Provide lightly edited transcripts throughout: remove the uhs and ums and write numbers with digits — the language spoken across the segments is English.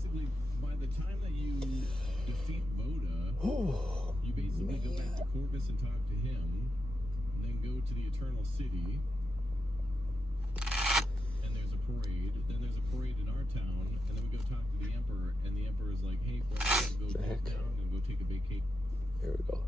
basically, by the time that you defeat Voda, you basically go back to Corvus and talk to him, and then go to the Eternal City, and there's a parade. Then there's a parade in our town, and then we go talk to the Emperor, and the Emperor's like, hey, friends, go down and go take a vacation. Here we go.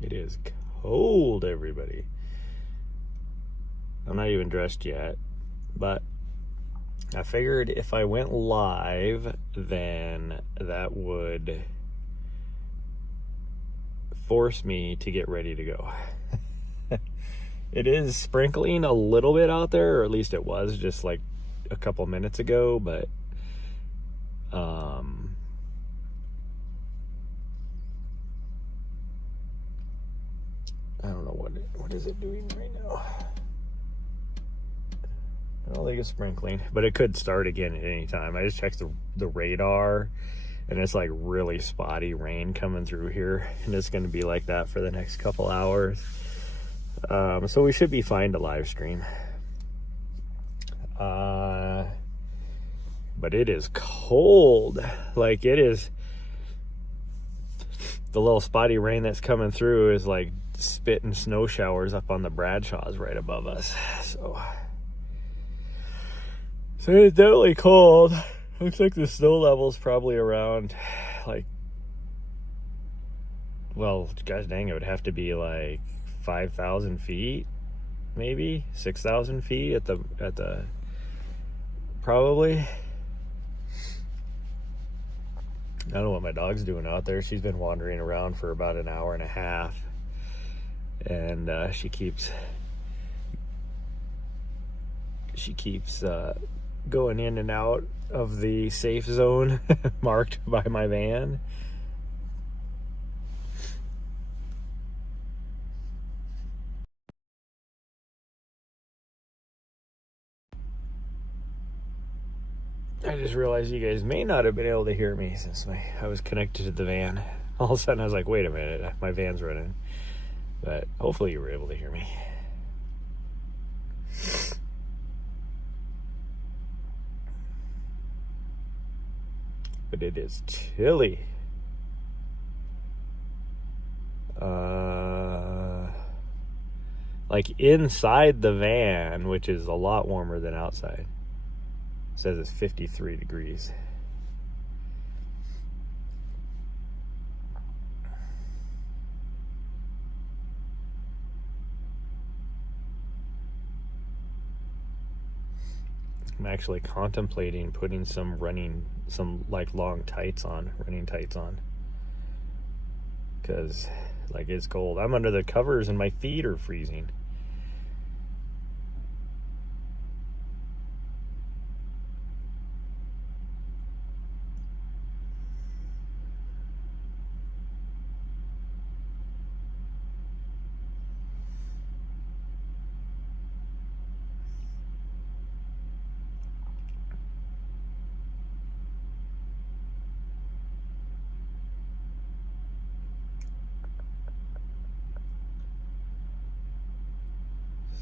It is cold, everybody. I'm not even dressed yet, but I figured if I went live, then that would force me to get ready to go. It is sprinkling a little bit out there, or at least it was just like a couple minutes ago, but I don't know what is it doing right now. I don't think it's sprinkling, but it could start again at any time. I just checked the radar, and it's like really spotty rain coming through here, and it's going to be like that for the next couple hours. So we should be fine to live stream. But it is cold. Like, it is, the little spotty rain that's coming through is like spitting snow showers up on the Bradshaws right above us. So it's definitely cold. Looks like the snow level's probably around, like, well, gosh dang, it would have to be like 5,000 feet, maybe 6,000 feet at the probably. I don't know what my dog's doing out there. She's been wandering around for about an hour and a half, and she keeps going in and out of the safe zone marked by my van. I just realized you guys may not have been able to hear me since I was connected to the van. All of a sudden I was like, wait a minute, my van's running. But hopefully you were able to hear me. But it is chilly. Like inside the van, which is a lot warmer than outside. It says it's 53 degrees. I'm actually contemplating putting some like long tights on, running tights on. Because like it's cold. I'm under the covers and my feet are freezing.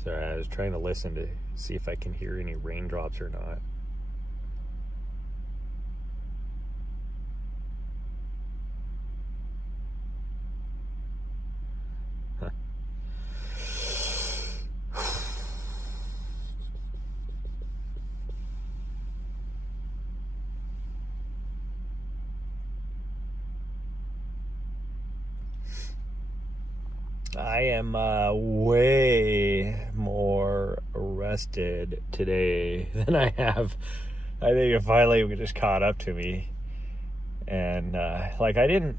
Sorry, I was trying to listen to see if I can hear any raindrops or not. I am way more rested today than I have. I think it finally just caught up to me. And, like, I didn't...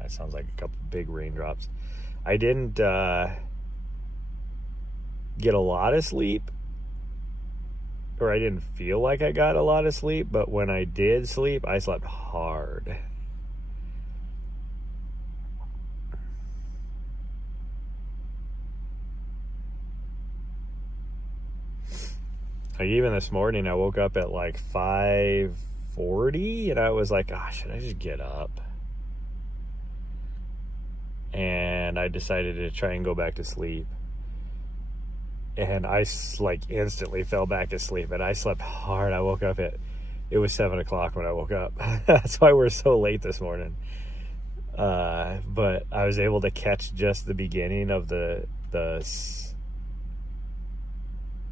That sounds like a couple big raindrops. I didn't get a lot of sleep. Or I didn't feel like I got a lot of sleep. But when I did sleep, I slept hard. Like even this morning, I woke up at like 5:40, and I was like, "Ah, should I just get up?" And I decided to try and go back to sleep. And I like instantly fell back asleep, and I slept hard. I woke up it was 7 o'clock when I woke up. That's why we're so late this morning. But I was able to catch just the beginning of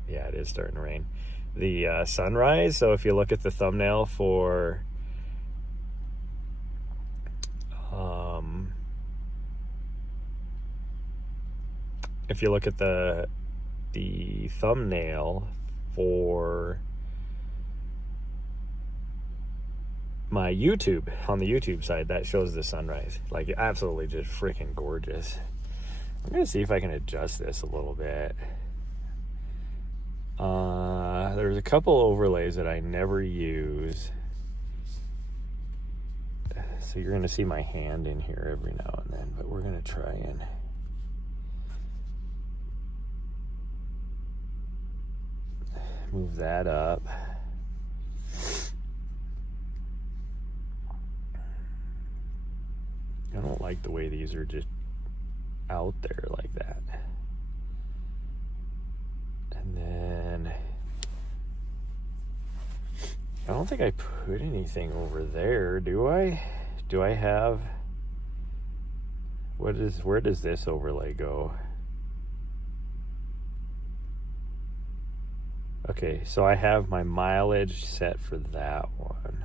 yeah, it is starting to rain. The sunrise. So if you look at the thumbnail for if you look at the thumbnail for my YouTube, on the YouTube side, that shows the sunrise. Like, absolutely just freaking gorgeous. I'm gonna see if I can adjust this a little bit. There's a couple overlays that I never use. So you're gonna see my hand in here every now and then, but we're gonna try and move that up. I don't like the way these are just out there like that. And then I don't think I put anything over there, do I? Do I have, where does this overlay go? Okay, so I have my mileage set for that one.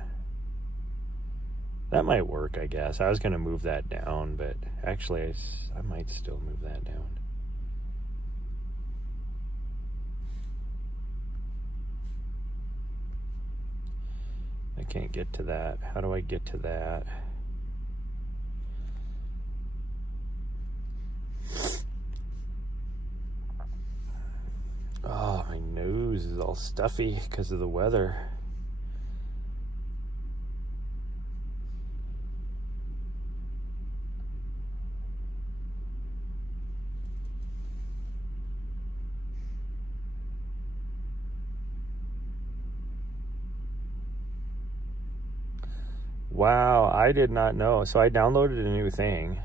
That might work, I guess. I was going to move that down, but actually I might still move that down. I can't get to that. How do I get to that? Oh, my nose is all stuffy because of the weather. Wow, I did not know. So I downloaded a new thing.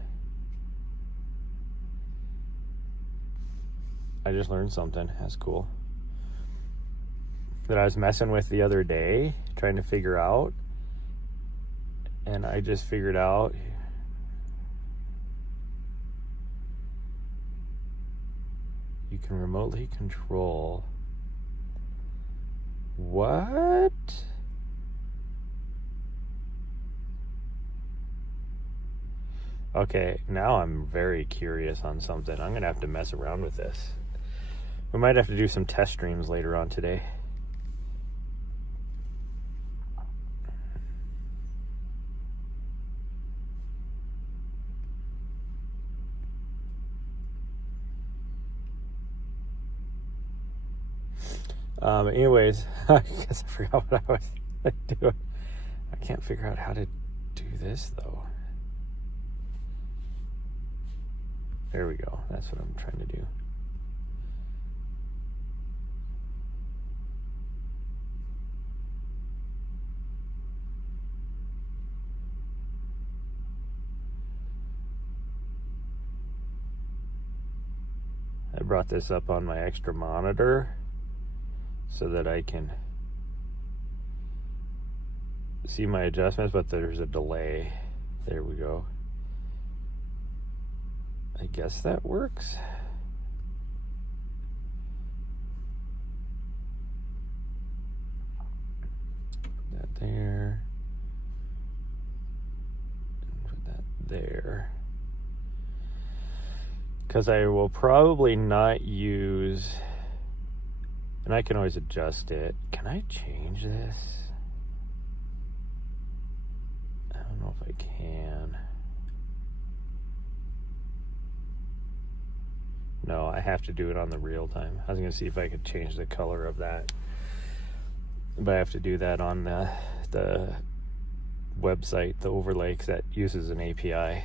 I just learned something. That's cool. That I was messing with the other day, trying to figure out. And I just figured out you can remotely control. What? Okay, now I'm very curious on something. I'm gonna have to mess around with this. We might have to do some test streams later on today. Anyways, I guess I forgot what I was doing. I can't figure out how to do this though. There we go. That's what I'm trying to do. I brought this up on my extra monitor so that I can see my adjustments, but there's a delay. There we go. I guess that works. Put that there. Put that there. Because I will probably not use, and I can always adjust it. Can I change this? I don't know if I can. No, I have to do it on the real time. I was going to see if I could change the color of that. But I have to do that on the website, the overlay, because that uses an API.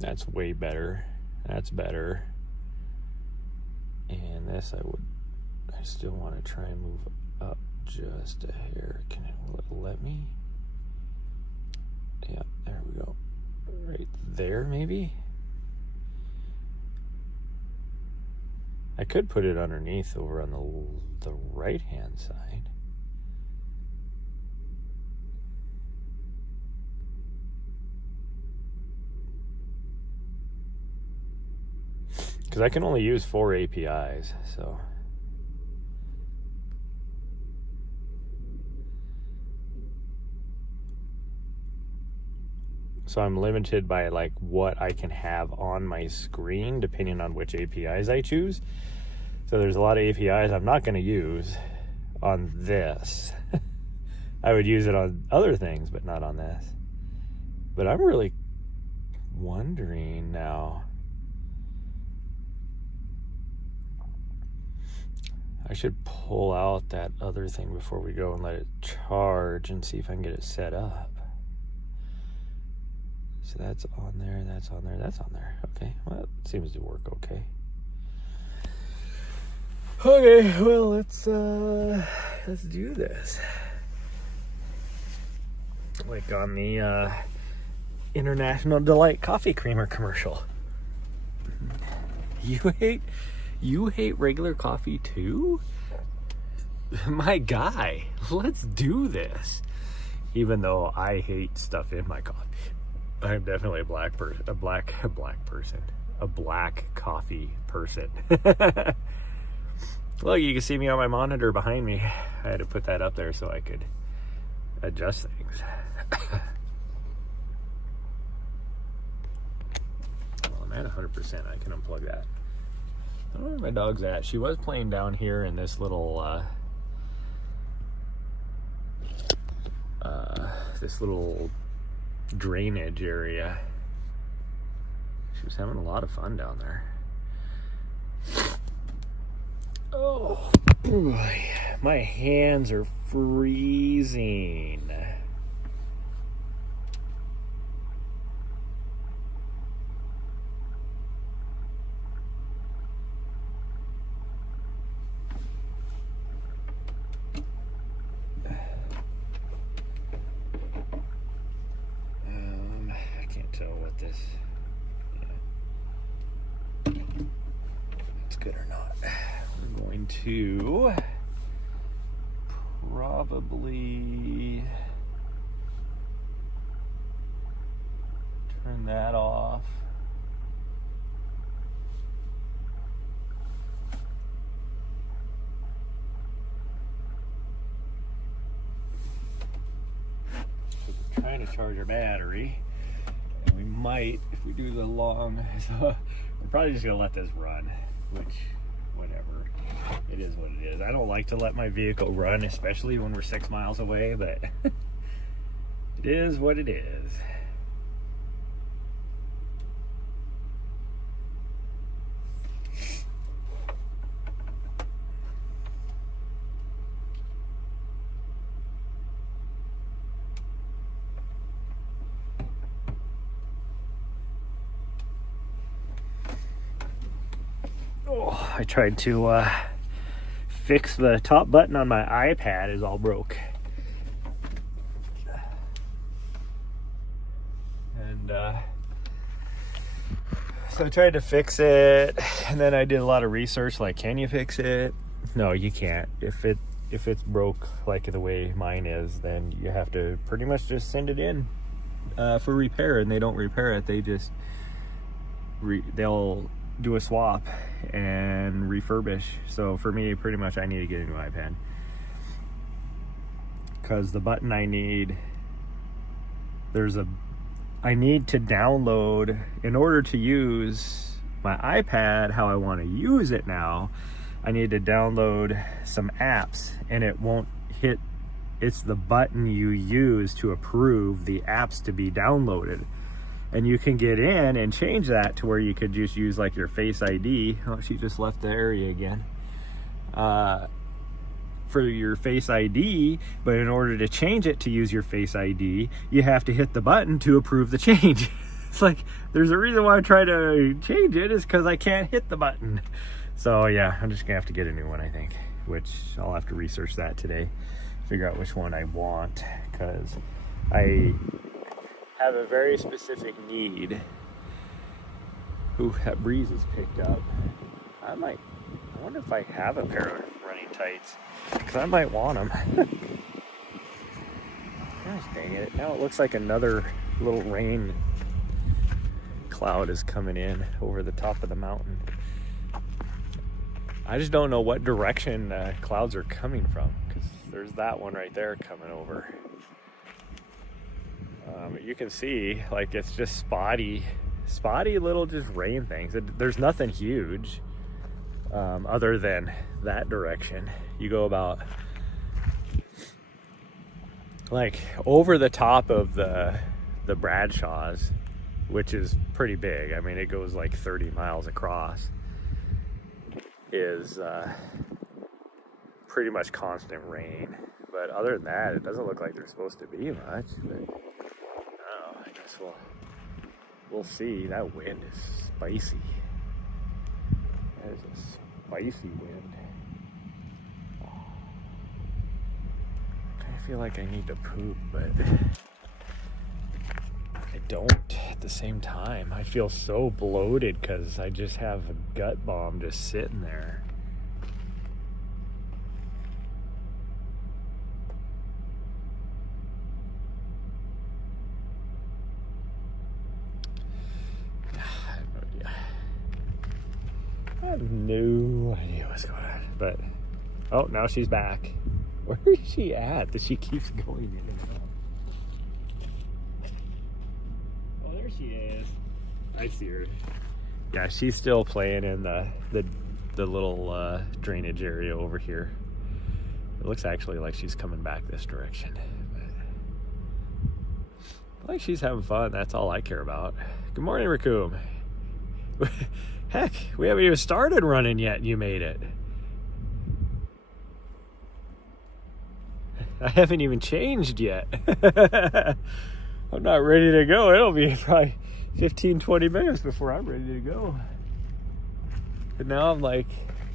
That's way better. That's better. And this I still want to try and move up just a hair. Will it let me? Yeah, there we go. Right there, maybe? I could put it underneath over on the right-hand side. Because I can only use 4 APIs, so. So I'm limited by like what I can have on my screen depending on which APIs I choose. So there's a lot of APIs I'm not going to use on this. I would use it on other things, but not on this. But I'm really wondering now. I should pull out that other thing before we go and let it charge and see if I can get it set up. So that's on there, that's on there, that's on there. Okay, well, it seems to work okay. Okay, well, let's do this. Like on the International Delight Coffee Creamer commercial. You hate regular coffee too? My guy, let's do this. Even though I hate stuff in my coffee. I'm definitely a black coffee person. Look, you can see me on my monitor behind me. I had to put that up there so I could adjust things. Well, I'm at 100%. I can unplug that. I don't know where my dog's at. She was playing down here in this little drainage area. She was having a lot of fun down there. Oh boy, my hands are freezing. Good or not. We're going to probably turn that off. We're trying to charge our battery, and we might, if we do the long, so we're probably just gonna let this run. Which, whatever, it is what it is. I don't like to let my vehicle run, especially when we're 6 miles away, but it is what it is. I tried to fix the top button on my iPad, is all broke. And so I tried to fix it, and then I did a lot of research, like, can you fix it? No, you can't. If it's broke like the way mine is, then you have to pretty much just send it in for repair, and they don't repair it. They just they'll do a swap and refurbish. So for me, pretty much I need to get a new iPad. because the button I need, I need to download, in order to use my iPad how I want to use it now, I need to download some apps, and it won't hit, it's the button you use to approve the apps to be downloaded. And you can get in and change that to where you could just use like your Face ID. Oh, she just left the area again. For your Face ID, but in order to change it to use your Face ID, you have to hit the button to approve the change. It's like, there's a reason why I try to change it, is because I can't hit the button. So yeah, I'm just gonna have to get a new one, I think, which I'll have to research that today, figure out which one I want, because I have a very specific need. Ooh, that breeze is picked up. I wonder if I have a pair of running tights, because I might want them. Gosh dang it. Now it looks like another little rain cloud is coming in over the top of the mountain. I just don't know what direction clouds are coming from, because there's that one right there coming over. You can see, like, it's just spotty little just rain things. There's nothing huge. Other than that direction. You go about like over the top of the Bradshaws, which is pretty big. I mean, it goes like 30 miles across, is pretty much constant rain. But other than that, it doesn't look like there's supposed to be much. But oh, I guess we'll see. That wind is spicy. That is a spicy wind. I feel like I need to poop, but I don't at the same time. I feel so bloated because I just have a gut bomb just sitting there. I have no idea what's going on, but oh, now she's back. Where is she at? That she keeps going in and out. Oh, there she is. I see her. Yeah, she's still playing in the little drainage area over here. It looks actually like she's coming back this direction. But like she's having fun. That's all I care about. Good morning, Raccoon. Heck, we haven't even started running yet and you made it. I haven't even changed yet. I'm not ready to go. It'll be probably 15-20 minutes before I'm ready to go. But now I'm like,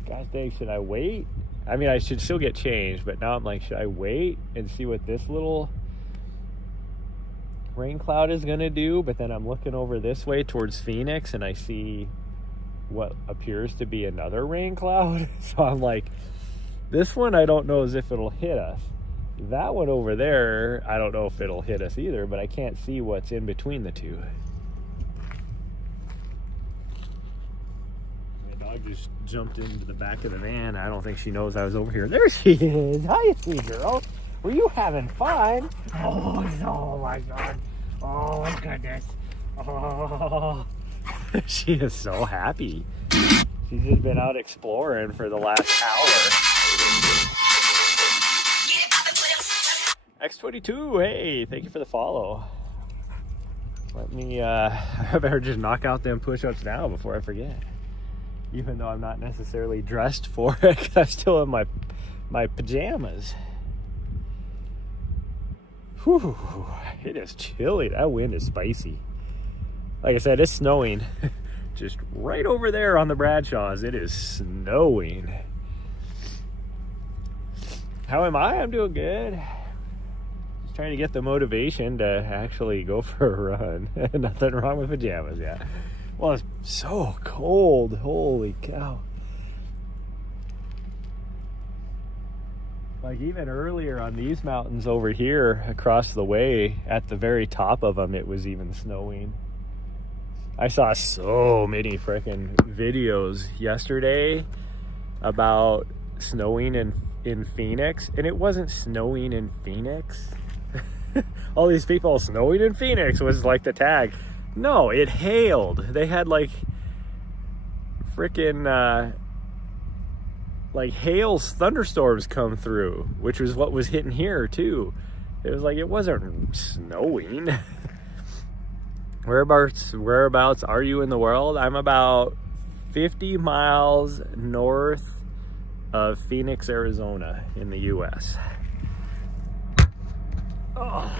God dang, should I wait? I mean, I should still get changed, but now I'm like, should I wait and see what this little rain cloud is gonna do? But then I'm looking over this way towards Phoenix and I see what appears to be another rain cloud. So I'm like, this one I don't know as if it'll hit us. That one over there, I don't know if it'll hit us either, but I can't see what's in between the two. My dog just jumped into the back of the van. I don't think she knows I was over here. There she is. Hi, sweet girl. Were you having fun? Oh my God. Oh my goodness. Oh. She is so happy. She's just been out exploring for the last hour. X22, hey, thank you for the follow. Let me, I better just knock out them push-ups now before I forget. Even though I'm not necessarily dressed for it, because I'm still in my pajamas. Whew, it is chilly. That wind is spicy. Like I said, it's snowing. Just right over there on the Bradshaws, it is snowing. How am I? I'm doing good. Just trying to get the motivation to actually go for a run. Nothing wrong with pajamas, yeah. Well, it's so cold. Holy cow. Like even earlier on these mountains over here across the way, at the very top of them, it was even snowing. I saw so many freaking videos yesterday about snowing in Phoenix, and it wasn't snowing in Phoenix. All these people, snowing in Phoenix was like the tag. No, it hailed. They had like freaking like hail thunderstorms come through, which was what was hitting here too. It was like, it wasn't snowing. Whereabouts are you in the world? I'm about 50 miles north of Phoenix, Arizona in the US. Oh.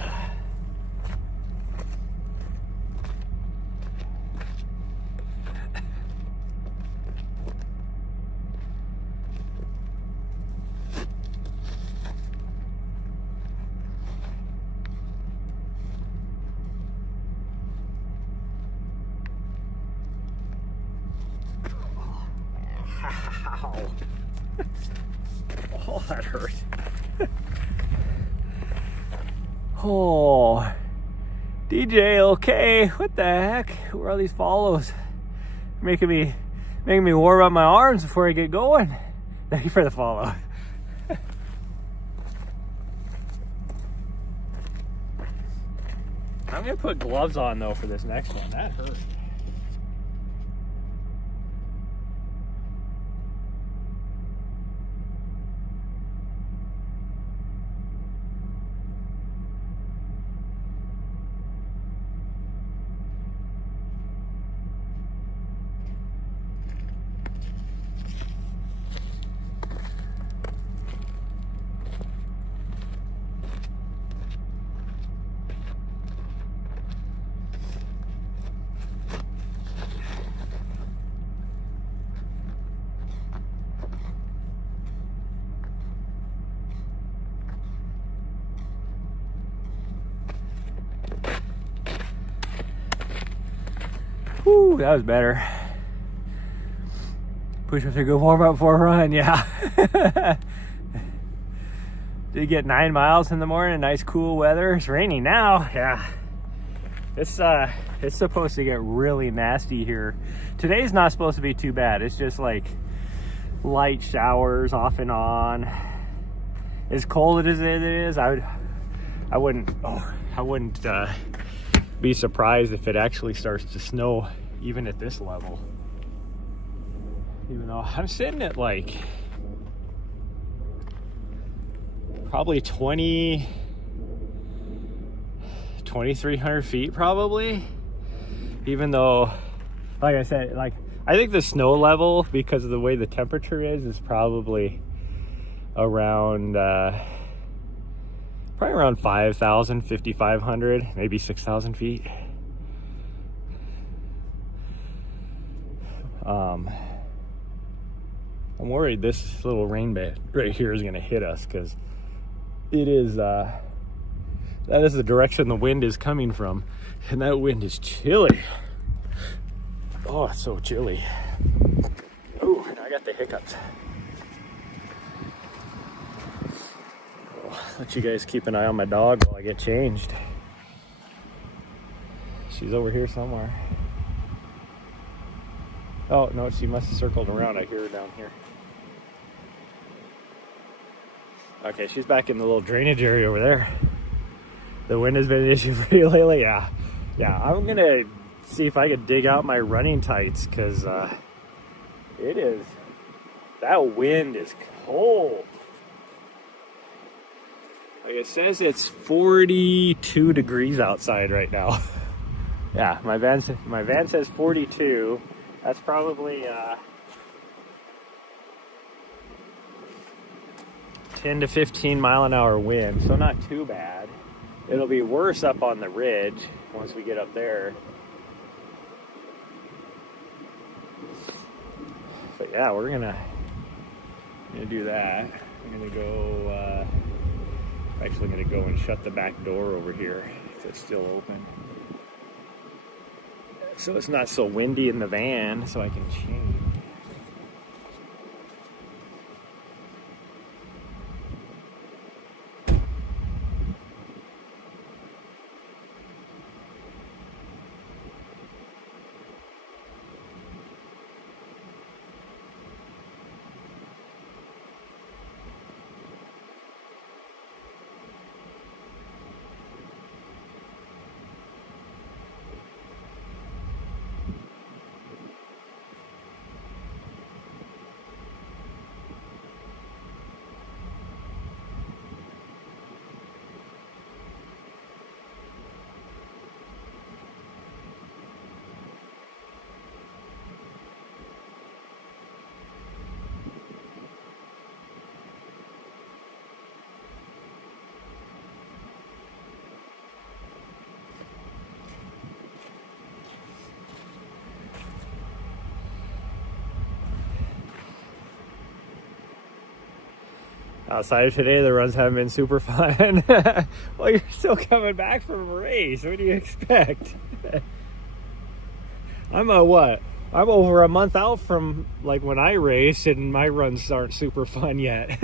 Ow. Oh, that hurt. Oh, DJ, okay, what the heck? Where are these follows? Making me warm up my arms before I get going. Thank you for the follow. I'm gonna put gloves on though for this next one. That hurt. Whew, that was better. Push-ups are good warm up before a run, yeah. Did get 9 miles in the morning, nice cool weather. It's raining now, yeah. It's supposed to get really nasty here. Today's not supposed to be too bad. It's just like light showers off and on. As cold as it is, I wouldn't be surprised if it actually starts to snow even at this level. Even though I'm sitting at like probably 2,300 feet probably. Even though, like I said, like I think the snow level, because of the way the temperature is probably around probably around 5,000, 5,500, maybe 6,000 feet. I'm worried this little rain bed right here is going to hit us, because it is that is the direction the wind is coming from, and that wind is chilly. Oh, it's so chilly. Oh, I got the hiccups. Let you guys keep an eye on my dog while I get changed. She's over here somewhere. Oh, no, she must have circled around. I hear her down here. Okay, she's back in the little drainage area over there. The wind has been an issue for you lately? Yeah. Yeah, I'm going to see if I could dig out my running tights, because it is, that wind is cold. Like it says it's 42 degrees outside right now. Yeah, my van says 42. That's probably 10 to 15 mile an hour wind, so not too bad. It'll be worse up on the ridge once we get up there. But yeah, we're gonna do that. I'm gonna go actually gonna go and shut the back door over here if it's still open, so it's not so windy in the van, so I can change. Outside of today, the runs haven't been super fun. Well, you're still coming back from a race. What do you expect? I'm over a month out from like when I raced, and my runs aren't super fun yet.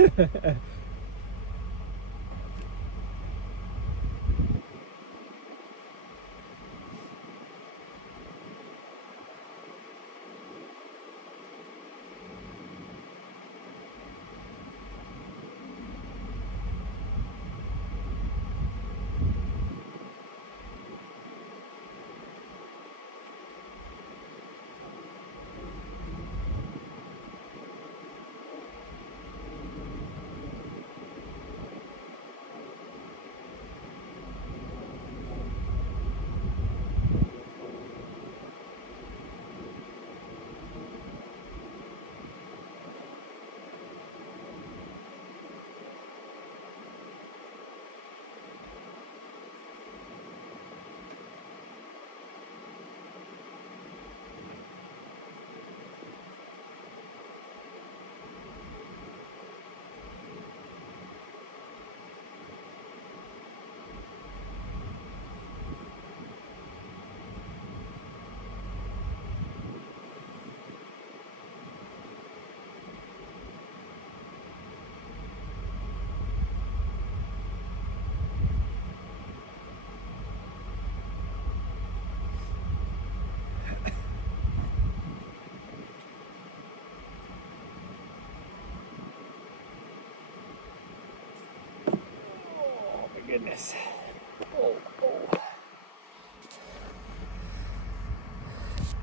Goodness.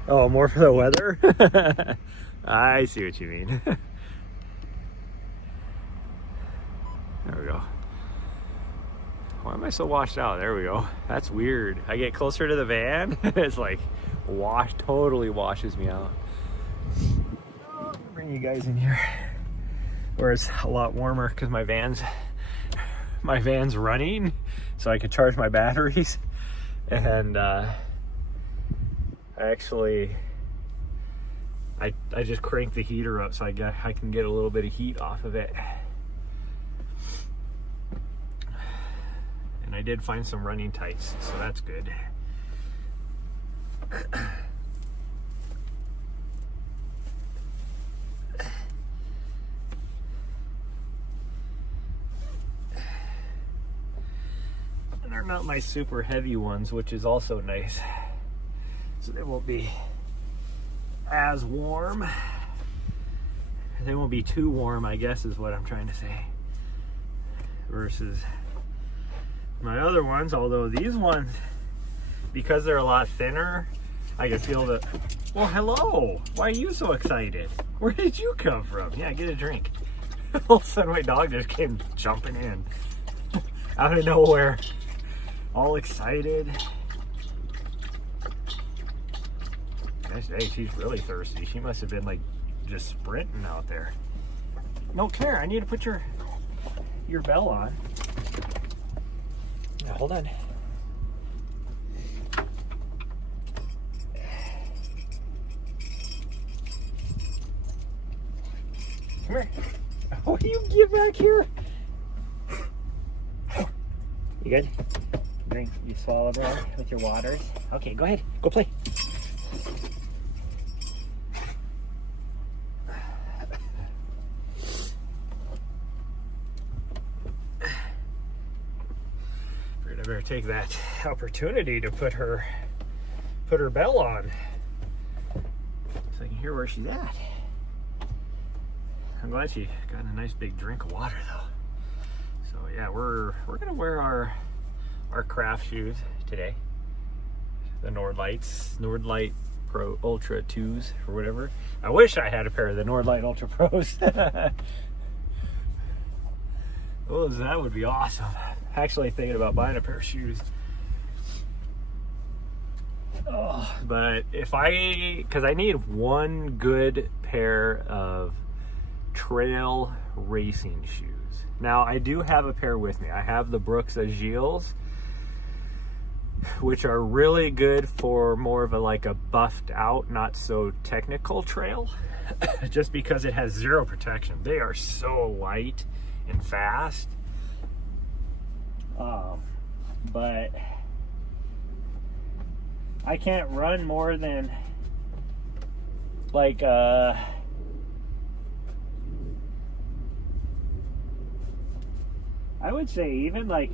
Oh, more for the weather? I see what you mean. There we go. Why am I so washed out? There we go. That's weird. I get closer to the van, it's like totally washes me out. Oh, bring you guys in here where it's a lot warmer because my van's running, so I could charge my batteries. And I just cranked the heater up so I can get a little bit of heat off of it. And I did find some running tights, so that's good. They're not my super heavy ones, which is also nice, so they won't be as warm. They won't be too warm, I guess is what I'm trying to say, versus my other ones. Although these ones, because they're a lot thinner, I can feel the... Well, hello, why are you so excited? Where did you come from? Yeah, get a drink. All of a sudden my dog just came jumping in out of nowhere, all excited. Gosh, hey, she's really thirsty. She must have been like just sprinting out there. No, Claire, I need to put your bell on. Now, hold on. Come here. What do you get back here? You good? Drink, you swallowed right with your waters. Okay, go ahead, go play. I better take that opportunity to put her bell on so I can hear where she's at. I'm glad she got a nice big drink of water though. So yeah, we're gonna wear our craft shoes today. The Nordlight Pro Ultra 2s or whatever. I wish I had a pair of the Nordlight Ultra Pros. Oh, that would be awesome. Actually thinking about buying a pair of shoes. Oh, but because I need one good pair of trail racing shoes. Now I do have a pair with me. I have the Brooks Agiles, which are really good for more of a buffed out, not so technical trail, just because it has zero protection. They are so light and fast. But I can't run more than like I would say even like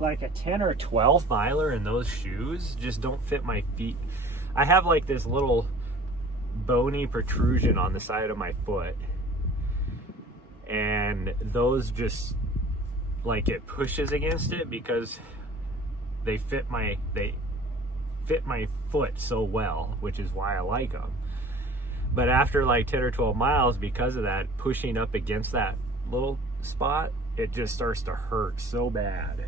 a 10 or 12 miler in those shoes just don't fit my feet. I have like this little bony protrusion on the side of my foot, and those just like it pushes against it because they fit my foot so well, which is why I like them. But after like 10 or 12 miles, because of that pushing up against that little spot, it just starts to hurt so bad.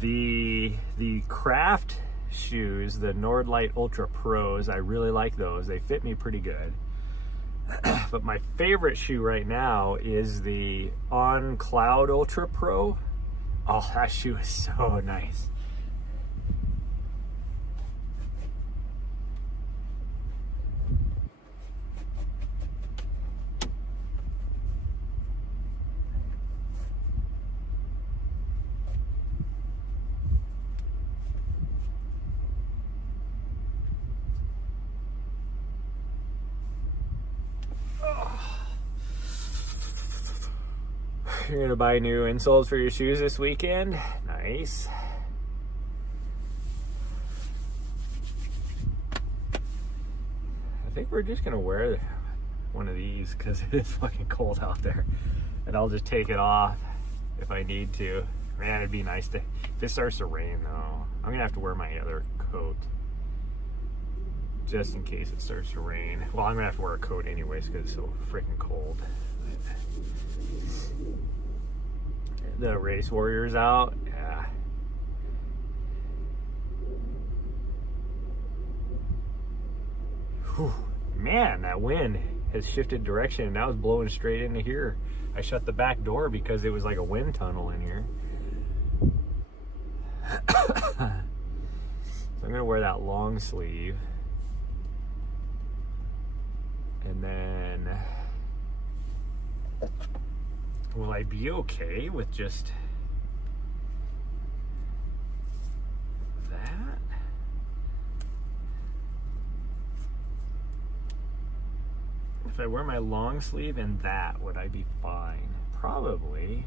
The Craft shoes, the Nordlight Ultra Pros, I really like those. They fit me pretty good. But my favorite shoe right now is the On Cloud Ultra Pro. Oh, that shoe is so nice. You're gonna buy new insoles for your shoes this weekend? Nice. I think we're just gonna wear one of these because it is fucking cold out there, and I'll just take it off if I need to. Man, it'd be nice to, if it starts to rain though, I'm gonna have to wear my other coat just in case it starts to rain. Well, I'm gonna have to wear a coat anyways because it's so freaking cold. The Race Warriors out, yeah. Whew. Man, that wind has shifted direction and now it's blowing straight into here. I shut the back door because it was like a wind tunnel in here. So I'm gonna wear that long sleeve. And then will I be okay with just that? If I wear my long sleeve and that, would I be fine? Probably.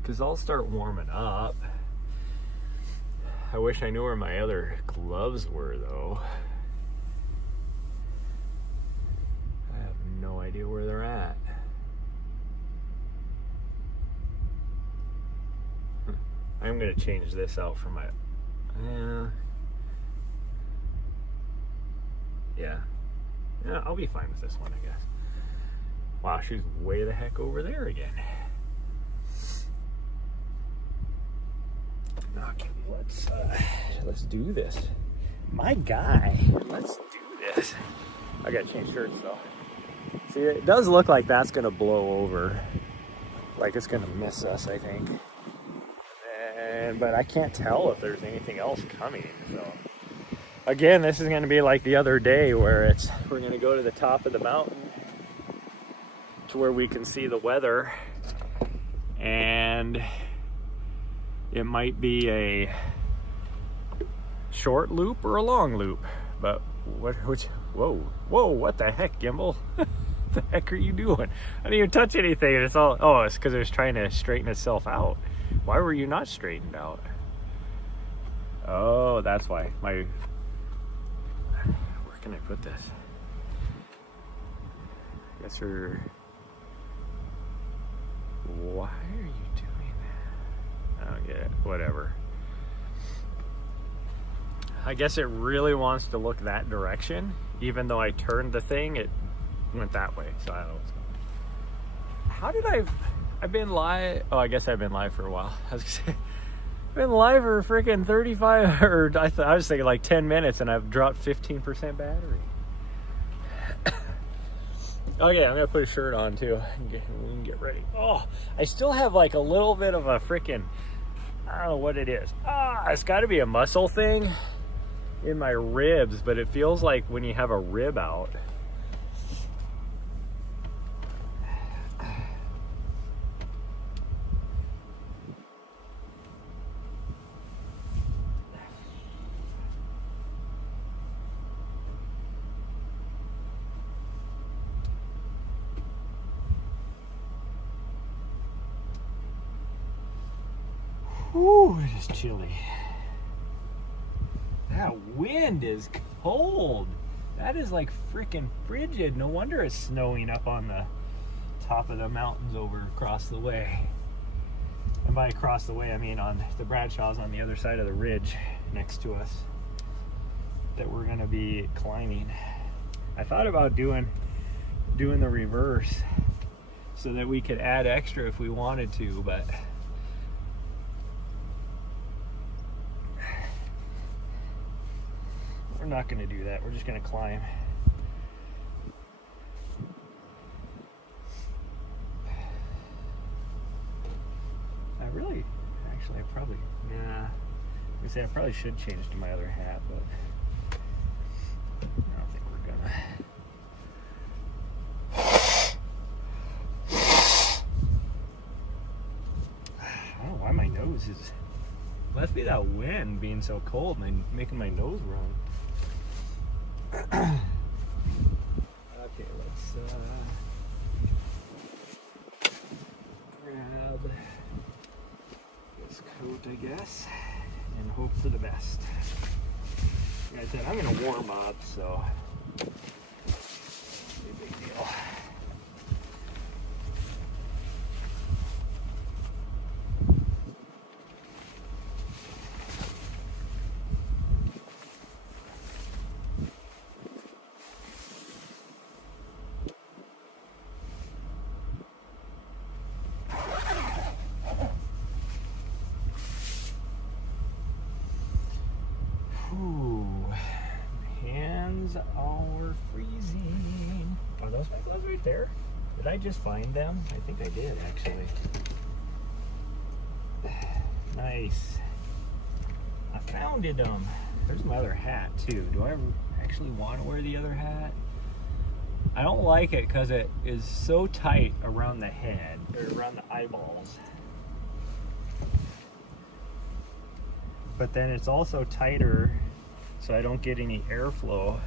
Because I'll start warming up. I wish I knew where my other gloves were though. I have no idea where they're at. I'm gonna change this out for my, yeah, I'll be fine with this one, I guess. Wow, she's way the heck over there again. Okay, let's do this. My guy, let's do this. I gotta change shirts though. See, it does look like that's gonna blow over. Like it's gonna miss us, I think. But I can't tell if there's anything else coming. So again, this is going to be like the other day where we're going to go to the top of the mountain to where we can see the weather, and it might be a short loop or a long loop. But whoa, what the heck, gimbal? What the heck are you doing? I didn't even touch anything. It's all, oh, it's because it was trying to straighten itself out. Why were you not straightened out? Oh, that's why. Where can I put this? I guess why are you doing that? I don't get it. Whatever. I guess it really wants to look that direction. Even though I turned the thing, it went that way. So I don't know what's going on. How did I've been live. Oh, I guess I've been live for a while. I was gonna say, I've been live for freaking 35, or I was thinking like 10 minutes, and I've dropped 15% battery. Okay, I'm gonna put a shirt on too. We can get ready. Oh, I still have like a little bit of a freaking, I don't know what it is. It's got to be a muscle thing. in my ribs, but it feels like when you have a rib out. Whew, it is chilly. That wind is cold. That is like freaking frigid. No wonder it's snowing up on the top of the mountains over across the way. And by across the way, I mean on the Bradshaw's on the other side of the ridge next to us that we're gonna be climbing. I thought about doing the reverse so that we could add extra if we wanted to, but we're not going to do that. We're just going to climb. I probably should change to my other hat, but I don't think we're gonna. I don't know why my nose is. Must be that wind being so cold and making my nose run. Okay, let's grab this coat, I guess, and hope for the best. Like I said, I'm gonna warm up, so no big deal. Hands are freezing. Are those my gloves right there? Did I just find them? I think I did, actually. Nice. I found them. There's my other hat, too. Do I actually want to wear the other hat? I don't like it because it is so tight around the head, or around the eyeballs. But then it's also tighter, so I don't get any airflow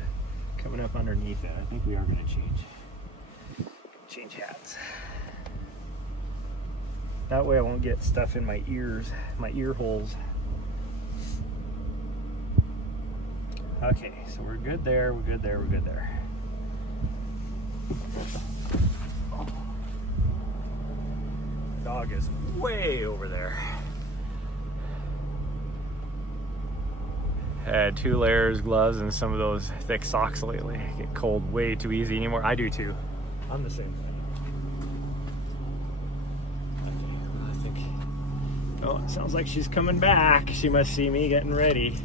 coming up underneath it. I think we are going to change hats. That way I won't get stuff in my ears, my ear holes. Okay, so we're good there, we're good there, we're good there. The dog is way over there. Had 2 layers, gloves, and some of those thick socks lately. I get cold way too easy anymore. I do too. I'm the same. Okay, I think. Oh, it sounds like she's coming back. She must see me getting ready.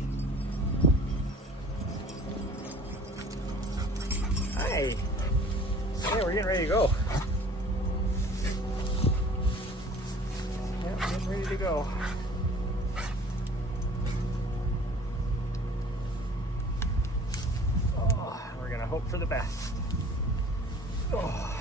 Hi. Hey, we're getting ready to go. Yeah, getting ready to go. Hope for the best. Oh.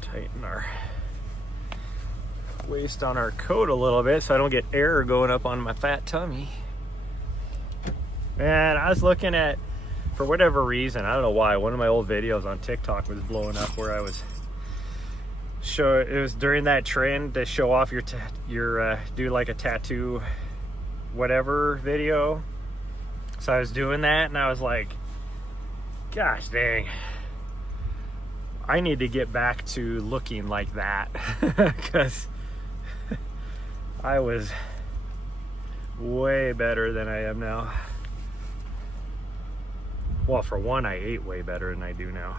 Tighten our waist on our coat a little bit so I don't get air going up on my fat tummy. Man, I was looking at, for whatever reason, I don't know why, one of my old videos on TikTok was blowing up where I was it was during that trend to show off your do like a tattoo whatever video. So I was doing that and I was like, gosh dang, I need to get back to looking like that because I was way better than I am now. Well, for one, I ate way better than I do now.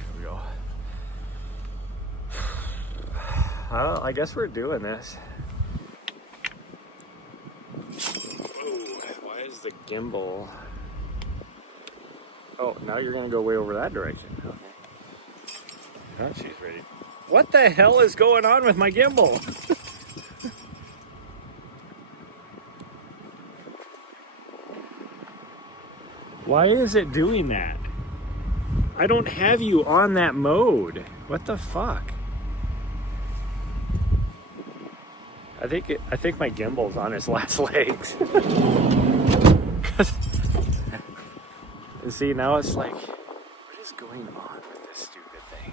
There we go. I guess we're doing this. Whoa, why is the gimbal? Oh, now you're gonna go way over that direction. Okay. Now she's ready. What the hell is going on with my gimbal? Why is it doing that? I don't have you on that mode. What the fuck? I think my gimbal's on its last legs. And see, now it's like, what is going on with this stupid thing?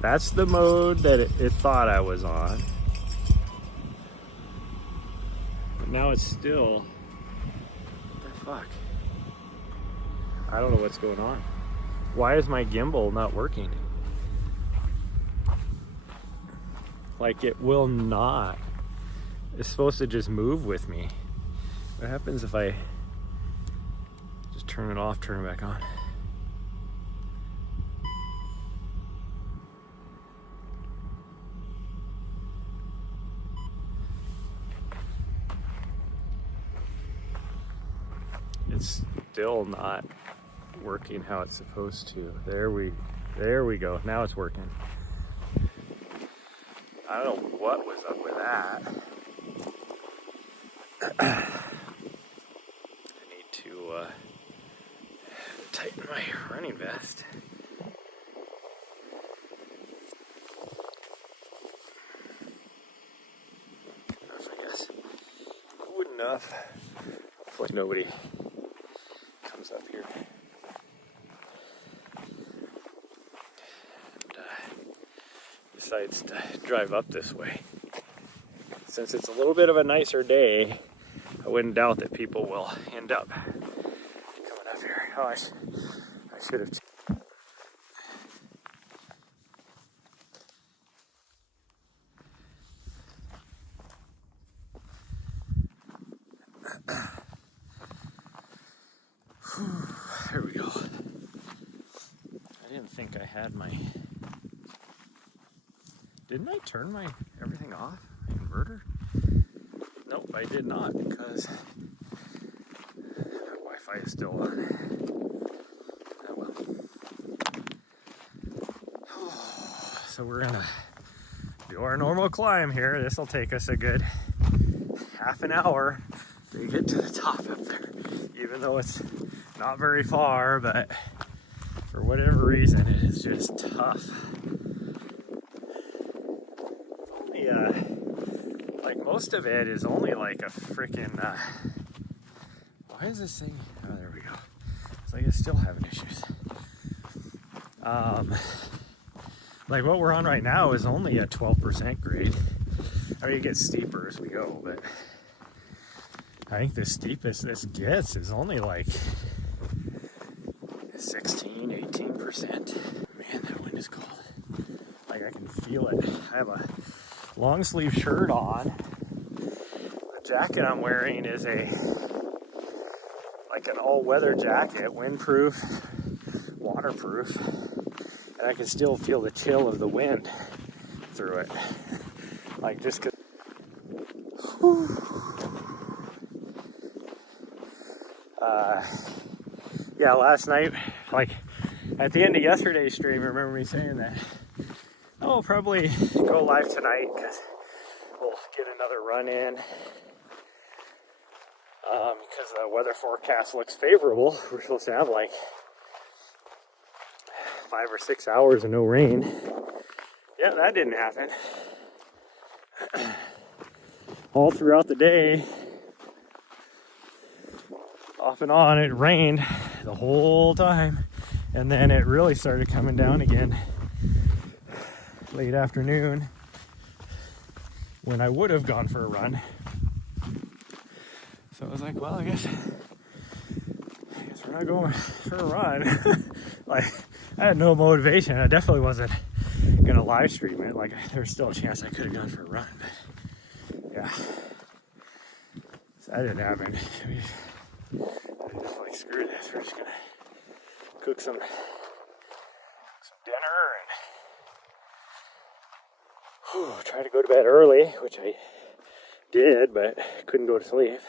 That's the mode that it thought I was on. But now it's still, what the fuck? I don't know what's going on. Why is my gimbal not working? Like, it will not. It's supposed to just move with me. What happens if I just turn it off, turn it back on? It's still not working how it's supposed to. There we go. Now it's working. I don't know what was up with that. I need to tighten my running vest. Enough, I guess. Good enough. Hopefully nobody comes up here. Decides to drive up this way. Since it's a little bit of a nicer day, I wouldn't doubt that people will end up coming up here. Oh, I should have. There we go. I didn't think I had my. Didn't I turn my everything off? My inverter? Nope, I did not, because Wi-Fi is still on. Oh well. So we're gonna do our normal climb here. This will take us a good half an hour to get to the top up there, even though it's not very far, but for whatever reason it is just tough. Like most of it is only like a freaking why is this thing, oh there we go, it's like it's still having issues. Like what we're on right now is only a 12% grade. I mean, it gets steeper as we go, but I think the steepest this gets is only like 16-18%. Man, that wind is cold. Like I can feel it. I have a long sleeve shirt on. The jacket I'm wearing is like an all-weather jacket, windproof, waterproof, and I can still feel the chill of the wind through it. Like just 'cause. Yeah, last night, like at the end of yesterday's stream, I remember me saying that I'll probably go live tonight because we'll get another run in. Because the weather forecast looks favorable. We're supposed to have like 5 or 6 hours of no rain. Yeah, that didn't happen. All throughout the day, off and on, it rained the whole time. And then it really started coming down again late afternoon when I would have gone for a run. So I was like, well, I guess we're not going for a run. Like, I had no motivation. I definitely wasn't gonna live stream it. Like, there's still a chance I could have gone for a run, but yeah, so that didn't happen. I mean, I was like, screw this. We're just gonna cook some dinner and try to go to bed early, which I did, but couldn't go to sleep. Man,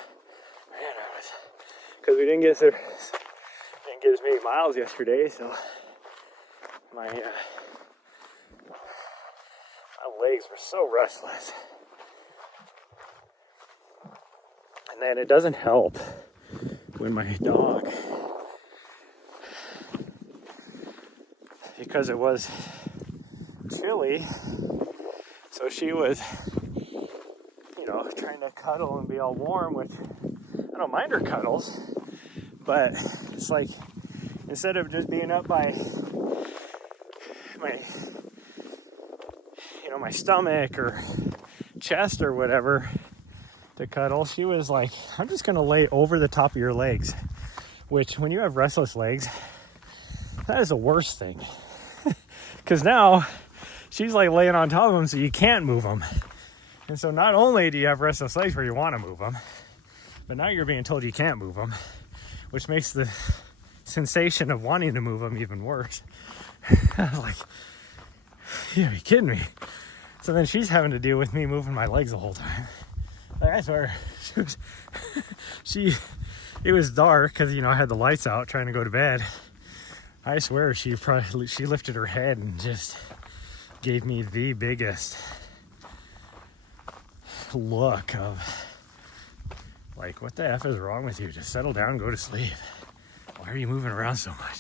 because we didn't get as many miles yesterday, so my legs were so restless. And then it doesn't help when my dog, because it was chilly, so she was, trying to cuddle and be all warm, which I don't mind her cuddles, but it's like, instead of just being up by my stomach or chest or whatever to cuddle, she was like, I'm just gonna lay over the top of your legs, which when you have restless legs, that is the worst thing. Because now she's like laying on top of them so you can't move them. And so not only do you have restless legs where you want to move them, but now you're being told you can't move them, which makes the sensation of wanting to move them even worse. I was like, you gotta be kidding me. So then she's having to deal with me moving my legs the whole time. Like, I swear, it was dark because, I had the lights out trying to go to bed. I swear she lifted her head and just gave me the biggest look of like, what the F is wrong with you? Just settle down and go to sleep. Why are you moving around so much?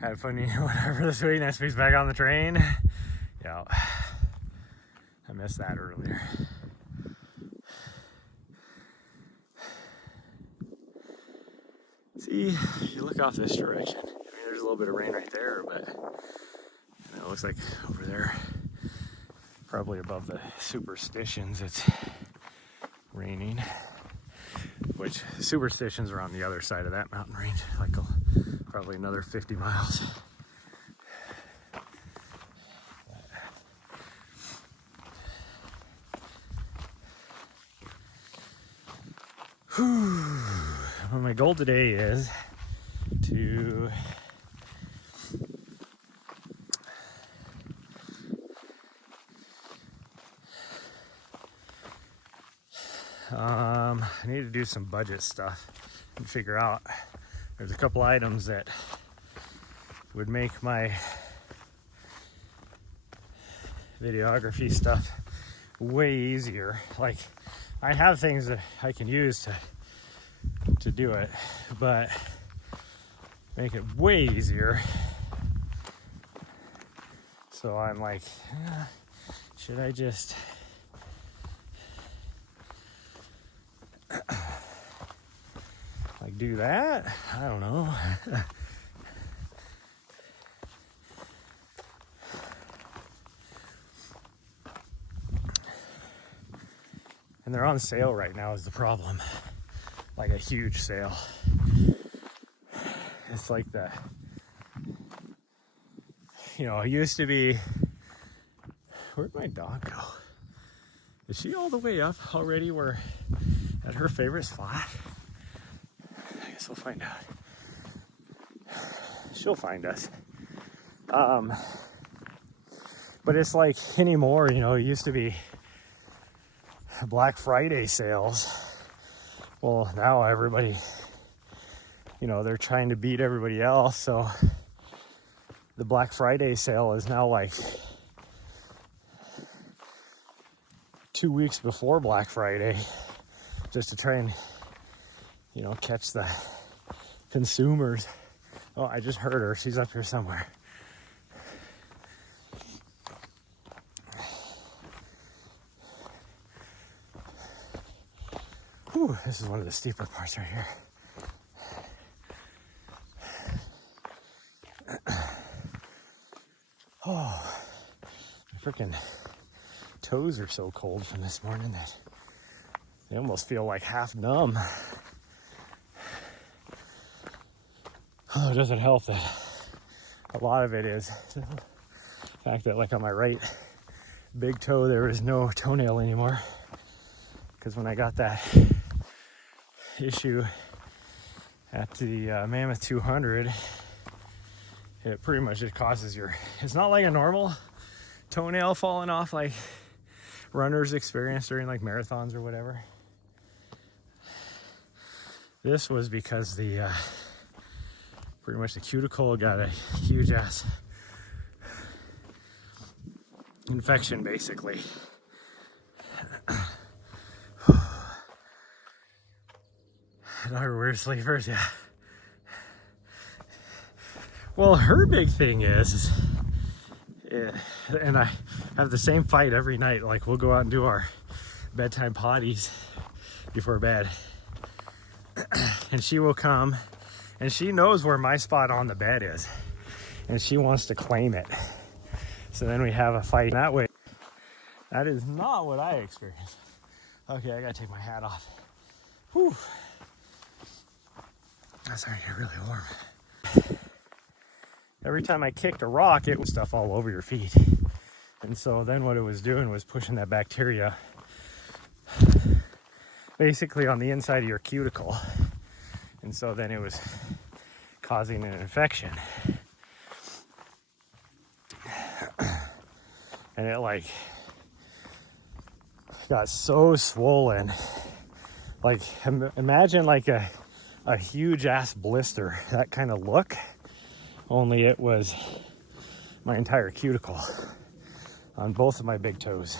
Had fun, whatever this week. Next week's back on the train. Yeah, I missed that earlier. See, if you look off this direction, there's a little bit of rain right there, but it looks like over there, probably above the superstitions, it's raining. Which superstitions are on the other side of that mountain range, like probably another 50 miles. Well, my goal today is to I need to do some budget stuff and figure out, there's a couple items that would make my videography stuff way easier. Like, I have things that I can use to do it, but make it way easier. So I'm like, should I just like do that? I don't know. And they're on sale right now is the problem. Like a huge sale. It's like the, it used to be, where'd my dog go? Is she all the way up already? We're at her favorite spot? I guess we'll find out. She'll find us. But it's like anymore, it used to be Black Friday sales. Well, now everybody, they're trying to beat everybody else. So the Black Friday sale is now like 2 weeks before Black Friday, just to try and, catch the consumers. Oh, I just heard her. She's up here somewhere. Whew, this is one of the steeper parts right here. Oh, my freaking toes are so cold from this morning that they almost feel like half numb. Oh, it doesn't help that a lot of it is the fact that, like, on my right big toe there is no toenail anymore. because when I got that issue at the Mammoth 200, it pretty much just causes it's not like a normal toenail falling off like runners experience during like marathons or whatever. This was because pretty much the cuticle got a huge ass infection, basically. Another weird sleepers, yeah. Well, her big thing is, and I have the same fight every night. Like, we'll go out and do our bedtime potties before bed. And she will come, and she knows where my spot on the bed is, and she wants to claim it. So then we have a fight that way. That is not what I experienced. Okay, I gotta take my hat off. Whew. That's starting to get really warm. Every time I kicked a rock, it was stuff all over your feet. And so then what it was doing was pushing that bacteria basically on the inside of your cuticle. And so then it was causing an infection. And it like got so swollen. Like, imagine like a huge ass blister, that kind of look, only it was my entire cuticle on both of my big toes.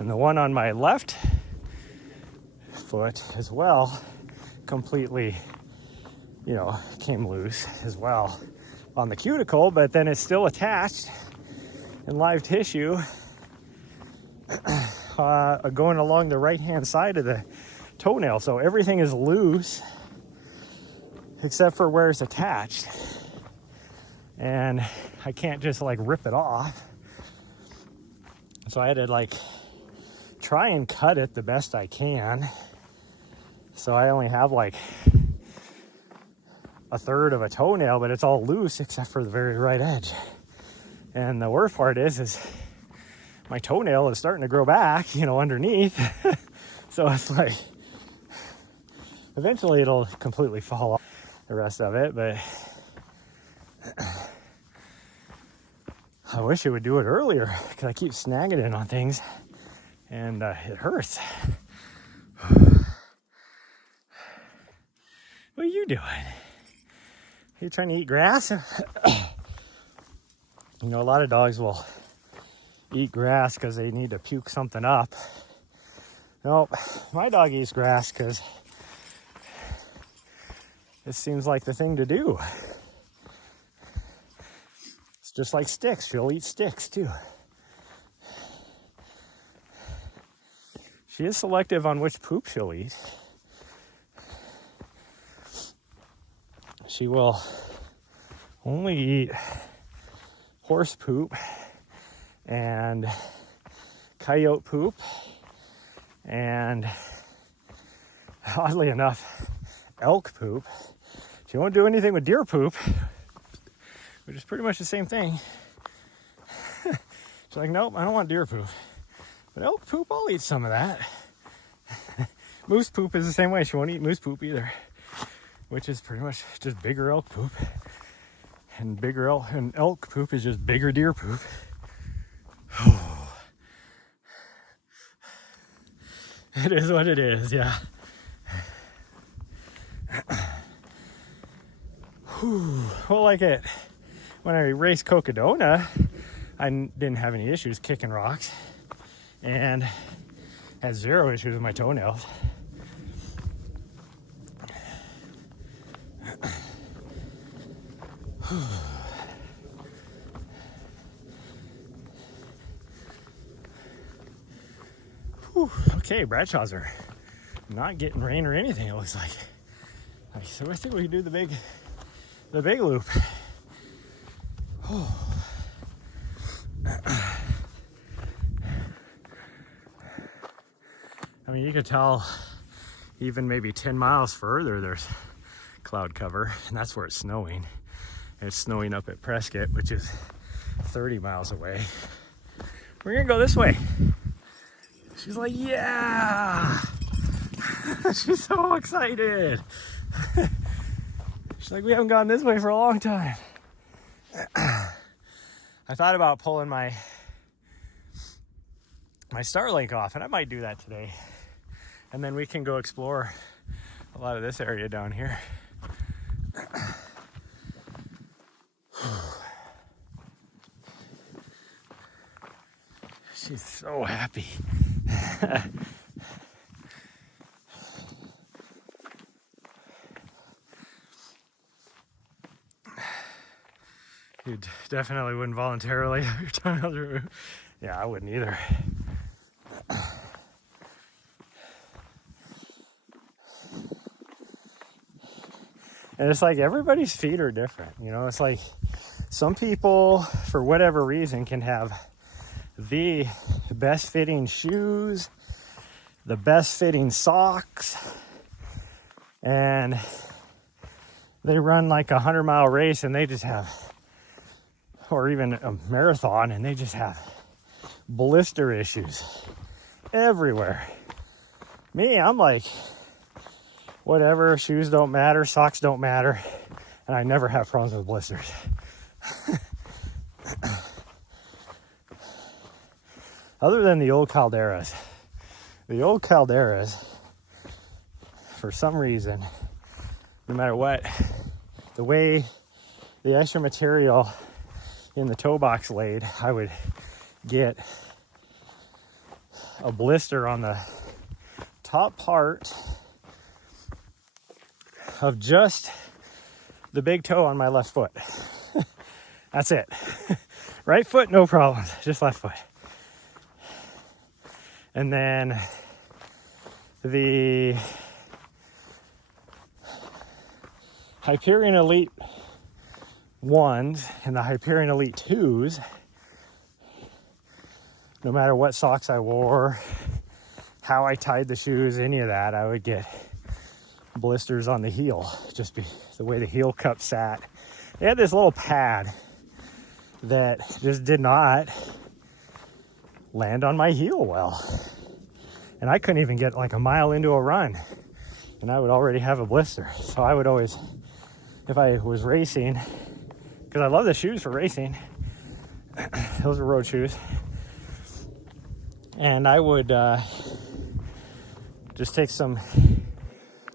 And the one on my left foot as well completely, came loose as well on the cuticle, but then it's still attached in live tissue going along the right hand side of the toenail. So everything is loose except for where it's attached, and I can't just like rip it off. So I had to like try and cut it the best I can. So I only have like a third of a toenail, but it's all loose except for the very right edge. And the worst part is my toenail is starting to grow back, underneath. So it's like, eventually it'll completely fall off, the rest of it, but I wish it would do it earlier, because I keep snagging it on things and it hurts. What are you doing? Are you trying to eat grass? A lot of dogs will eat grass because they need to puke something up. Nope, my dog eats grass because it seems like the thing to do. It's just like sticks. She'll eat sticks too. She is selective on which poop she'll eat. She will only eat horse poop and coyote poop, and oddly enough, elk poop. She won't do anything with deer poop, which is pretty much the same thing. She's like, nope, I don't want deer poop. But elk poop, I'll eat some of that. Moose poop is the same way. She won't eat moose poop either, which is pretty much just bigger elk poop. And elk poop is just bigger deer poop. It is what it is, yeah. Well, like when I raced Cocodona, I didn't have any issues kicking rocks and had zero issues with my toenails. Okay, Bradshaws are not getting rain or anything, it looks like. So I think we can do the big loop. I mean, you could tell even maybe 10 miles further there's cloud cover, and that's where it's snowing. And it's snowing up at Prescott, which is 30 miles away. We're gonna go this way. She's like, yeah. She's so excited. She's like, we haven't gone this way for a long time. I thought about pulling my Starlink off, and I might do that today. And then we can go explore a lot of this area down here. She's so happy. You definitely wouldn't voluntarily have your tongue out the roof. Yeah, I wouldn't either. And it's like everybody's feet are different. You know, it's like some people, for whatever reason, can have the best fitting shoes, the best fitting socks, and they run like a 100-mile race and they just have, or even a marathon, and they just have blister issues everywhere. Me, I'm like, whatever, shoes don't matter, socks don't matter, and I never have problems with blisters. Other than the old Calderas. The old Calderas, for some reason, no matter what, the way the extra material in the toe box laid, I would get a blister on the top part of just the big toe on my left foot. That's it. Right foot, no problems, just left foot. And then the Hyperion Elite 1s and the Hyperion Elite 2s, no matter what socks I wore, how I tied the shoes, any of that, I would get blisters on the heel, just the way the heel cup sat. They had this little pad that just did not land on my heel well. And I couldn't even get like a mile into a run, and I would already have a blister. So I would always, if I was racing, because I love the shoes for racing, those are road shoes, and I would just take some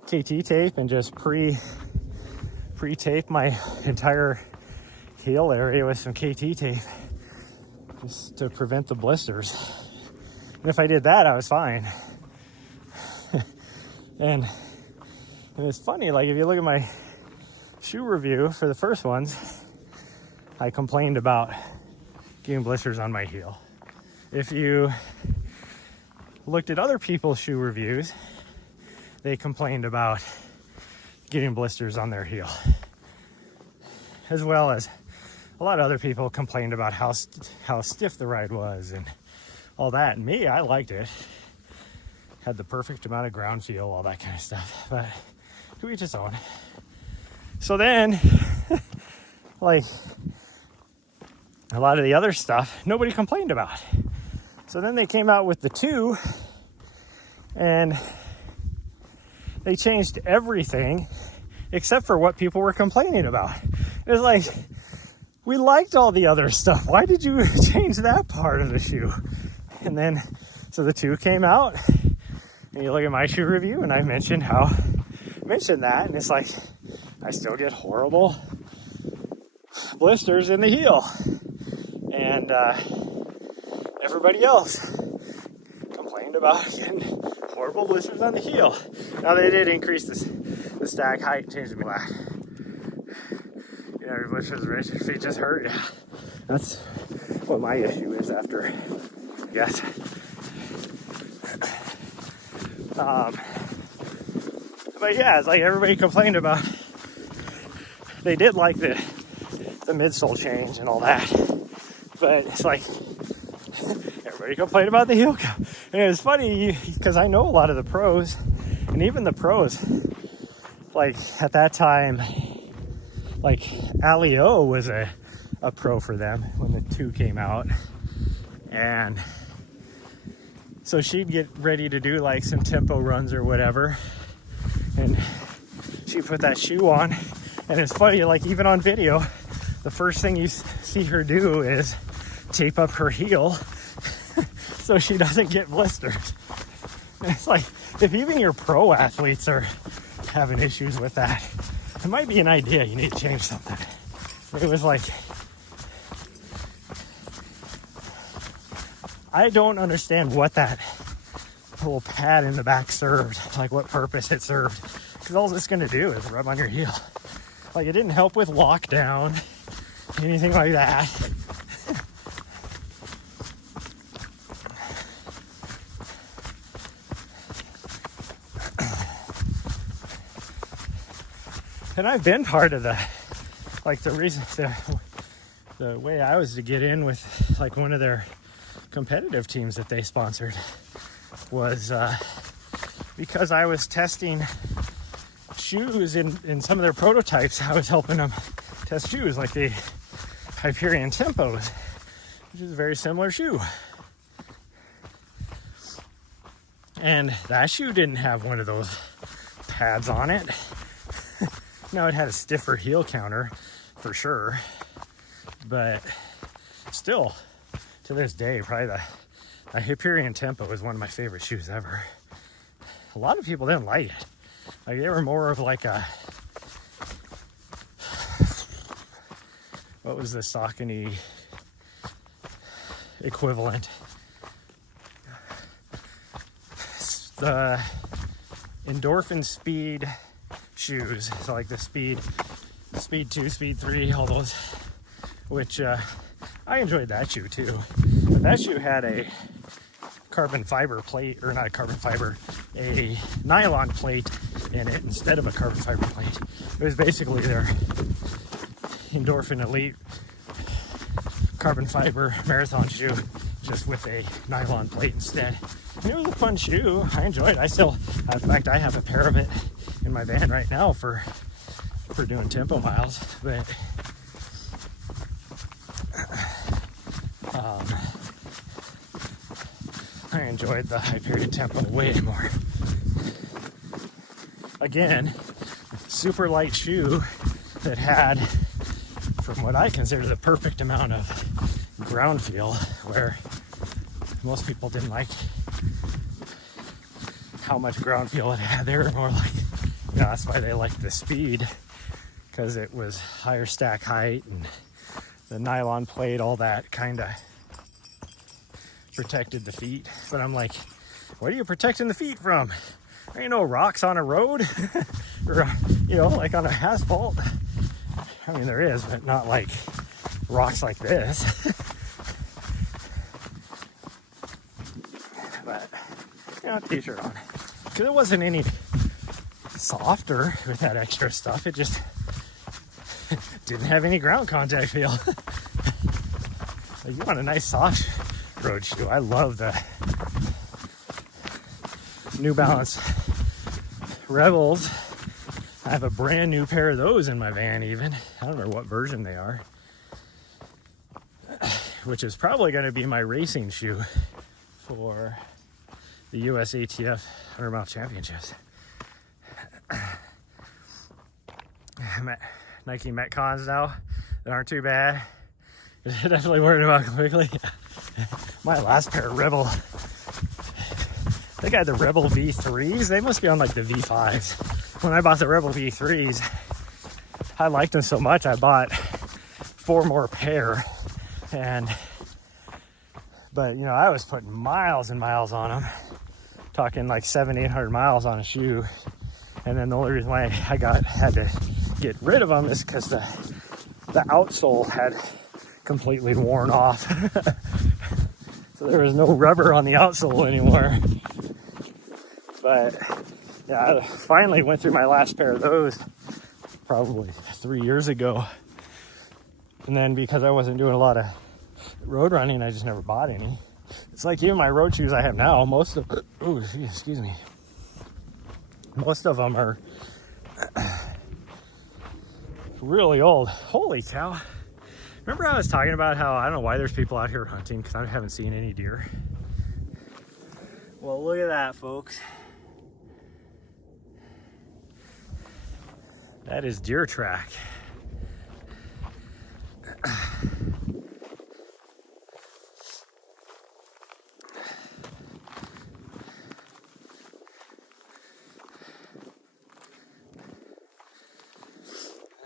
KT tape and just pre-tape my entire heel area with some KT tape just to prevent the blisters. And if I did that, I was fine. and it's funny, like if you look at my shoe review for the first ones, I complained about getting blisters on my heel. If you looked at other people's shoe reviews, they complained about getting blisters on their heel. As well as a lot of other people complained about how stiff the ride was and all that. And me, I liked it. Had the perfect amount of ground feel, all that kind of stuff. But to each his own. So then, like, a lot of the other stuff, nobody complained about. So then they came out with the 2, and they changed everything except for what people were complaining about. It was like, we liked all the other stuff. Why did you change that part of the shoe? And then, so the 2 came out, and you look at my shoe review, and I mentioned that, and it's like, I still get horrible blisters in the heel. And everybody else complained about getting horrible blisters on the heel. Now they did increase the stag height and change the black. You know, your blisters are rich, your feet just hurt. Yeah. That's what my issue is after, I guess. But yeah, it's like everybody complained about. They did like the midsole change and all that, but it's like everybody complained about the heel cup. And it was funny because I know a lot of the pros, and even the pros, like at that time, like Ali O was a a pro for them when the 2 came out. And so she'd get ready to do like some tempo runs or whatever. And she put that shoe on. And it's funny, like even on video, the first thing you see her do is tape up her heel so she doesn't get blisters. And it's like, if even your pro athletes are having issues with that, it might be an idea you need to change something. It was like, I don't understand what that little pad in the back served, like what purpose it served, because all it's going to do is rub on your heel. Like, it didn't help with lockdown, anything like that. And I've been part of the reason, the way I was to get in with like one of their competitive teams that they sponsored was because I was testing shoes in some of their prototypes. I was helping them test shoes like the Hyperion Tempos, which is a very similar shoe. And that shoe didn't have one of those pads on it. No, it had a stiffer heel counter for sure, but still, to this day, probably the Hyperion Tempo is one of my favorite shoes ever. A lot of people didn't like it. Like, they were more of like a, what was the Saucony equivalent? The Endorphin Speed shoes, so like the Speed 2, Speed 3, all those, which I enjoyed that shoe too. But that shoe had a carbon fiber plate, or not a carbon fiber, a nylon plate in it instead of a carbon fiber plate. It was basically their Endorphin Elite carbon fiber marathon shoe, just with a nylon plate instead. And it was a fun shoe. I enjoyed it. In fact, I have a pair of it in my van right now for doing tempo miles. But I enjoyed the Hyperion Tempo way more. Again, super light shoe that had, from what I consider, the perfect amount of ground feel, where most people didn't like how much ground feel it had. They were more like, you know, that's why they liked the Speed, because it was higher stack height and the nylon plate, all that kind of protected the feet. But I'm like, what are you protecting the feet from? There ain't no rocks on a road or, you know, like on a asphalt. I mean, there is, but not like rocks like this. But, you know, t-shirt on. Because it wasn't any softer with that extra stuff. It just didn't have any ground contact feel. Like, you want a nice soft road shoe. I love the New Balance Rebels. I have a brand new pair of those in my van even. I don't know what version they are. Which is probably going to be my racing shoe for the US ATF 100-mile championships. Nike Metcons now that aren't too bad. Definitely worried about quickly. My last pair of Rebel, I think I had the Rebel V3s. They must be on like the V5s. When I bought the Rebel V3s, I liked them so much I bought 4 more pair. But you know, I was putting miles and miles on them, talking like 700-800 miles on a shoe. And then the only reason why I had to get rid of them is because the outsole had completely worn off. So there was no rubber on the outsole anymore. But yeah, I finally went through my last pair of those probably 3 years ago. And then because I wasn't doing a lot of road running, I just never bought any. It's like even my road shoes I have now, most of them are really old. Holy cow. Remember I was talking about how I don't know why there's people out here hunting because I haven't seen any deer. Well, look at that, folks. That is deer track.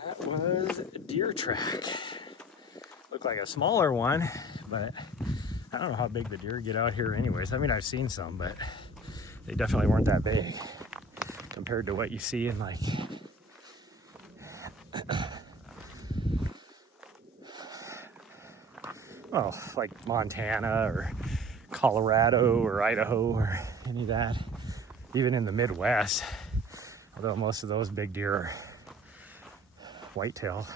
That was deer track. Looked like a smaller one, but I don't know how big the deer get out here anyways. I mean, I've seen some, but they definitely weren't that big compared to what you see in like well, like Montana or Colorado or Idaho or any of that. Even in the Midwest, although most of those big deer are whitetail.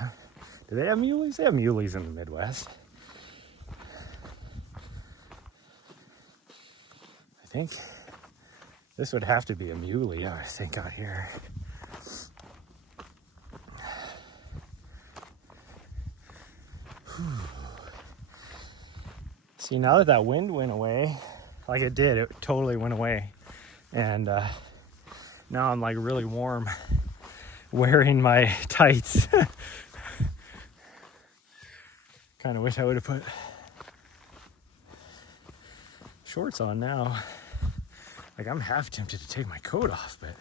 Do they have muleys? They have muleys in the Midwest. I think this would have to be a muley, I think, out here. Whew. See, now that that wind went away, like it did, it totally went away. And now I'm like really warm wearing my tights. Kind of wish I would have put shorts on now. Like I'm half tempted to take my coat off, but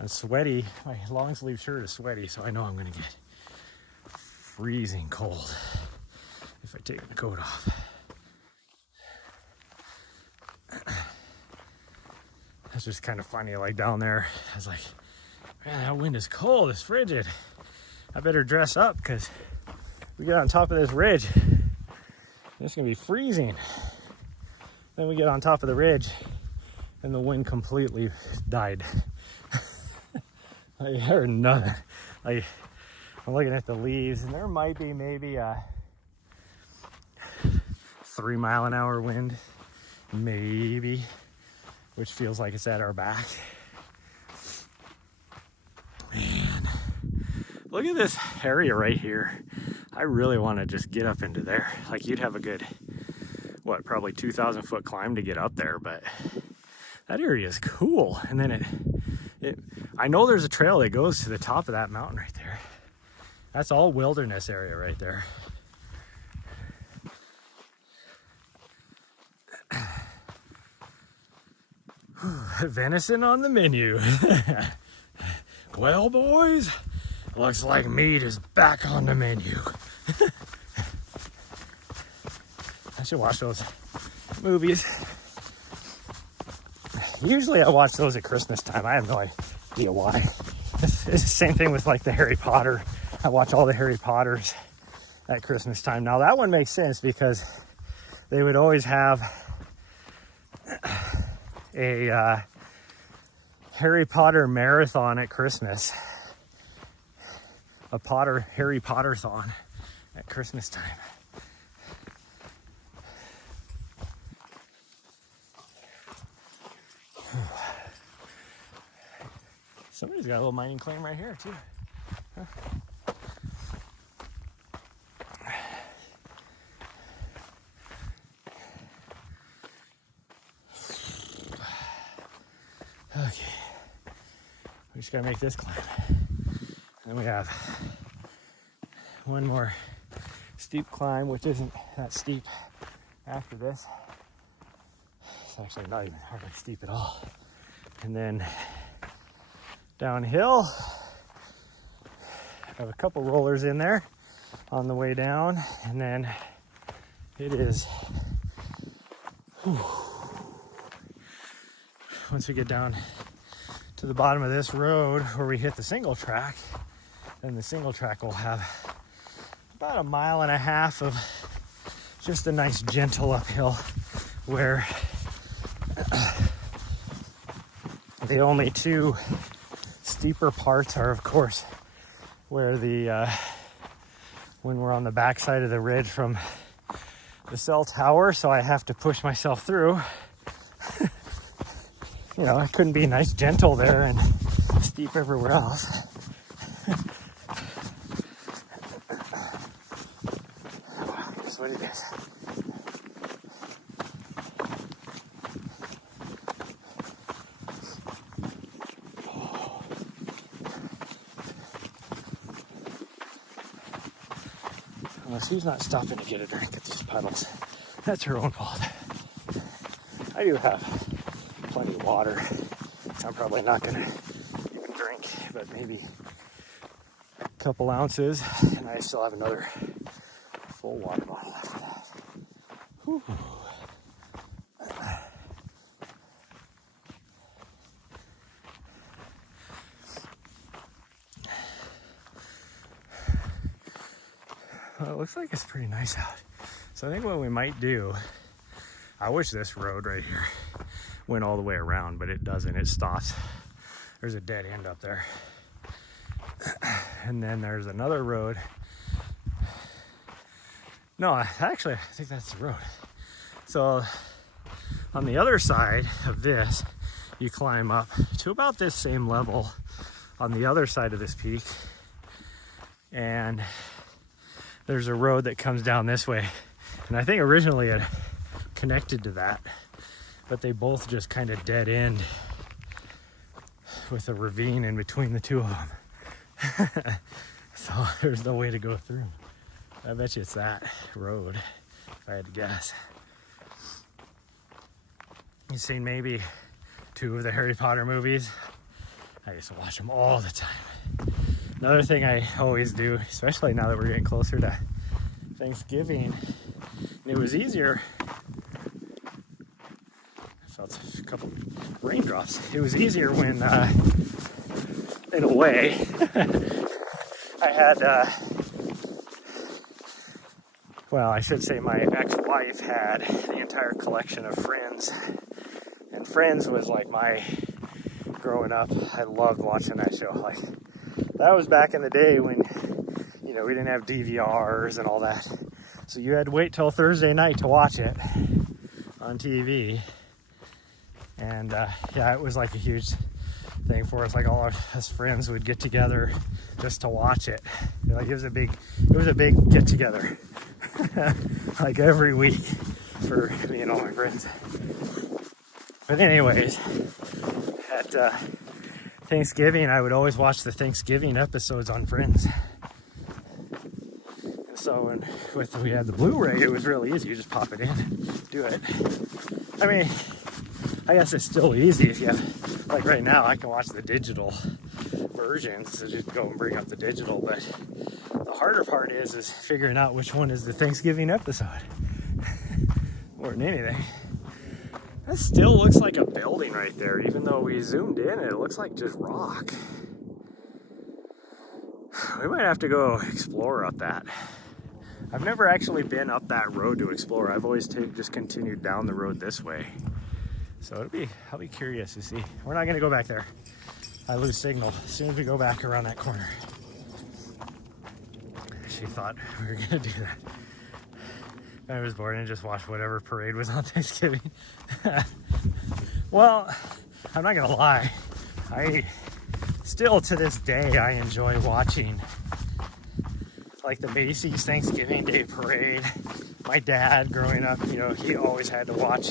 I'm sweaty. My long sleeve shirt is sweaty, so I know I'm gonna get freezing cold if I take the coat off. That's just kind of funny, like down there, I was like, man, that wind is cold, it's frigid. I better dress up because we get on top of this ridge, it's gonna be freezing. Then we get on top of the ridge and the wind completely died. I heard nothing. Like, I'm looking at the leaves and there might be maybe a 3 mile an hour wind, maybe, which feels like it's at our back. Man, look at this area right here. I really want to just get up into there. Like you'd have a good, what, probably 2,000 foot climb to get up there, but that area is cool. And then I know there's a trail that goes to the top of that mountain right there. That's all wilderness area right there. Venison on the menu. Well, boys, looks like meat is back on the menu. I should watch those movies. Usually I watch those at Christmas time. I have no idea why. It's the same thing with like the Harry Potter. I watch all the Harry Potters at Christmas time. Now that one makes sense because they would always have a Harry Potter marathon at Christmas. A Harry Potter-thon at Christmas time. Somebody's got a little mining claim right here too. Huh? Okay, we just gotta make this climb. And we have one more steep climb, which isn't that steep after this. It's actually not even hardly steep at all. And then downhill, I have a couple rollers in there on the way down, and then it is, whew, once we get down to the bottom of this road where we hit the single track, then the single track will have about 1.5 miles of just a nice gentle uphill where the only two steeper parts are, of course, where the when we're on the back side of the ridge from the cell tower, so I have to push myself through. You know, it couldn't be nice gentle there and steep everywhere else. Unless he's not stopping to get a drink at these puddles. That's her own fault. I do have plenty of water. I'm probably not gonna even drink, but maybe a couple ounces, and I still have another full water bottle after that. Whew. Well, it looks like it's pretty nice out. So I think what we might do, I wish this road right here went all the way around, but it doesn't. It stops. There's a dead end up there. And then there's another road. No, actually, I think that's the road. So on the other side of this, you climb up to about this same level on the other side of this peak. And there's a road that comes down this way. And I think originally it connected to that, but they both just kind of dead end with a ravine in between the two of them. So there's no way to go through. I bet you it's that road, if I had to guess. You've seen maybe 2 of the Harry Potter movies. I used to watch them all the time. Another thing I always do, especially now that we're getting closer to Thanksgiving, and it was easier. I felt a couple raindrops. It was easier when, in a way, I had, well, I should say my ex-wife had the entire collection of Friends. And Friends was like my, growing up, I loved watching that show. Like, that was back in the day when, you know, we didn't have DVRs and all that. So you had to wait till Thursday night to watch it on TV. And yeah, it was like a huge thing for us. Like all of us friends would get together just to watch it. Like it was a big get together. Like every week for me and all my friends. But anyways, at Thanksgiving, I would always watch the Thanksgiving episodes on Friends. And so when we had the Blu-ray, it was really easy. You just pop it in, do it. I mean, I guess it's still easy if you have, like right now, I can watch the digital versions, so just go and bring up the digital, but the harder part is figuring out which one is the Thanksgiving episode. More than anything. That still looks like a building right there, even though we zoomed in, it looks like just rock. We might have to go explore up that. I've never actually been up that road to explore. I've always just continued down the road this way. So I'll be curious to see. We're not gonna go back there. I lose signal as soon as we go back around that corner. She thought we were gonna do that. I was born and just watched whatever parade was on Thanksgiving. Well, I'm not gonna lie. I still to this day, I enjoy watching like the Macy's Thanksgiving Day parade. My dad growing up, you know, he always had to watch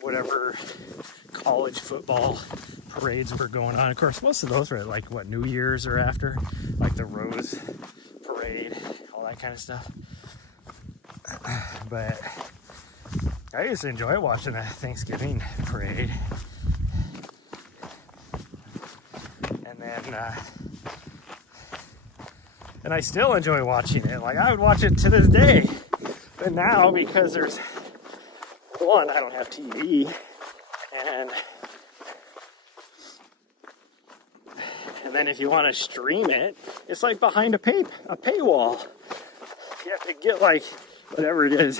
whatever college football parades were going on. Of course, most of those were like what, New Year's or after, like the Rose Parade, all that kind of stuff. But I used to enjoy watching a Thanksgiving parade. And then, and I still enjoy watching it. Like I would watch it to this day. But now, because there's one, I don't have TV, and then if you want to stream it, it's like behind a paywall. You have to get like whatever it is,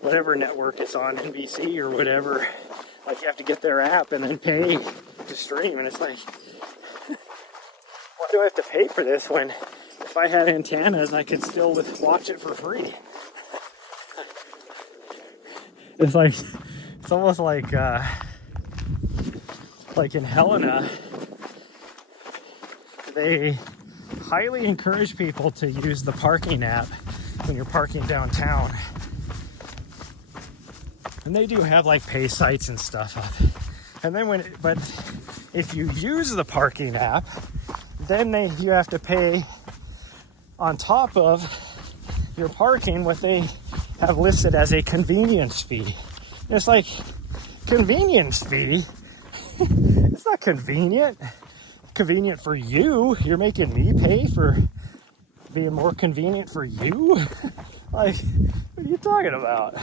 whatever network it's on, NBC or whatever. Like you have to get their app and then pay to stream, and it's like, why do I have to pay for this when if I had antennas, I could still watch it for free? It's like, it's almost like in Helena, they highly encourage people to use the parking app when you're parking downtown. And they do have like pay sites and stuff up. And then but if you use the parking app, then you have to pay on top of you're parking what they have listed as a convenience fee. It's like, convenience fee? It's not convenient. Convenient for you. You're making me pay for being more convenient for you? Like, what are you talking about?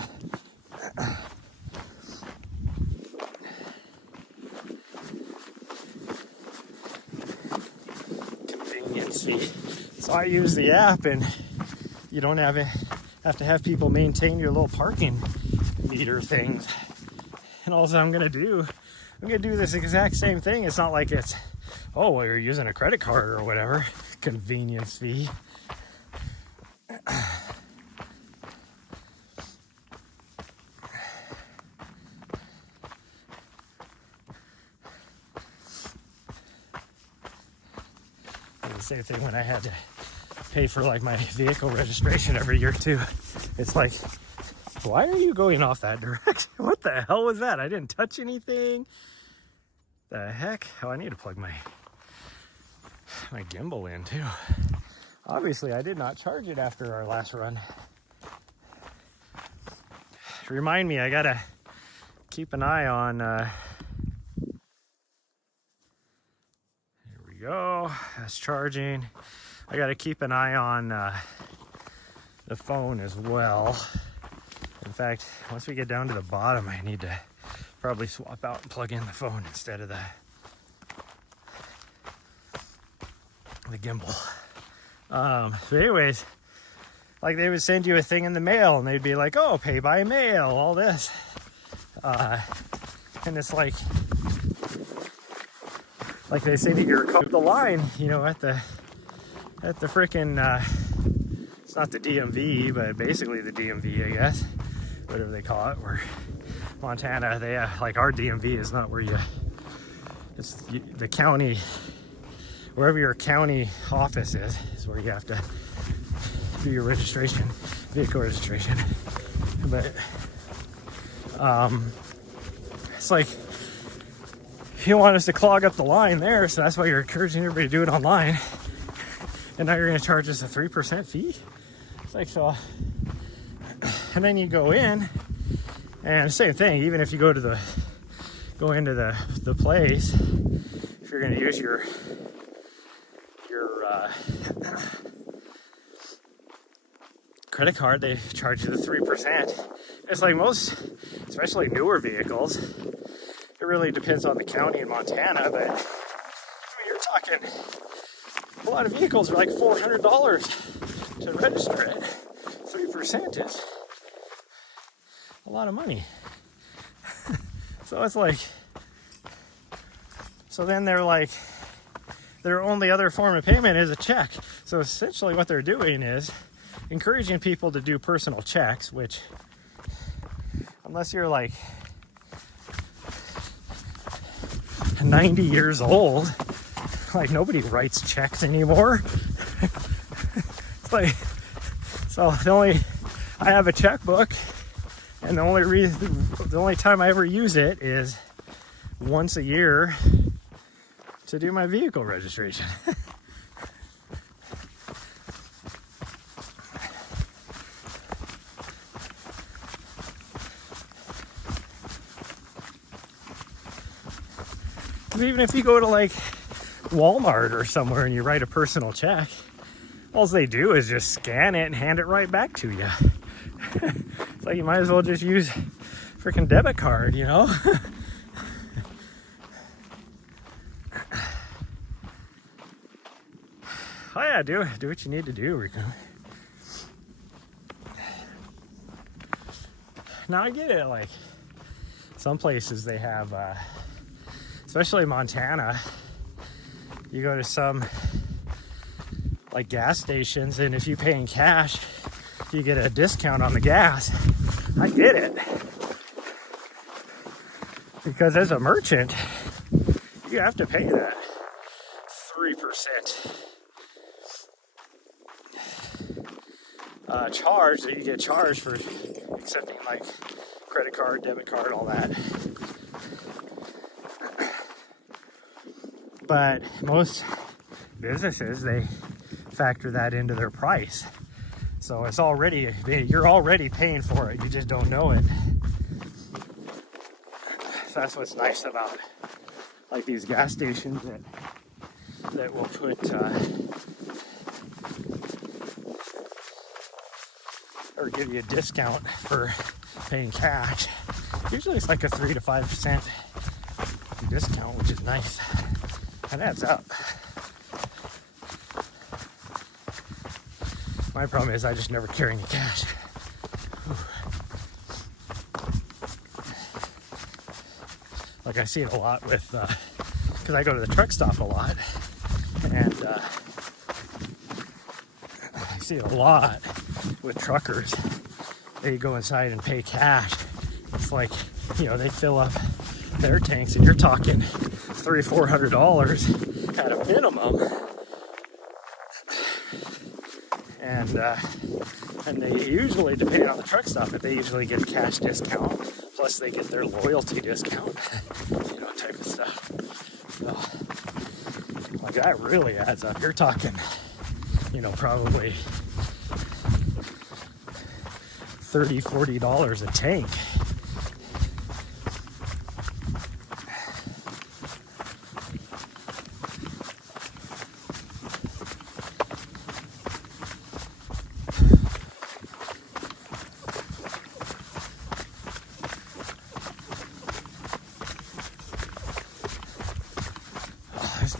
Convenience fee. So I use the app, and you don't have to have people maintain your little parking meter things. And all I'm gonna do this exact same thing. It's not like it's, oh, well, you're using a credit card or whatever. Convenience fee. The same thing when I had to pay for like my vehicle registration every year too. It's like, why are you going off that direction? What the hell was that? I didn't touch anything. The heck? Oh, I need to plug my gimbal in too. Obviously, I did not charge it after our last run. Remind me, I gotta keep an eye on. Here we go. That's charging. I gotta keep an eye on the phone as well. In fact, once we get down to the bottom, I need to probably swap out and plug in the phone instead of the gimbal. So anyways, like they would send you a thing in the mail and they'd be like, oh, pay by mail, all this. And it's like they say that you're up the line, you know, at the frickin', it's not the DMV, but basically the DMV, I guess, whatever they call it, where Montana, they like our DMV is not where it's the county, wherever your county office is where you have to do your registration, vehicle registration. But it's like, you don't want us to clog up the line there, so that's why you're encouraging everybody to do it online. And now you're going to charge us a 3% fee? It's like, so, and then you go in, and same thing, even if you go into the place, if you're going to use your credit card, they charge you the 3%. It's like most, especially newer vehicles, it really depends on the county in Montana, but I mean, you're talking, a lot of vehicles are like $400 to register it. 3% is a lot of money. So it's like, so then they're like, their only other form of payment is a check. So essentially what they're doing is encouraging people to do personal checks, which, unless you're like 90 years old, like nobody writes checks anymore. It's like, so I have a checkbook, and the only time I ever use it is once a year to do my vehicle registration. Even if you go to like Walmart or somewhere and you write a personal check, all they do is just scan it and hand it right back to you. It's like you might as well just use freaking debit card, you know? Oh yeah, do what you need to do, Rico. Now I get it, like some places they have, especially Montana, you go to some like gas stations, and if you pay in cash, you get a discount on the gas. I get it. Because as a merchant, you have to pay that 3% charge that you get charged for accepting like credit card, debit card, all that. But most businesses, they factor that into their price. So it's already, you're already paying for it. You just don't know it. So that's what's nice about like these gas stations that will put or give you a discount for paying cash. Usually it's like a 3 to 5% discount, which is nice. And adds up. My problem is I just never carry any cash. Like I see it a lot with, because I go to the truck stop a lot, and I see it a lot with truckers. They go inside and pay cash. It's like, you know, they fill up their tanks, and you're talking $300-400 at a minimum. And they usually, depending on the truck stop, but they usually get a cash discount. Plus, they get their loyalty discount, you know, type of stuff. So, like that really adds up. You're talking, you know, probably $30-40 a tank.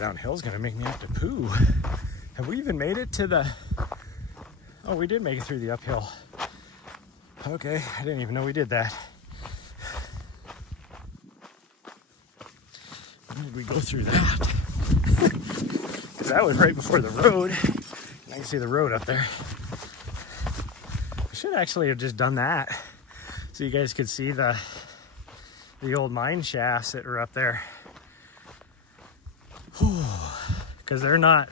Downhill's gonna make me have to poo. Have we even made it to the... Oh, we did make it through the uphill. Okay, I didn't even know we did that. When did we go through that? Because that was right before the road. I can see the road up there. I should actually have just done that so you guys could see the old mine shafts that are up there. Because they're not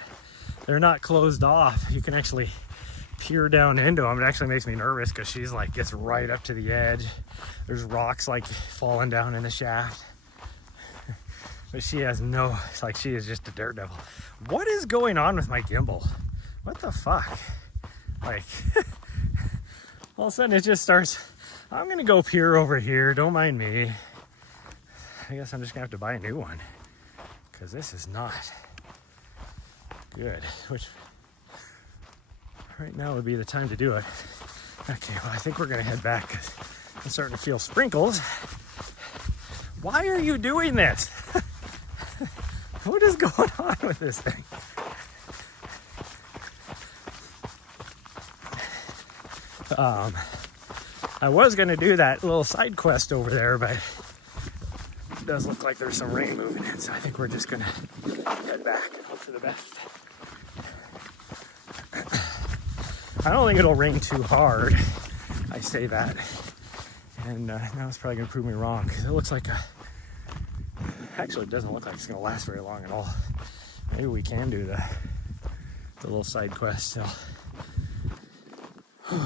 closed off. You can actually peer down into them. It actually makes me nervous because she's like gets right up to the edge. There's rocks like falling down in the shaft. But she has no, it's like she is just a daredevil. What is going on with my gimbal? What the fuck? Like, all of a sudden it just starts, I'm gonna go peer over here, don't mind me. I guess I'm just gonna have to buy a new one. Because this is not good, which right now would be the time to do it. Okay, well, I think we're gonna head back because I'm starting to feel sprinkles. Why are you doing this? What is going on with this thing? I was gonna do that little side quest over there, but it does look like there's some rain moving in, so I think we're just gonna head back and hope for the best. I don't think it'll rain too hard. I say that, and now it's probably gonna prove me wrong because it looks like actually it doesn't look like it's gonna last very long at all. Maybe we can do the little side quest still. Good.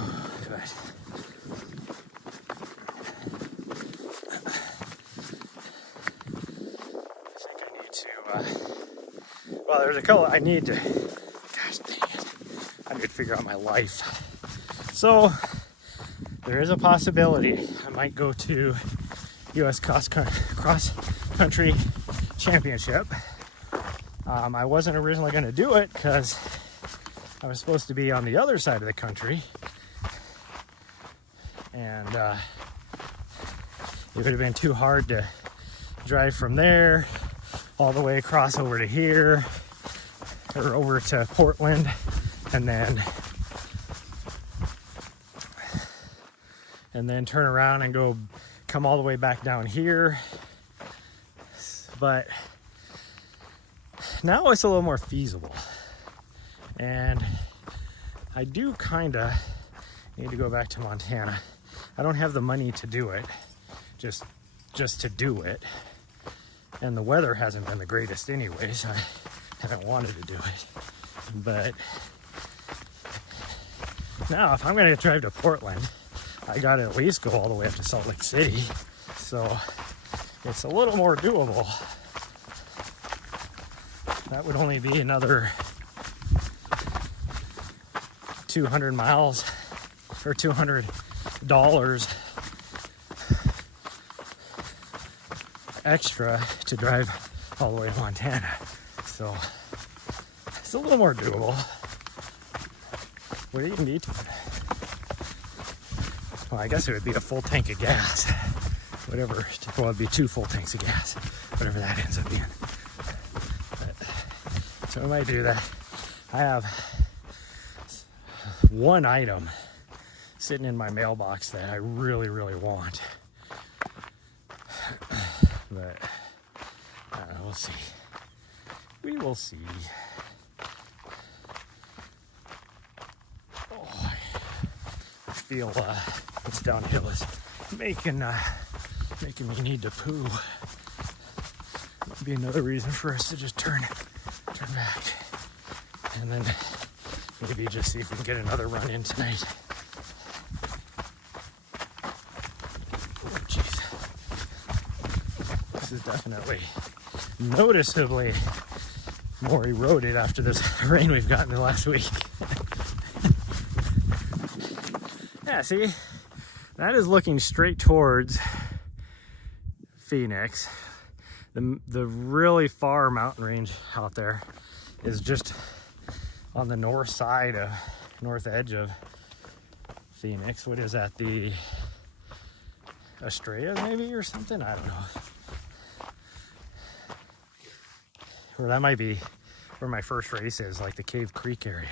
Well, there's a couple I need to, gosh dang it, I need to figure out my life. So, there is a possibility I might go to U.S. Cross Country Championship. I wasn't originally going to do it because I was supposed to be on the other side of the country. And it would have been too hard to drive from there all the way across over to here, or over to Portland, and then turn around and come all the way back down here. But now it's a little more feasible, and I do kind of need to go back to Montana. I don't have the money to do it, just to do it. And the weather hasn't been the greatest anyways. I haven't wanted to do it. But now if I'm gonna drive to Portland, I gotta at least go all the way up to Salt Lake City. So it's a little more doable. That would only be another 200 miles or $200 extra to drive all the way to Montana. So it's a little more doable. What do you need? Well, I guess it would be a full tank of gas. Whatever. Well, it'd be 2 full tanks of gas. Whatever that ends up being. But, so I might do that. I have one item sitting in my mailbox that I really, really want. But I don't know, we'll see. We will see. Oh, I feel this downhill is making me need to poo. That'd be another reason for us to just turn back, and then maybe just see if we can get another run in tonight. Oh, jeez. This is definitely noticeably more eroded after this rain we've gotten the last week. Yeah, see? That is looking straight towards Phoenix. The really far mountain range out there is just on the north side of, north edge of Phoenix. What is that, the Estrella maybe or something? I don't know. Or that might be where my first race is, like the Cave Creek area.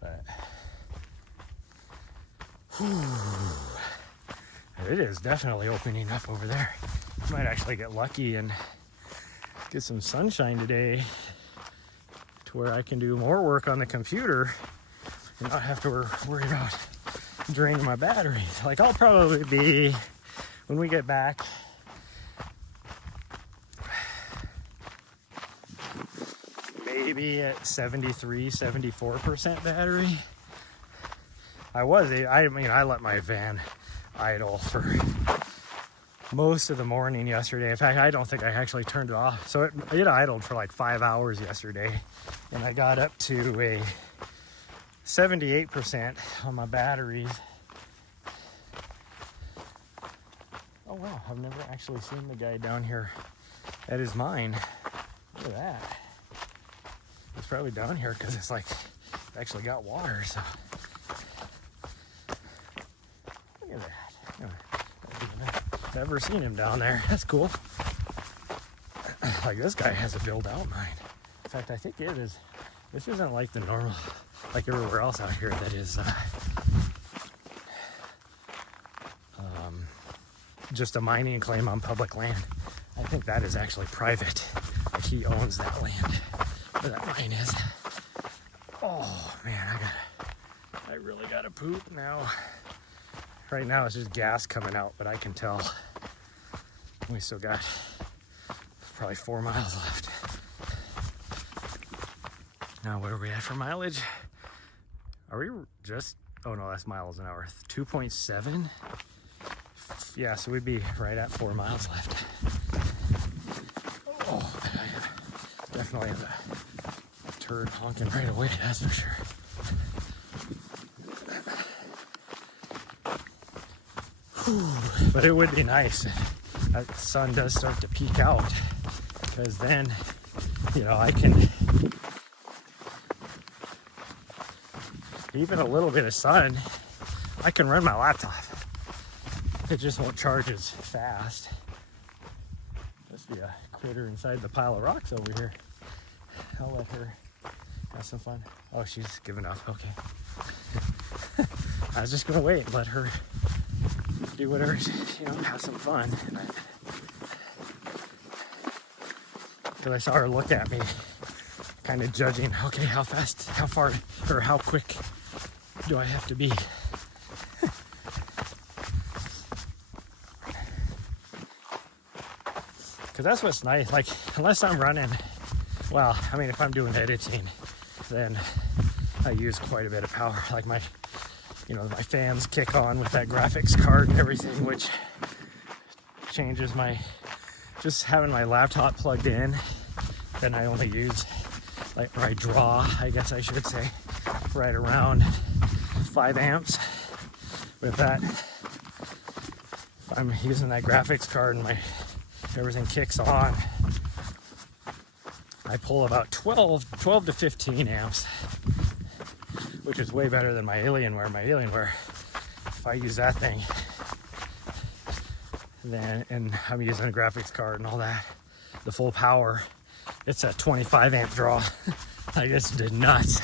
But it is definitely opening up over there. Might actually get lucky and get some sunshine today to where I can do more work on the computer and not have to worry about draining my battery. Like, I'll probably be, when we get back, maybe at 73-74% battery. I let my van idle for most of the morning yesterday. In fact, I don't think I actually turned it off. So it idled for like 5 hours yesterday, and I got up to a 78% on my batteries. Oh wow, I've never actually seen the guy down here at his mine. Look at that. It's probably down here because it's like it's actually got water. So look at that. Never seen him down there. That's cool. Like, this guy has a build out mine. In fact, I think it is. This isn't like the normal, like everywhere else out here that is just a mining claim on public land. I think that is actually private. Like, he owns that land where that mine is. Oh man, I really gotta poop now. Right now it's just gas coming out, but I can tell we still got probably 4 miles left. Now, where are we at for mileage? Are we just, oh no, that's miles an hour. 2.7? Yeah, so we'd be right at 4 miles left. Oh, but I definitely have a turd honking right away, that's for sure. But it would be nice if that sun does start to peak out, because then, you know, I can, even a little bit of sun, I can run my laptop. It just won't charge as fast. Must be a critter inside the pile of rocks over here. I'll let her have some fun. Oh, she's giving up. Okay. I was just gonna wait and let her do whatever, you know, have some fun. Because I saw her look at me, kind of judging, okay, how fast, how far, or how quick do I have to be? Because that's what's nice, like, unless I'm running, well, I mean, if I'm doing editing, then I use quite a bit of power. Like, my, you know, my fans kick on with that graphics card and everything, which changes my, just having my laptop plugged in, then I only use, like, or I draw, I guess I should say, right around 5 amps with that, if I'm using that graphics card and everything kicks on, I pull about 12 to 15 amps, which is way better than my Alienware. My Alienware, if I use that thing, then, and I'm using a graphics card and all that, the full power, it's a 25 amp draw. Like, it's nuts.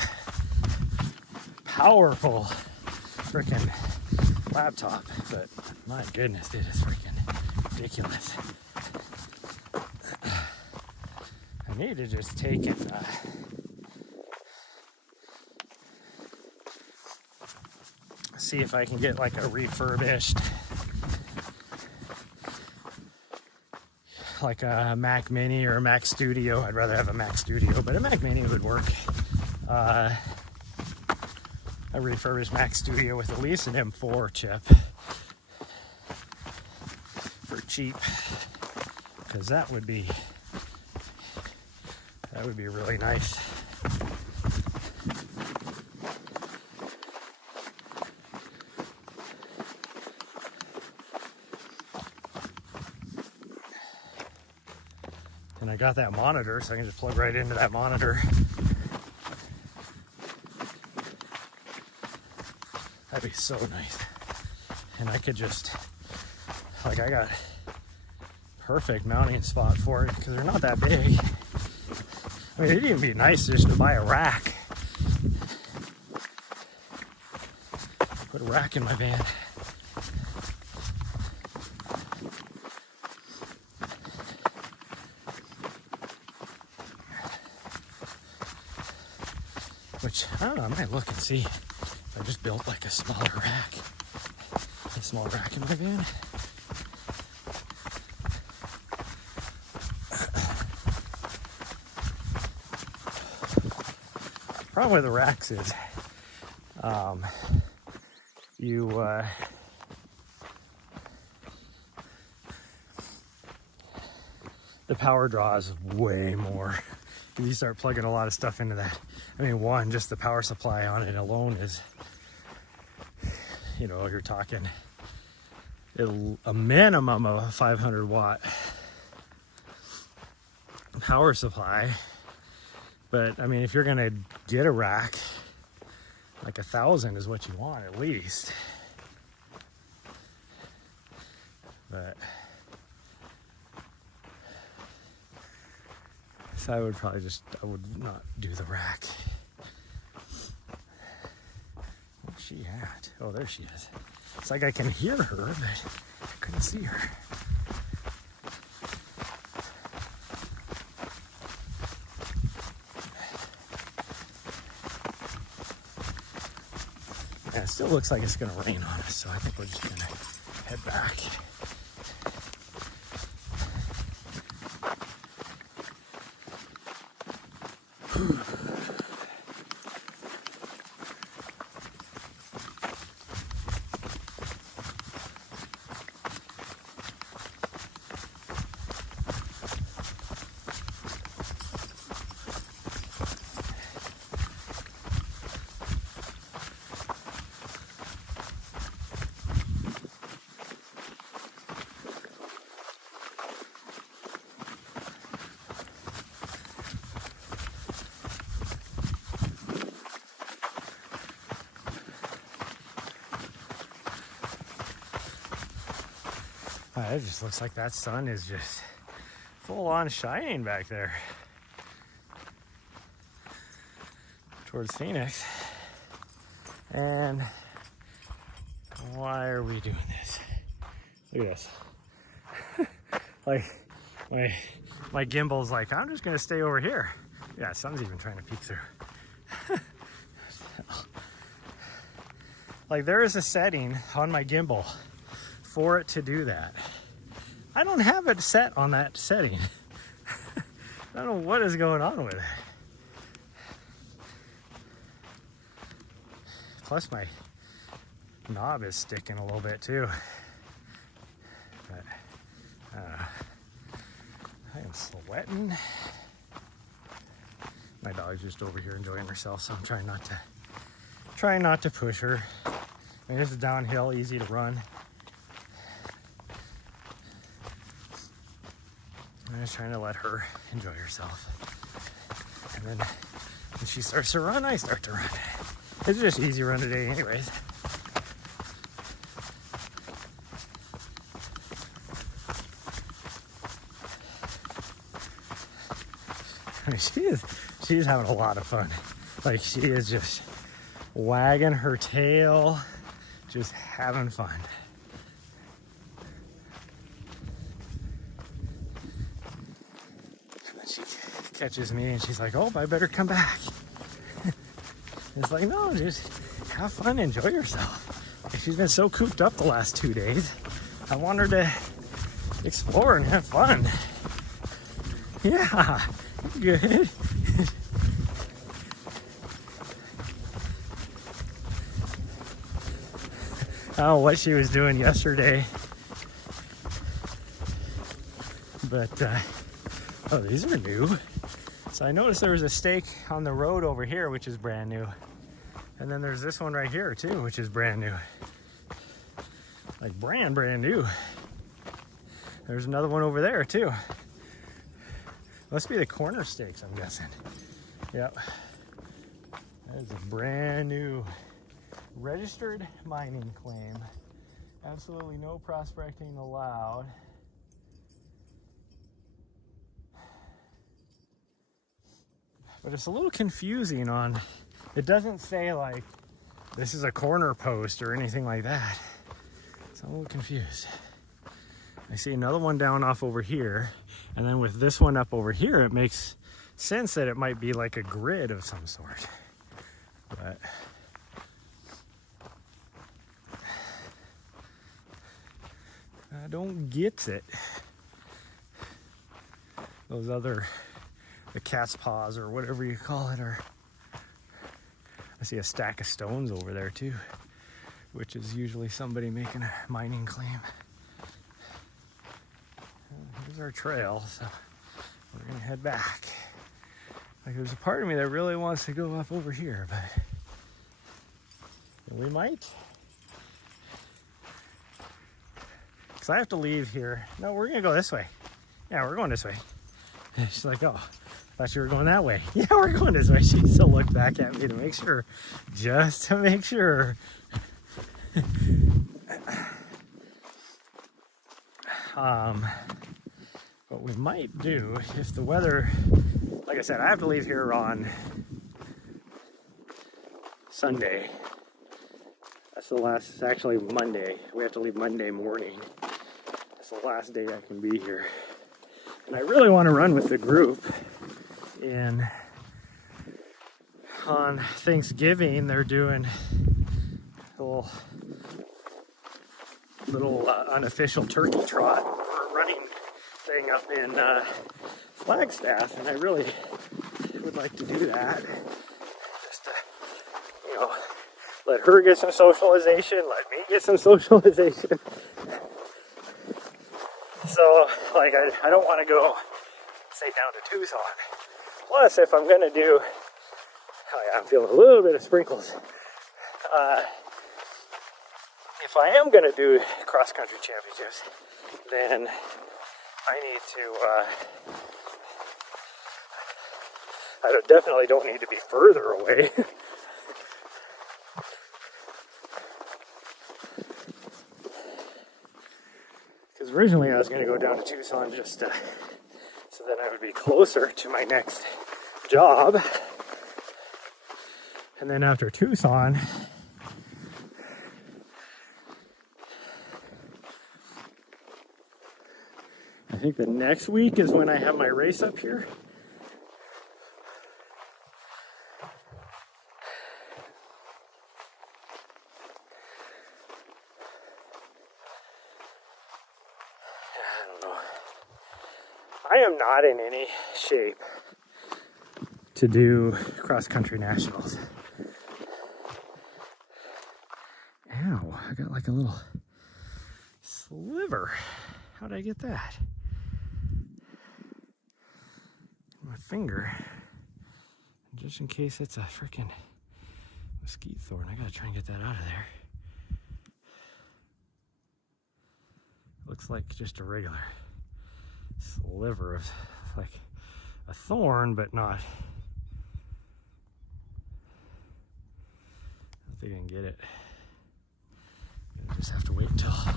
Powerful freaking laptop, but my goodness, it is freaking ridiculous. I need to just take it. See if I can get like a refurbished, like a Mac Mini or a Mac Studio. I'd rather have a Mac Studio, but a Mac Mini would work. A refurbished Mac Studio with at least an M4 chip for cheap, because that would be really nice. And I got that monitor, so I can just plug right into that monitor. That'd be so nice. And I could just, like, I got perfect mounting spot for it because they're not that big. I mean, it'd even be nice just to buy a rack. Put a rack in my van. Which, I don't know, I might look and see if I just built like a smaller rack. A small rack in my van. Problem with the racks is the power draw is way more. You start plugging a lot of stuff into that. I mean, one, just the power supply on it alone is, you know, you're talking a minimum of a 500 watt power supply. But I mean, if you're gonna get a rack, like 1,000 is what you want at least. But so I would not do the rack. Where's she at? Oh, there she is. It's like I can hear her, but I couldn't see her. Yeah, it still looks like it's gonna rain on us, so I think we're just gonna head back. It just looks like that sun is just full on shining back there towards Phoenix. And why are we doing this? Look at this. Like my gimbal's like, I'm just gonna stay over here. Yeah, sun's even trying to peek through. Like, there is a setting on my gimbal for it to do that. I don't have it set on that setting. I don't know what is going on with it. Plus my knob is sticking a little bit too. But I am sweating. My dog's just over here enjoying herself, so I'm trying not to push her. I mean, this is downhill, easy to run. I'm just trying to let her enjoy herself. And then when she starts to run, I start to run. It's just easy run today anyways. I mean, she's having a lot of fun. Like, she is just wagging her tail, just having fun. And then she catches me and she's like, oh, I better come back. It's like, no, just have fun, enjoy yourself. She's been so cooped up the last 2 days. I want her to explore and have fun. Yeah, good. I don't know what she was doing yesterday, but oh, these are new. So I noticed there was a stake on the road over here, which is brand new. And then there's this one right here too, which is brand new. Like brand new. There's another one over there too. Must be the corner stakes, I'm guessing. Yep. That is a brand new registered mining claim. Absolutely no prospecting allowed. But it's a little confusing on, it doesn't say like this is a corner post or anything like that. So I'm a little confused. I see another one down off over here, and then with this one up over here, it makes sense that it might be like a grid of some sort. But I don't get it. Those other, the cat's paws or whatever you call it, are, I see a stack of stones over there too, which is usually somebody making a mining claim. Here's our trail, so we're gonna head back. Like, there's a part of me that really wants to go up over here, but we might. Because I have to leave here. No, we're gonna go this way. Yeah, we're going this way. And she's like, oh, thought you were going that way. Yeah, we're going this way. She still looked back at me to make sure, just to make sure. What we might do, if the weather, like I said, I have to leave here on Sunday. That's the last, it's actually Monday. We have to leave Monday morning. That's the last day I can be here. And I really want to run with the group. And on Thanksgiving, they're doing a little unofficial turkey trot or running thing up in Flagstaff, and I really would like to do that. Just to, you know, let her get some socialization, let me get some socialization. So, like, I don't want to go, say, down to Tucson. Plus, if I'm going to do, oh yeah, I'm feeling a little bit of sprinkles. If I am going to do cross-country championships, then I need to, I definitely don't need to be further away. Because originally I was going to go down to Tucson just so that I would be closer to my next job. And then after Tucson, I think the next week is when I have my race up here. I don't know. I am not in any shape to do cross-country nationals. Ow, I got like a little sliver. How did I get that? My finger. Just in case it's a freaking mesquite thorn. I gotta try and get that out of there. looks like just a regular sliver of like a thorn, but not. I think I can get it. I just have to wait until I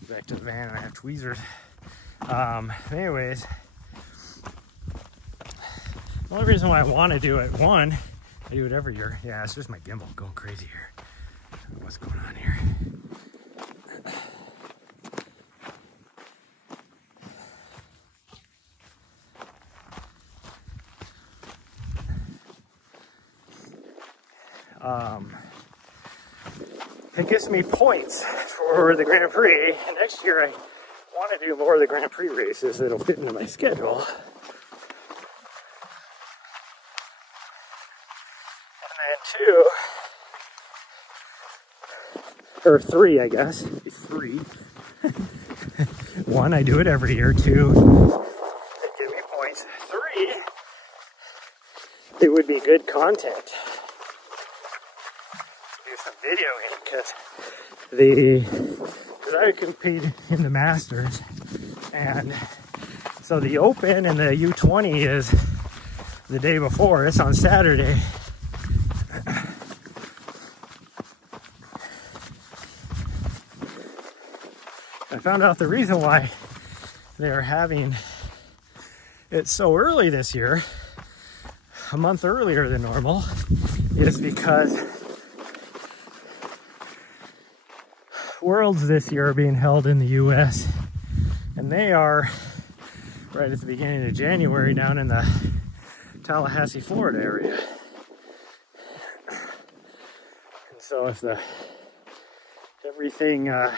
get back to the van and I have tweezers. Anyways, the only reason why I want to do it, one, I do it every year. Yeah, it's just my gimbal going crazy here. I don't know what's going on here. It gives me points for the Grand Prix. And next year I want to do more of the Grand Prix races that'll fit into my schedule. And then 2, or 3, I guess. 3. 1, I do it every year. 2, they give me points. 3, it would be good content. Do some videoing because I compete in the Masters, and so the Open and the U20 is the day before. It's on Saturday. I found out the reason why they're having it so early this year, a month earlier than normal, is because Worlds this year are being held in the US, and they are right at the beginning of January down in the Tallahassee, Florida area. And so if everything, I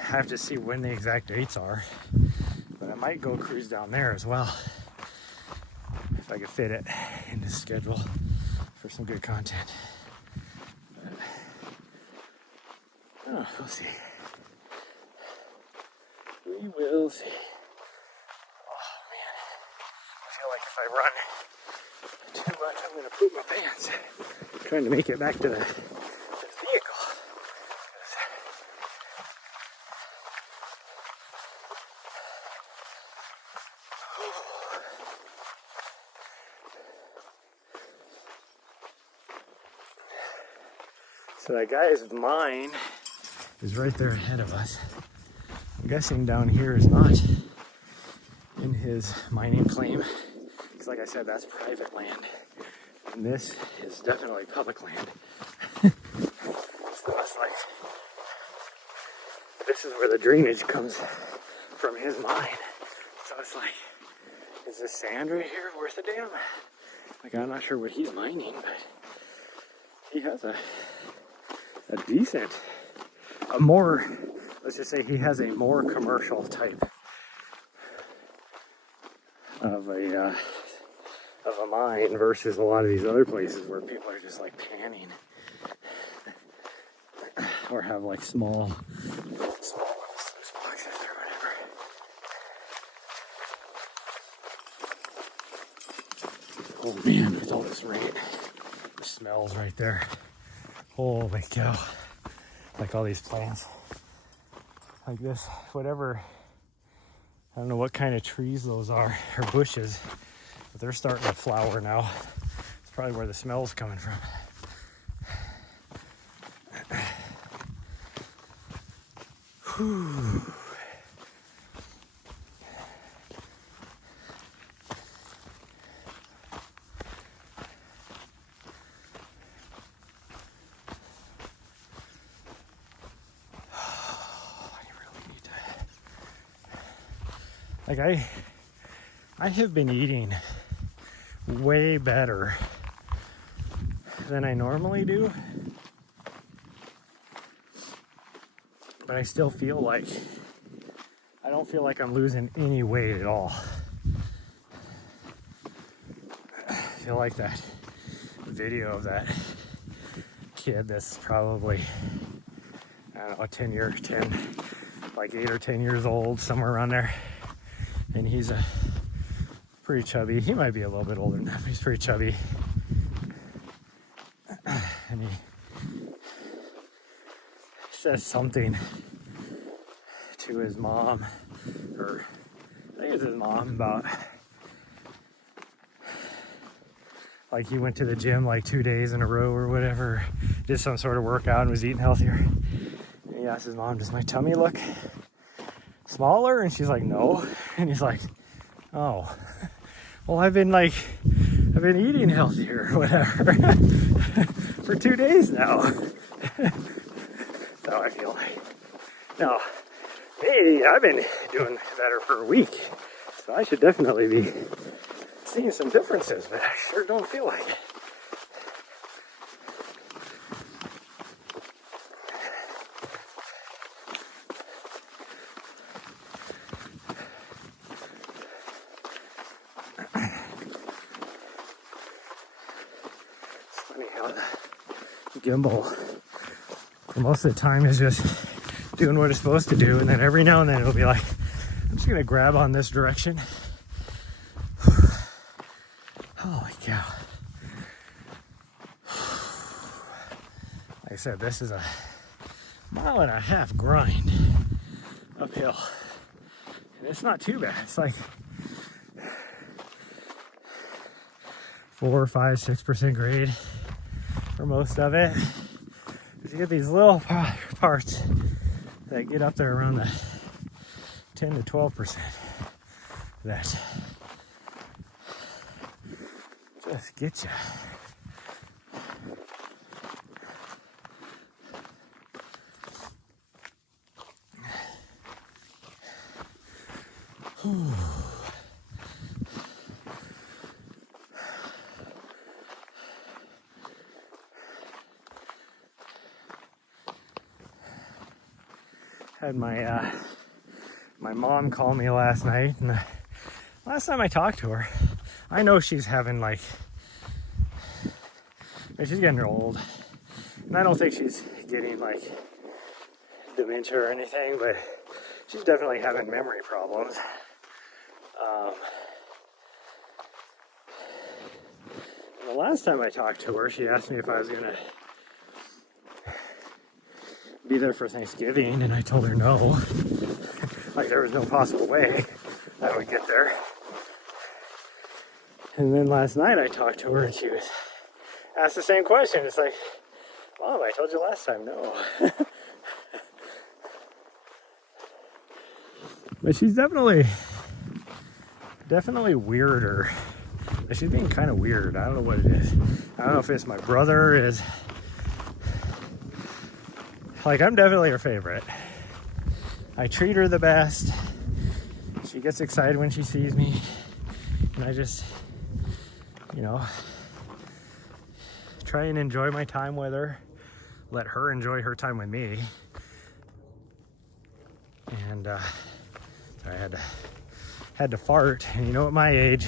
have to see when the exact dates are, but I might go cruise down there as well if I could fit it into the schedule for some good content. Oh, we'll see. We will see. Oh man, I feel like if I run too much, I'm gonna poop my pants. I'm trying to make it back to the vehicle. So that guy's mine is right there ahead of us. I'm guessing down here is not in his mining claim, because like I said, that's private land, and this is definitely public land. So it's like, this is where the drainage comes from his mine. So it's like, is this sand right here worth a damn? Like, I'm not sure what he's mining, but he has a decent, let's just say he has a more commercial type of a mine versus a lot of these other places where people are just like panning or have like small boxes or whatever. Oh man, with all this rain, the smells right there. Holy cow. Like all these plants. Like this, whatever. I don't know what kind of trees those are, or bushes, but they're starting to flower now. It's probably where the smell's coming from. Whew. Like I have been eating way better than I normally do, but I still feel like I don't feel like I'm losing any weight at all. I feel like that video of that kid that's probably, I don't know, 8 or 10 years old, somewhere around there. And he's pretty chubby. He might be a little bit older than that, but he's pretty chubby. And he says something to his mom, or I think it was his mom, about like he went to the gym like 2 days in a row or whatever, did some sort of workout and was eating healthier. And he asked his mom, does my tummy look smaller? And she's like, no. And he's like, oh, well, I've been eating healthier or whatever for 2 days now. That's how I feel like. No, hey, I've been doing better for a week, so I should definitely be seeing some differences, but I sure don't feel like it. It's funny how the gimbal, for most of the time, is just doing what it's supposed to do, and then every now and then it'll be like, I'm just gonna grab on this direction. Holy cow. Like I said, this is a 1.5 mile grind uphill, and it's not too bad. It's like 4, 5, 6% grade for most of it. You get these little parts that get up there around the 10 to 12% that just get you. Had my mom call me last night, and last time I talked to her, I know she's having she's getting old, and I don't think she's getting dementia or anything, but she's definitely having memory problems. The last time I talked to her, she asked me if I was gonna be there for Thanksgiving, and I told her no. There was no possible way I would get there. And then last night I talked to her, and she was asked the same question. It's like, Mom, I told you last time no. But she's definitely weirder. She's being kind of weird. I don't know what it is. I don't know if it's my brother is. I'm definitely her favorite. I treat her the best. She gets excited when she sees me. And I just, try and enjoy my time with her. Let her enjoy her time with me. And I had to fart. And at my age,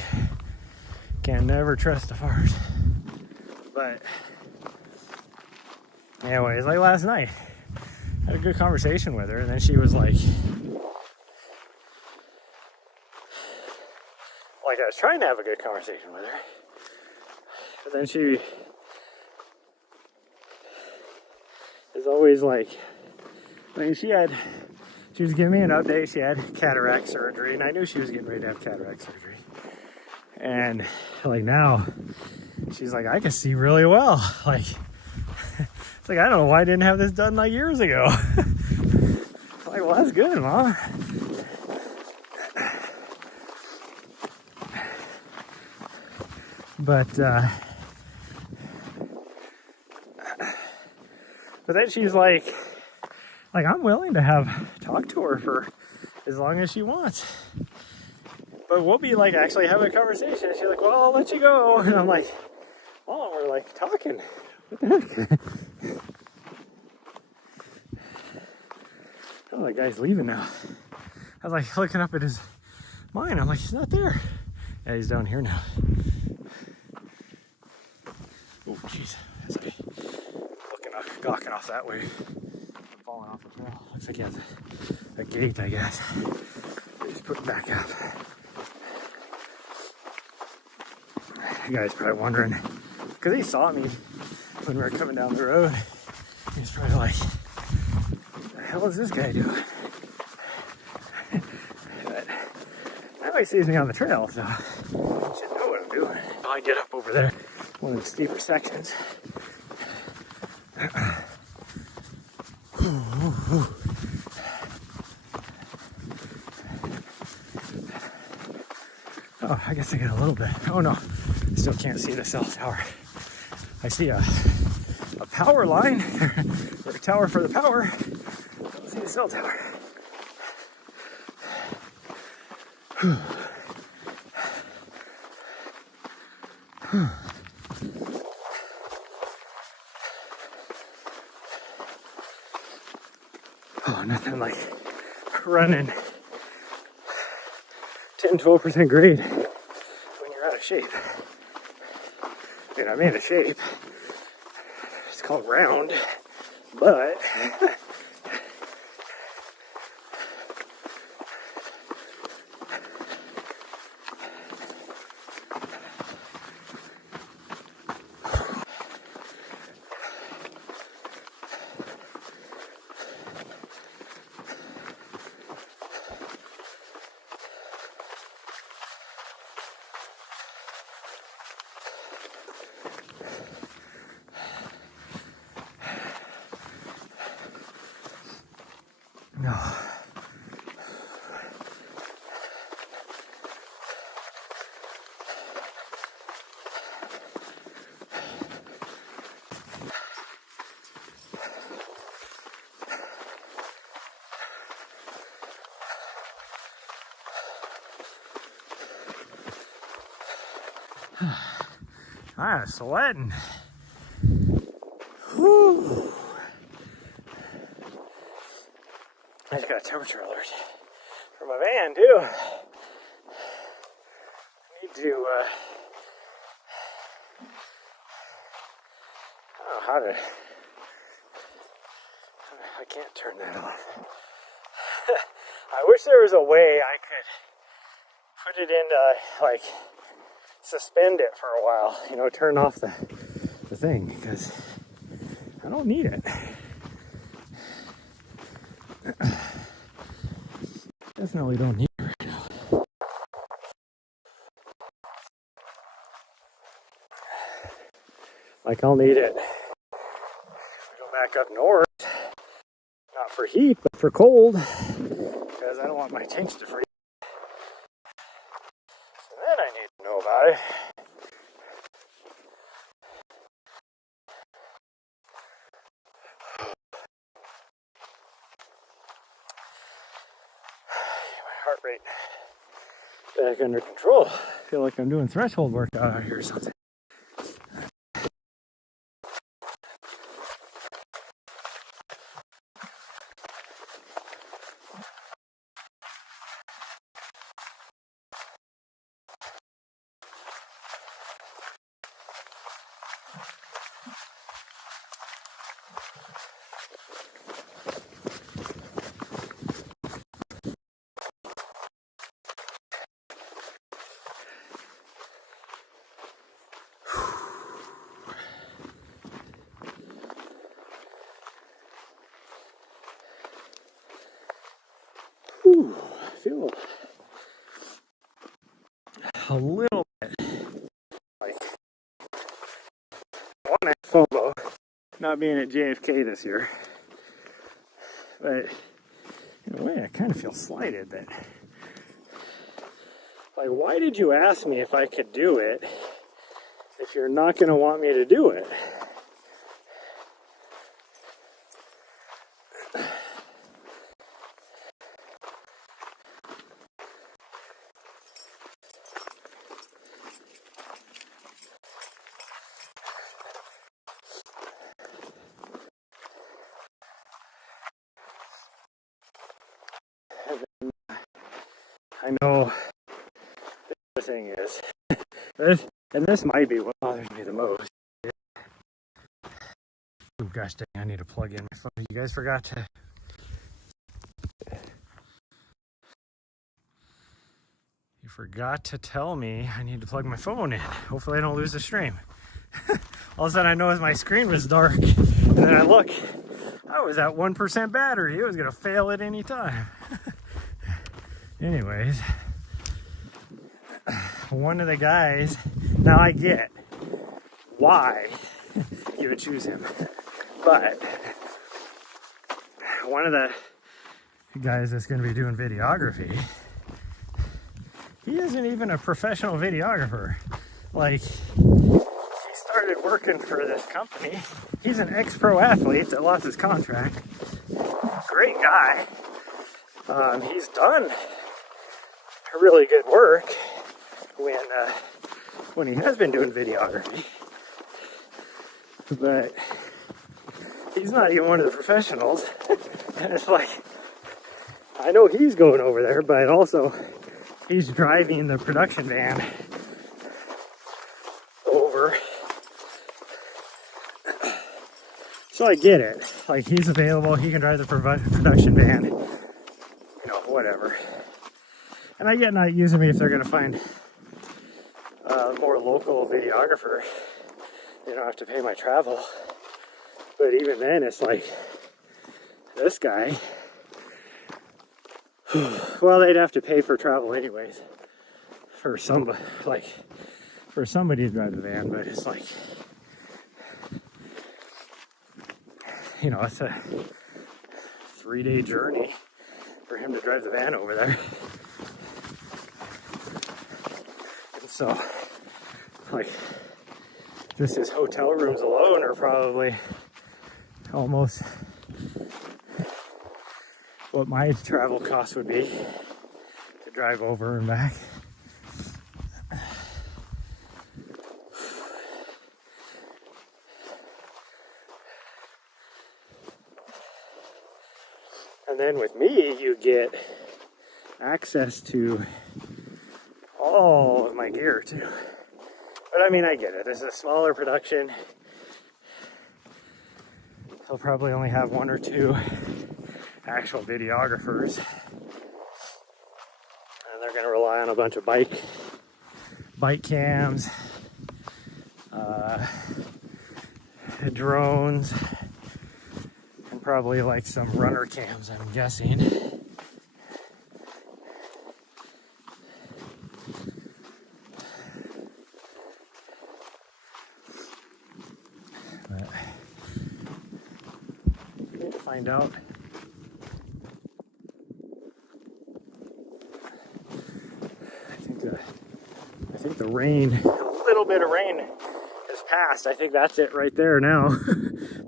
can never trust a fart. But anyways, last night, had a good conversation with her, and then she was like I was trying to have a good conversation with her, but then she is always she was giving me an update. She had cataract surgery, and I knew she was getting ready to have cataract surgery. And now she's like, I can see really well. It's I don't know why I didn't have this done years ago. Well, that's good, Mom. But then she's like, I'm willing to talk to her for as long as she wants. But we'll be actually having a conversation. And she's like, well, I'll let you go. And I'm like, Mom, we're talking. What the heck? Oh, that guy's leaving now. I was looking up at his mine. I'm he's not there. Yeah, he's down here now. Oh, jeez. Gawking off that way. I'm falling off the trail. Looks like he has a gate, I guess. Just put it back up. You guys probably wondering, because he saw me when we were coming down the road. He's probably like, what the hell is this guy doing? Now he sees me on the trail, so I should know what I'm doing. I get up over there, one of the steeper sections. Oh, I guess I get a little bit. Oh no, still can't see the cell tower. I see a power line, or a tower for the power. I don't see the cell tower. Oh, nothing like running 10-12% grade when you're out of shape. I mean, I'm in a shape. It's called round, but no. I'm sweating. Whew. I just got a temperature alert for my van too. I need to, I don't know how to, I can't turn that off. I wish there was a way I could put it into, like, suspend it for a while, you know, turn off the thing, because I don't need it. Definitely don't need it right now. Like, I'll need it. We go back up north, not for heat, but for cold, because I don't want my tanks to freeze. So then I need to know about it. Heart rate back under control. I feel like I'm doing threshold workout out here or something. Whew, I feel a little bit like I want to have FOMO not being at JFK this year, but in a way I kind of feel slighted that, like, why did you ask me if I could do it if you're not going to want me to do it? I know the thing is, and this might be what bothers me the most. Oh gosh dang, I need to plug in my phone. You guys forgot to. You forgot to tell me I need to plug my phone in. Hopefully I don't lose the stream. All of a sudden I noticed my screen was dark, and then I look, I was at 1% battery. It was gonna fail at any time. Anyways, one of the guys, now I get why you would choose him, but one of the guys that's going to be doing videography, he isn't even a professional videographer. Like, he started working for this company. He's an ex-pro athlete that lost his contract. Great guy. He's done really good work when he has been doing videography, but he's not even one of the professionals. And it's like, I know he's going over there, but also he's driving the production van over. So I get it. Like, he's available, he can drive the production van, you know, whatever. And I get not using me if they're going to find a more local videographer. They don't have to pay my travel. But even then, it's like, this guy, well, they'd have to pay for travel anyways. For somebody to drive the van, but it's like, you know, it's a 3-day journey for him to drive the van over there. And so, like, just his hotel rooms alone are probably almost what my travel cost would be to drive over and back. And then with me, you get access to all of my gear too. But I mean, I get it. This is a smaller production. They'll probably only have 1 or 2 actual videographers. And they're going to rely on a bunch of bike cams, drones, and probably like some runner cams, I'm guessing. But we need to find out. I think the rain, a little bit of rain has passed. I think that's it right there now. I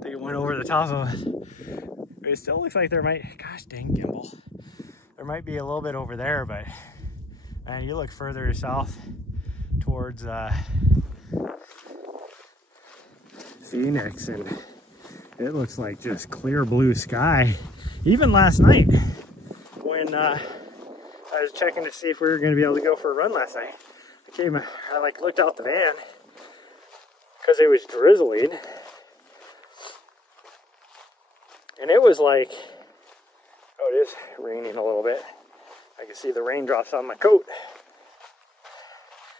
think it went over the top of it. But it still looks like there might, gosh dang gimbal. There might be a little bit over there, but man, you look further south towards Phoenix and it looks like just clear blue sky. Even last night when I was checking to see if we were going to be able to go for a run last night. I like looked out the van because it was drizzling, and it was like, oh, it is raining a little bit. I can see the raindrops on my coat.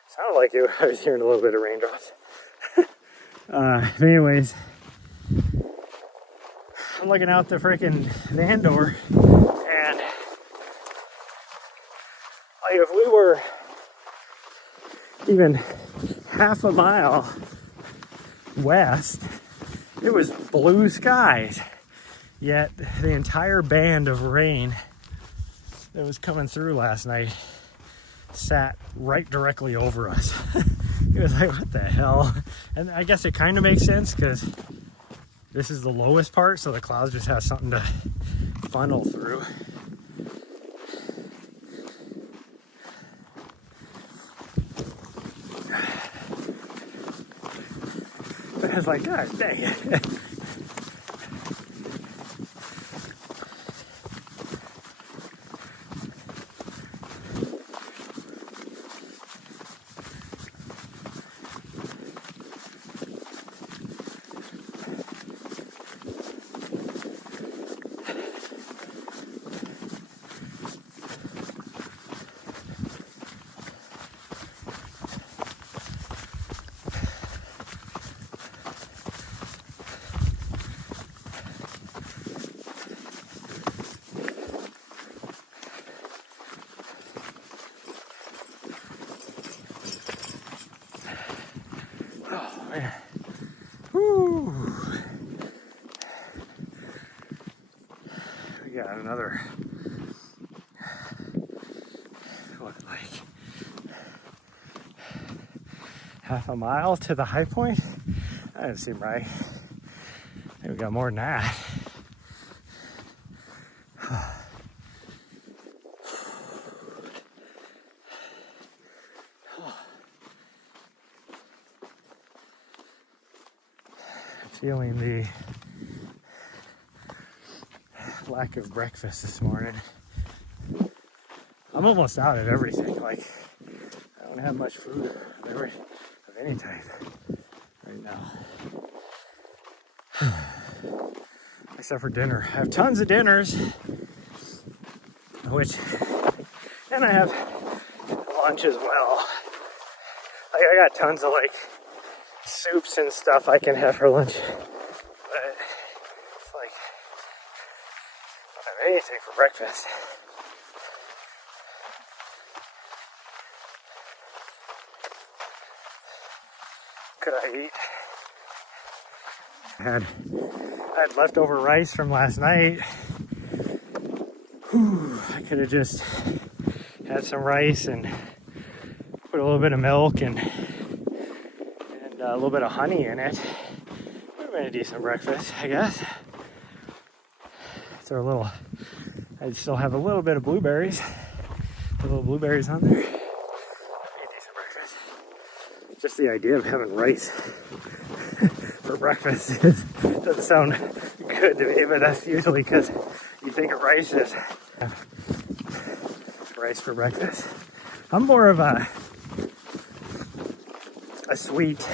Sounded like I was hearing a little bit of raindrops. But anyways, I'm looking out the freaking van door, and like if we were even half a mile west, it was blue skies. Yet the entire band of rain that was coming through last night sat right directly over us. It was like, what the hell? And I guess it kind of makes sense because this is the lowest part, so the clouds just have something to funnel through. I was like, God dang it. another, what, like half a mile to the high point? That doesn't seem right. I think we got more than that. Feeling the lack of breakfast this morning. I'm almost out of everything. Like, I don't have much food of any type right now. Except for dinner. I have tons of dinners, and I have lunch as well. Like, I got tons of like soups and stuff I can have for lunch, but it's like I don't have anything for breakfast. Could I eat? I had leftover rice from last night. Whew, I could have just had some rice and put a little bit of milk and a little bit of honey in it. Would have been a decent breakfast, I guess. I still have a little bit of blueberries. The little blueberries on there. Be a decent breakfast. Just the idea of having rice for breakfast doesn't sound good to me, but that's usually because you think of rice as rice for breakfast. I'm more of a sweet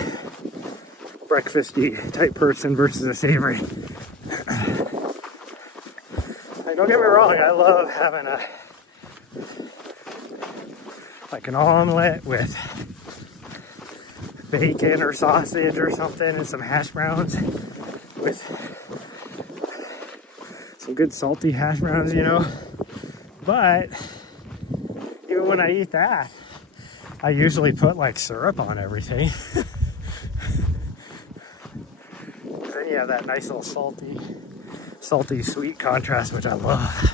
breakfasty type person versus a savory. Like, don't get me wrong, I love having an omelet with bacon or sausage or something and some hash browns with some good salty hash browns, you know. But even when I eat that, I usually put like syrup on everything. Then you have that nice little salty sweet contrast, which I love.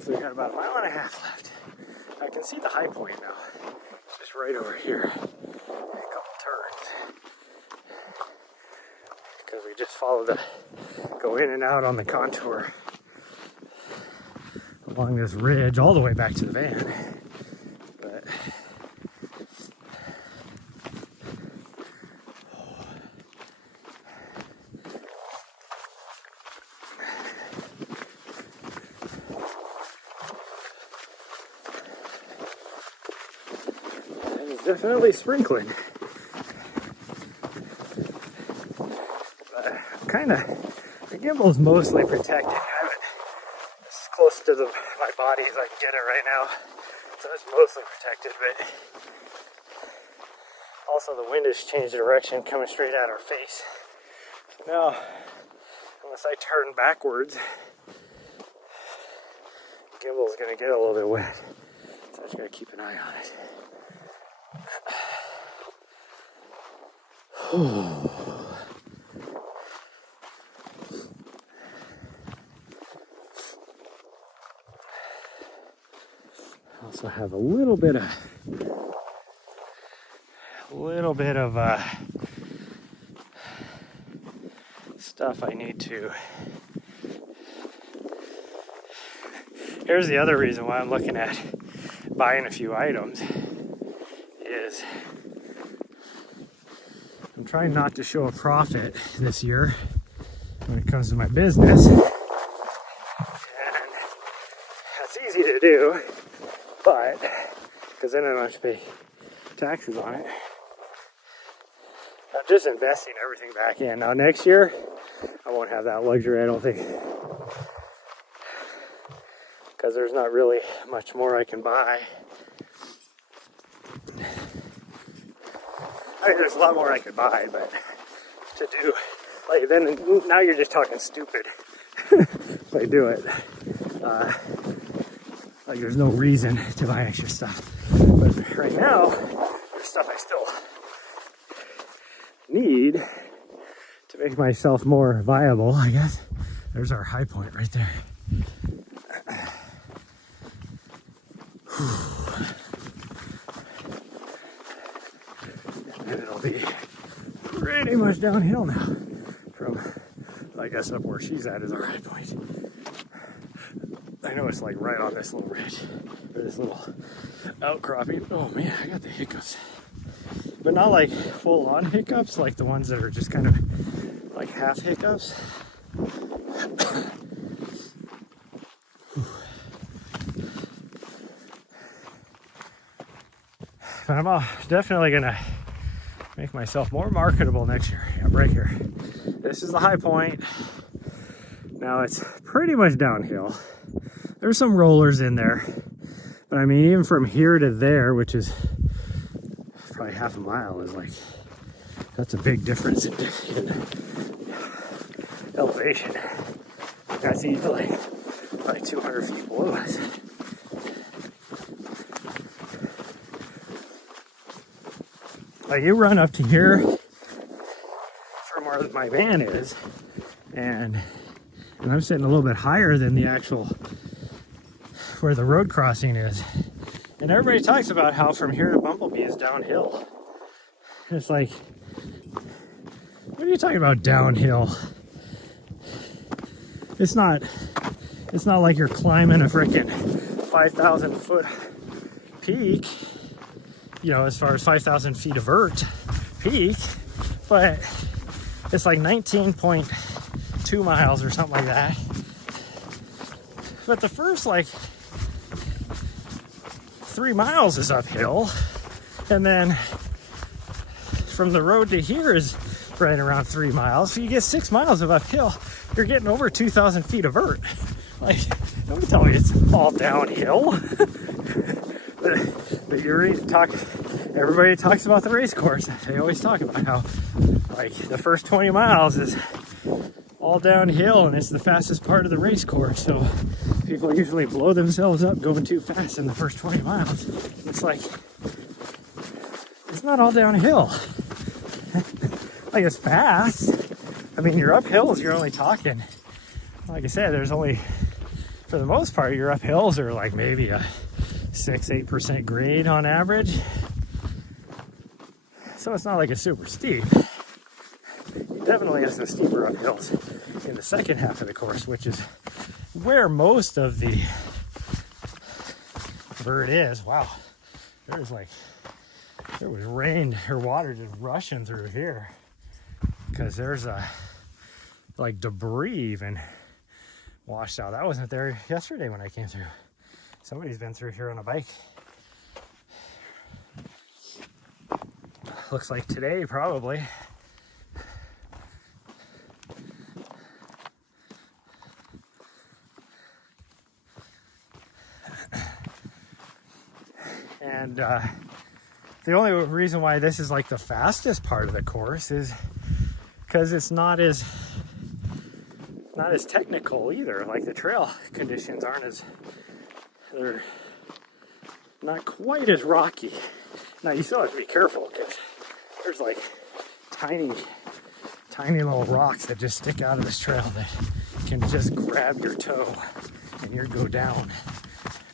So we got about a mile and a half left. I can see the high point now. It's just right over here. A couple turns. Because we just go in and out on the contour along this ridge all the way back to the van. But definitely sprinkling. The gimbal's mostly protected. I have it as close to my body as I can get it right now, so it's mostly protected. But also the wind has changed direction, coming straight at our face. So now, unless I turn backwards, the gimbal's gonna get a little bit wet. So I just gotta keep an eye on it. Also have a little bit of stuff I need to. Here's the other reason why I'm looking at buying a few items is I'm trying not to show a profit this year when it comes to my business. And that's easy to do, but because then I don't have to pay taxes on it. I'm just investing everything back in. Now next year, I won't have that luxury, I don't think. Because there's not really much more I can buy. I mean, there's a lot more I could buy, but to do, like, then now you're just talking stupid. If I do it, like, there's no reason to buy extra stuff. But right now, there's stuff I still need to make myself more viable, I guess. There's our high point right there. And it'll be pretty much downhill now from, I guess, up where she's at is our high point. I know it's like right on this little ridge, or this little outcropping. Oh man, I got the hiccups. But not like full on hiccups, like the ones that are just kind of like half hiccups. But I'm definitely gonna make myself more marketable next year. Yeah, right here. This is the high point. Now it's pretty much downhill. There's some rollers in there, but I mean, even from here to there, which is probably half a mile, is like, that's a big difference in elevation. That's easily like 200 feet below us. Like, you run up to here from where my van is, and I'm sitting a little bit higher than the actual where the road crossing is, and everybody talks about how from here to Bumblebee is downhill. And it's like, what are you talking about downhill? It's not like you're climbing a freaking 5,000 foot peak, you know, as far as 5,000 feet of vert peak, but it's like 19.2 miles or something like that. But the first like 3 miles is uphill, and then from the road to here is right around 3 miles. So you get 6 miles of uphill. You're getting over 2,000 feet of vert. Like, don't tell me it's all downhill. But everybody talks about the race course. They always talk about how, like, the first 20 miles is all downhill and it's the fastest part of the race course. So people usually blow themselves up going too fast in the first 20 miles. It's like, it's not all downhill. Like, it's fast. I mean, your uphills, you're only talking, like I said, there's only, for the most part, your uphills are like maybe a 6-8% grade on average. So it's not like it's super steep. You definitely have some steeper uphills in the second half of the course, which is where most of the vert is. Wow, there was rain or water just rushing through here, because there's like debris even washed out. That wasn't there yesterday when I came through. Somebody's been through here on a bike. Looks like today, probably. And the only reason why this is like the fastest part of the course is because it's not as technical either. Like, the trail conditions they're not quite as rocky. Now, you still have to be careful because there's like tiny little rocks that just stick out of this trail that can just grab your toe and you go down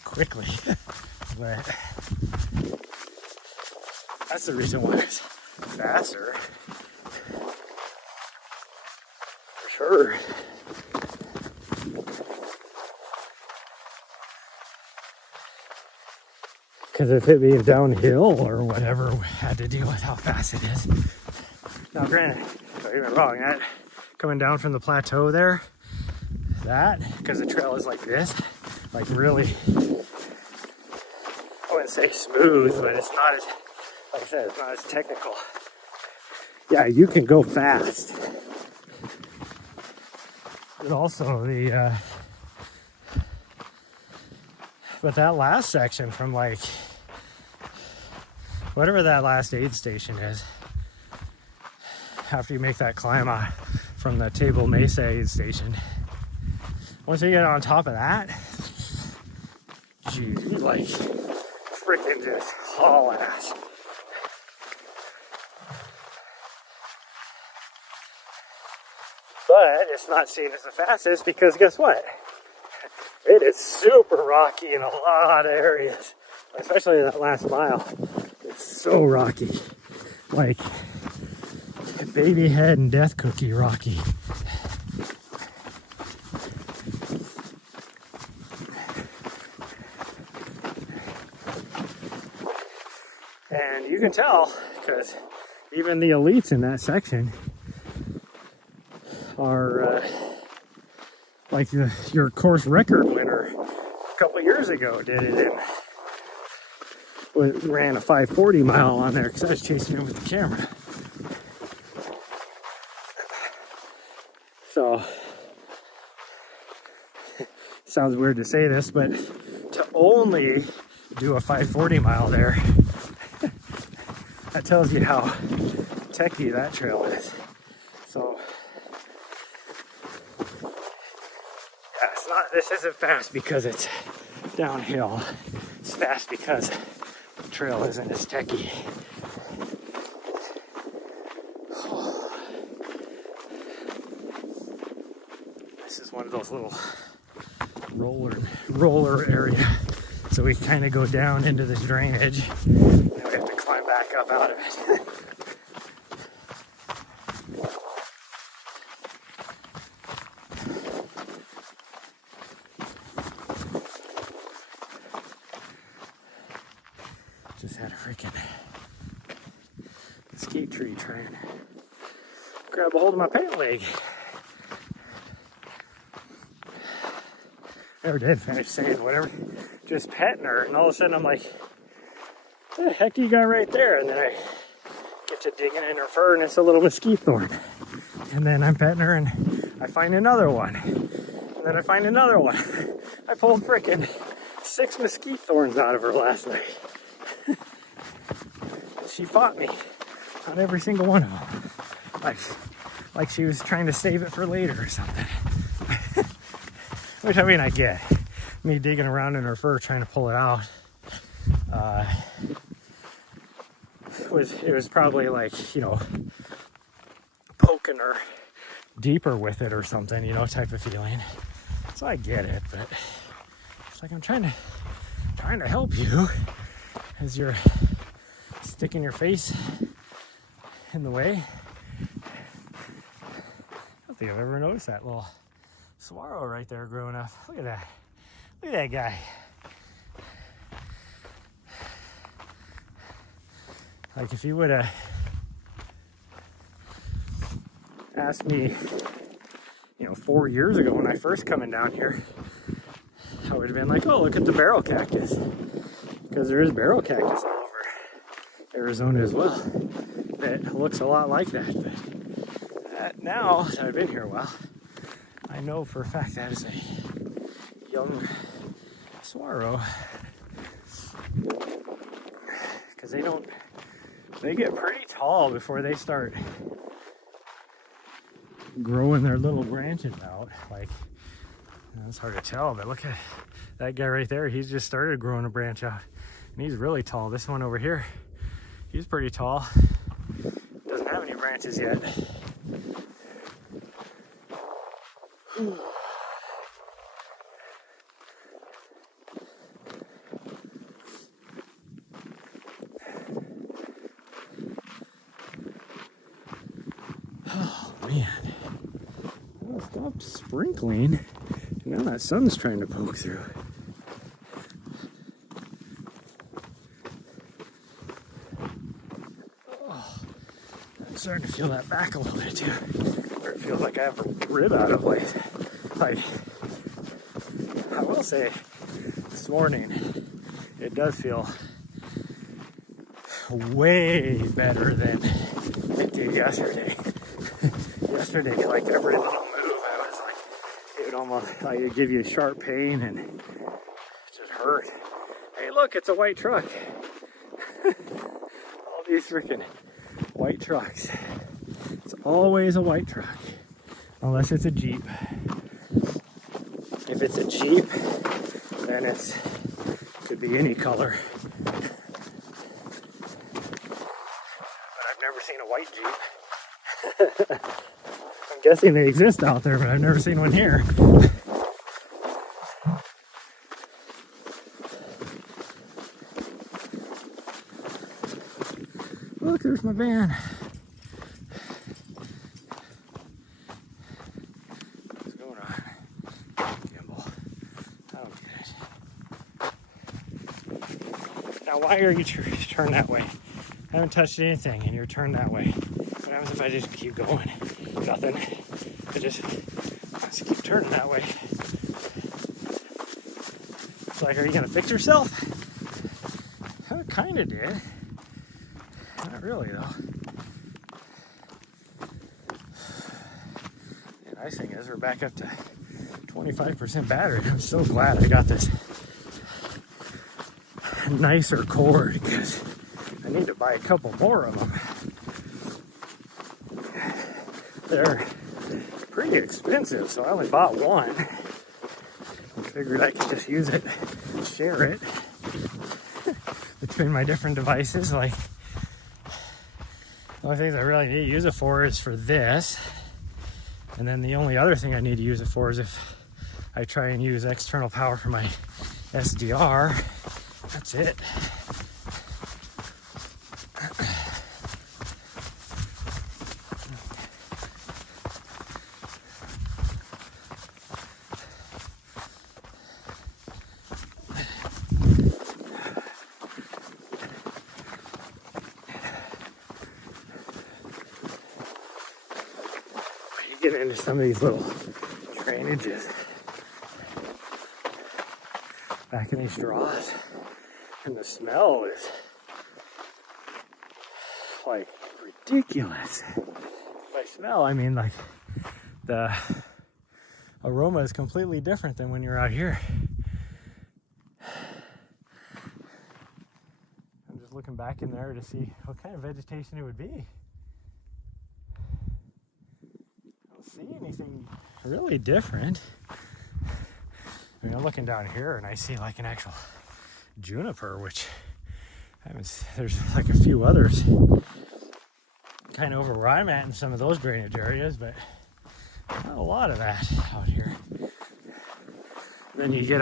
quickly. But that's the reason why it's faster. For sure. Because if it being downhill or whatever had to deal with how fast it is. Now, granted, don't get me wrong, that coming down from the plateau there, that, because the trail is like this, like really, I wouldn't say smooth, but it's not as, like I said, it's not as technical. Yeah, you can go fast. But also but that last section from like, whatever that last aid station is, after you make that climb from the Table Mesa aid station. Once you get on top of that, geez, you like freaking just haul ass. But it's not seen as the fastest because guess what? It is super rocky in a lot of areas, especially that last mile. It's so rocky, like baby head and death cookie rocky. And you can tell because even the elites in that section are like your course record winner a couple years ago did it in. Ran a 540 mile on there because I was chasing him with the camera. So, sounds weird to say this, but to only do a 540 mile there, that tells you how techy that trail is. So, yeah, it's not, this isn't fast because it's downhill. It's fast because the trail isn't as techy. This is one of those little roller area. So we kind of go down into this drainage and we have to climb back up out of it. Just had a freaking mesquite tree try and grab a hold of my pant leg. Never did finish saying whatever, just petting her, and all of a sudden I'm like, what the heck do you got right there? And then I get to digging in her fur and it's a little mesquite thorn. And then I'm petting her and I find another one. And then I find another one. I pulled frickin' 6 mesquite thorns out of her last night. She fought me on every single one of them. Like she was trying to save it for later or something. Which, I mean, I get. Me digging around in her fur trying to pull it out. It was probably like, you know, poking her deeper with it or something, you know, type of feeling. So I get it, but it's like I'm trying to help you as you're sticking your face in the way. I don't think I've ever noticed that little saguaro right there growing up. Look at that. Look at that guy. Like if you would have asked me, you know, 4 years ago when I first coming down here, I would have been like, oh, look at the barrel cactus. Because there is barrel cactus all over Arizona as well. It looks a lot like that. But now that I've been here a while, I know for a fact that is a young saguaro. Because they get pretty tall before they start growing their little branches out. Like, it's hard to tell, but look at that guy right there. He's just started growing a branch out. And he's really tall. This one over here, he's pretty tall. Doesn't have any branches yet. Oh man, well, it stopped sprinkling. Now that sun's trying to poke through. Oh, I'm starting to feel that back a little bit too. Or it feels like I have a rib out of place. Like, I will say, this morning, it does feel way better than it did yesterday. Yesterday, like every little move, I was like, it would almost, like, it'd give you a sharp pain and it just hurt. Hey, look, it's a white truck. All these freaking white trucks. It's always a white truck, unless it's a Jeep. If it's a Jeep, then it could be any color. But I've never seen a white Jeep. I'm guessing they exist out there, but I've never seen one here. Look, there's my van. What's going on? Gimbal. I don't get it. Now, why are you turned that way? I haven't touched anything, and you're turned that way. What happens if I just keep going? Nothing. I just keep turning that way. It's like, are you gonna fix yourself? I kind of did. Not really, though. The nice thing is we're back up to 25% battery. I'm so glad I got this nicer cord because I need to buy a couple more of them. They're pretty expensive, so I only bought one. I figured I could just use it, share it between my different devices. Like, the only things I really need to use it for is for this. And then the only other thing I need to use it for is if I try and use external power for my SDR. That's it. Get into some of these little drainages back in these draws, and the smell is like ridiculous. By smell, I mean like the aroma is completely different than when you're out here. I'm just looking back in there to see what kind of vegetation it would be. See anything really different. I mean, I'm looking down here and I see like an actual juniper, which there's like a few others kind of over where I'm at in some of those drainage areas, but not a lot of that out here. And then you get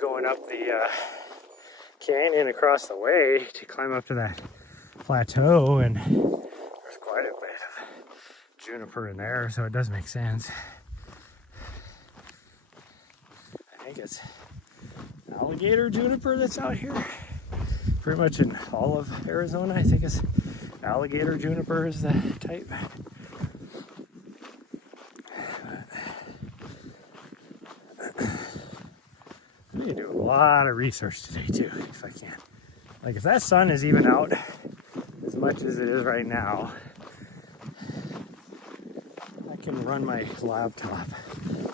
going up the canyon across the way to climb up to that plateau, and there's quite a bit of juniper in there, so it does make sense. I think it's alligator juniper that's out here. Pretty much in all of Arizona, I think it's alligator juniper is the type. I need to do a lot of research today too, if I can. Like if that sun is even out as much as it is right now, I can run my laptop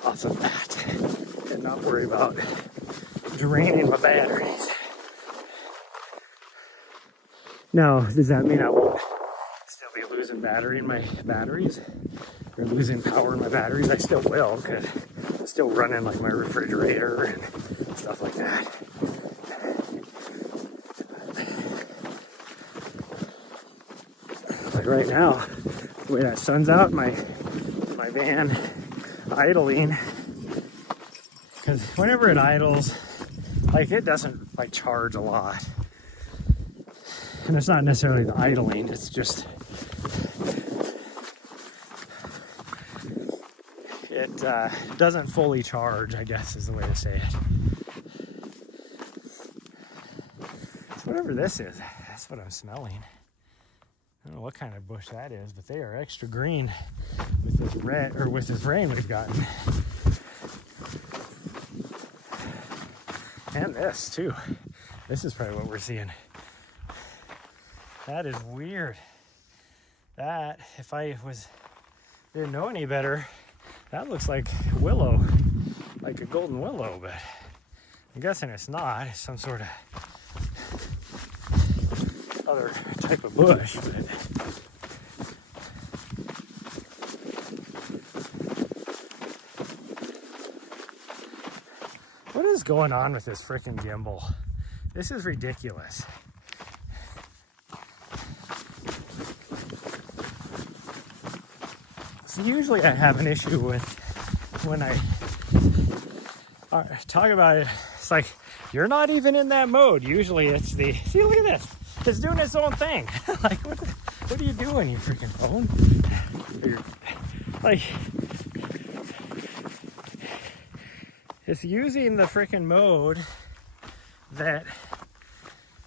off of that and not worry about draining my batteries. Now, does that mean I won't still be losing battery in my batteries? Or losing power in my batteries? I still will, because I'm still running like my refrigerator and stuff like that. Like right now, the way that sun's out, my van idling, because whenever it idles, like it doesn't like charge a lot. And it's not necessarily the idling, it's just it doesn't fully charge, I guess is the way to say it. So whatever this is, that's what I'm smelling. I don't know what kind of bush that is, but they are extra green with this red, or with this rain we've gotten. And this too. This is probably what we're seeing. That is weird. That, if I didn't know any better, that looks like willow, like a golden willow, but I'm guessing it's not. It's some sort of other type of bush, but What is going on with this freaking gimbal? This is ridiculous. So usually I have an issue with when I talk about it. It's like, you're not even in that mode. Usually it's the, see, look at this. It's doing its own thing. Like, what are you doing, you freaking phone? Like, it's using the freaking mode that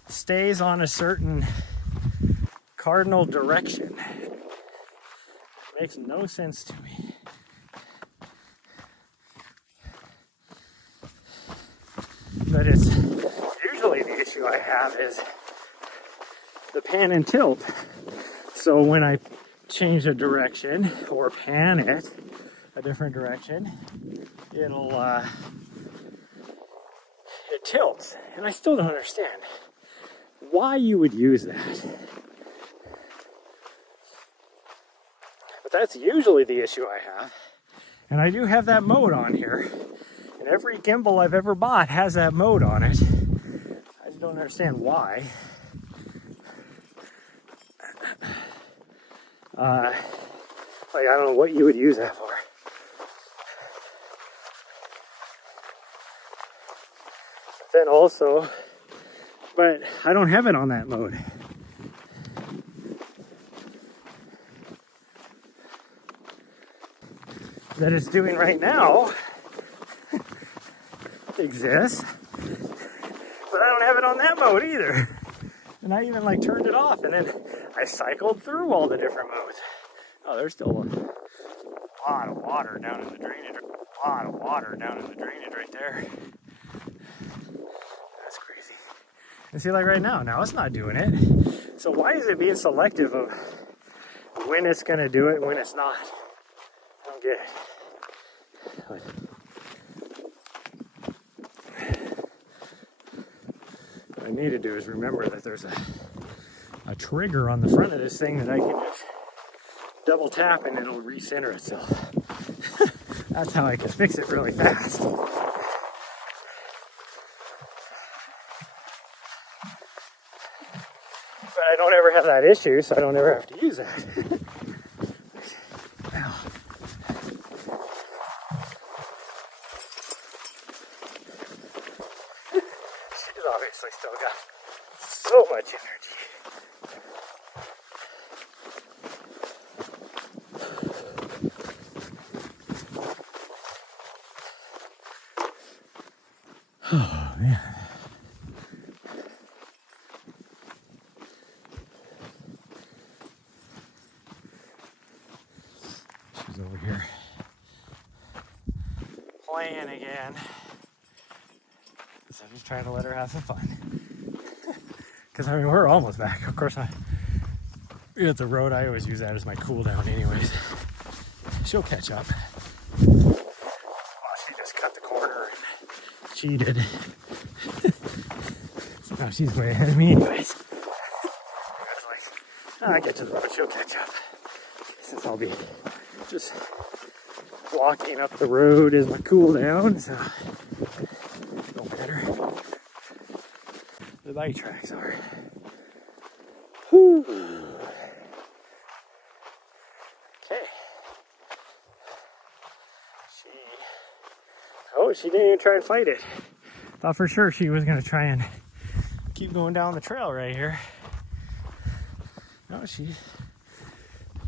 stays on a certain cardinal direction. Makes no sense to me. But it's usually the issue I have is the pan and tilt. So when I change a direction or pan it a different direction, it tilts. And I still don't understand why you would use that. But that's usually the issue I have. And I do have that mode on here. And every gimbal I've ever bought has that mode on it. I just don't understand why. Like, I don't know what you would use that for. Then also, but I don't have it on that mode. That it's doing right now exists, but I don't have it on that mode either. And I even like turned it off, and then I cycled through all the different modes. Oh, there's still a lot of water down in the drainage. A lot of water down in the drainage right there. That's crazy. And see, like right now it's not doing it. So why is it being selective of when it's gonna do it and when it's not? I don't get it. But what I need to do is remember that there's a trigger on the front of this thing that I can just double tap and it'll recenter itself. That's how I can fix it really fast. But I don't ever have that issue, so I don't ever have to use that. She's obviously still got so much energy. Oh, man. She's over here playing again. So I'm just trying to let her have some fun. Because, I mean, we're almost back. Of course, it's a road. I always use that as my cool down anyways. She'll catch up. Well, she just cut the corner and cheated. So now she's way ahead of me anyways. I was like, I get to the road, she'll catch up. Since I'll be just walking up the road as my cool down, so no matter. The bike tracks are. Whew. Okay. She didn't even try and fight it. Thought for sure she was gonna try and keep going down the trail right here. No, she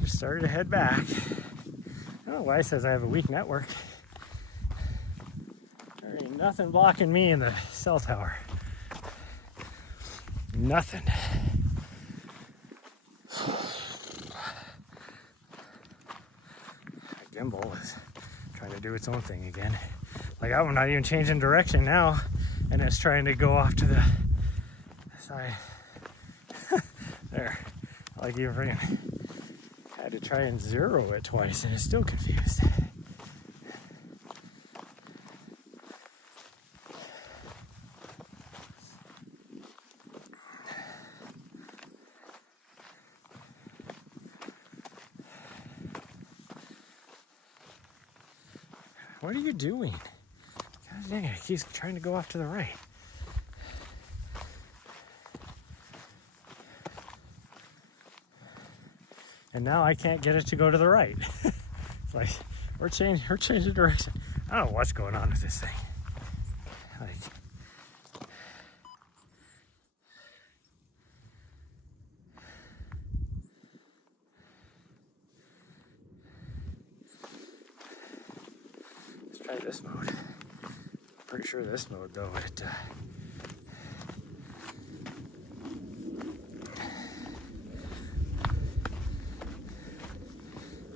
just started to head back. I don't know why it says I have a weak network. There ain't nothing blocking me in the cell tower. Nothing. The gimbal is trying to do its own thing again. Like, I'm not even changing direction now, and it's trying to go off to the side. There. Like, you freaking had to try and zero it twice, and it's still confused. What are you doing? God dang it, he's trying to go off to the right. And now I can't get it to go to the right. It's like, we're changing direction. I don't know what's going on with this thing. Like, let's try this mode. Pretty sure this mode though,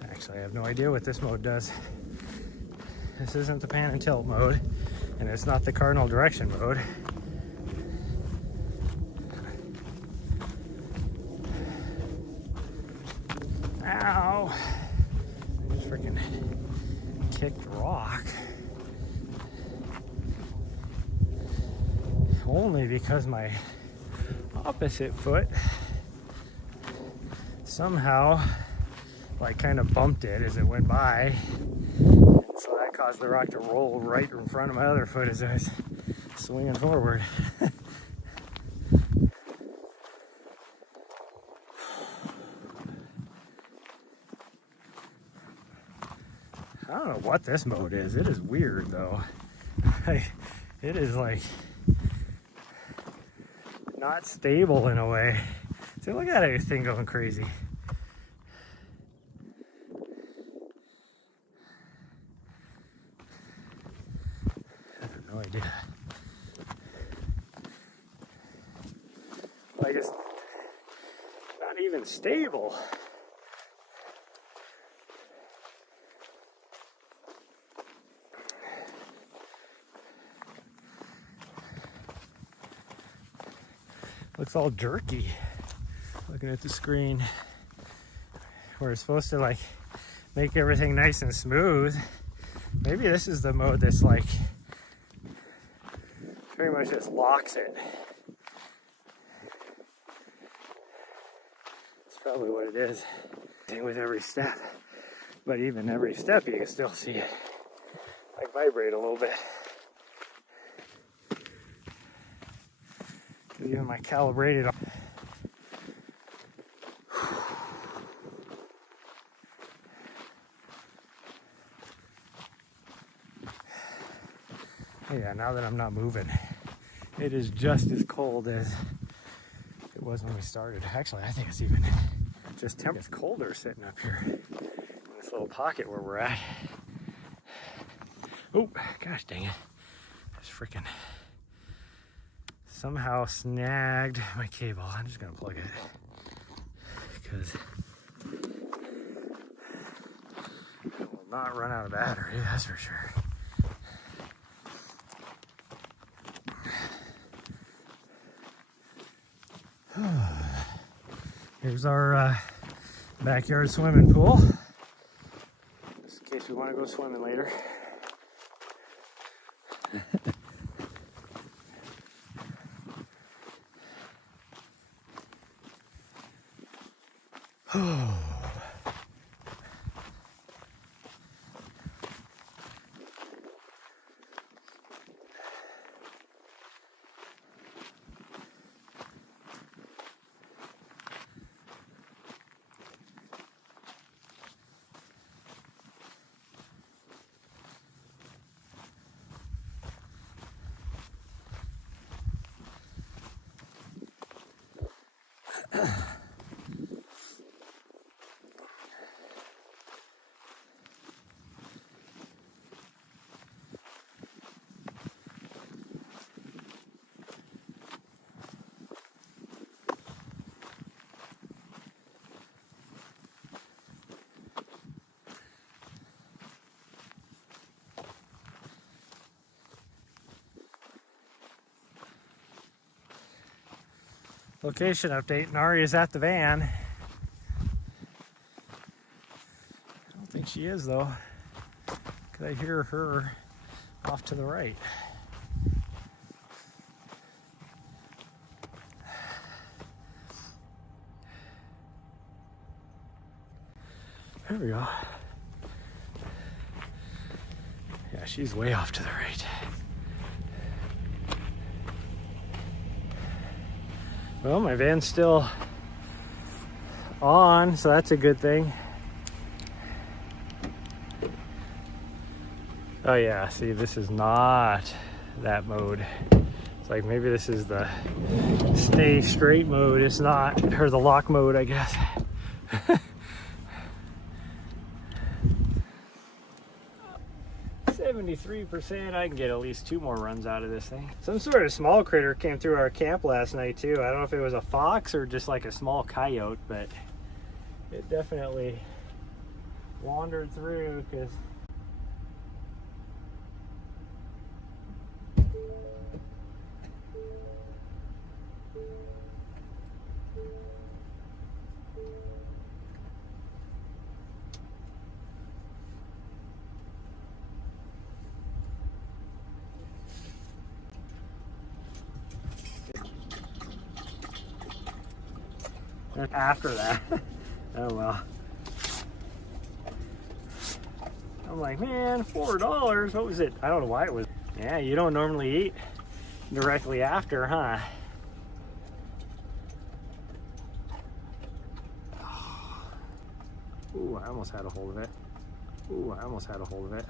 actually I have no idea what this mode does. This isn't the pan and tilt mode, and it's not the cardinal direction mode. Ow! I just freaking kicked rock. Only because my opposite foot somehow like kind of bumped it as it went by. So that caused the rock to roll right in front of my other foot as I was swinging forward. I don't know what this mode is. It is weird though. It is like not stable in a way. See, look at this thing going crazy. I have no idea. Like it's not even stable. Looks all jerky looking at the screen. Where it's supposed to like make everything nice and smooth. Maybe this is the mode that's like pretty much just locks it. That's probably what it is. With every step. But even every step you can still see it like vibrate a little bit. Even my calibrated. Yeah, now that I'm not moving, it is just as cold as it was when we started. Actually, I think it's even just it's colder sitting up here in this little pocket where we're at. Oh, gosh dang it. Just freaking somehow snagged my cable. I'm just gonna plug it because it will not run out of battery, that's for sure. Here's our backyard swimming pool, just in case we want to go swimming later. Location update. Nari is at the van. I don't think she is though, because I hear her off to the right. There we go. Yeah, she's way off to the right. Well, my van's still on, so that's a good thing. Oh yeah, see, this is not that mode. It's like maybe this is the stay straight mode. It's not, or the lock mode, I guess. 73%, I can get at least 2 more runs out of this thing. Some sort of small critter came through our camp last night too. I don't know if it was a fox or just like a small coyote, but it definitely wandered through because after that. Oh well. I'm like, man, $4. What was it? I don't know why it was. Yeah, you don't normally eat directly after, huh? Ooh, I almost had a hold of it. Ooh, I almost had a hold of it.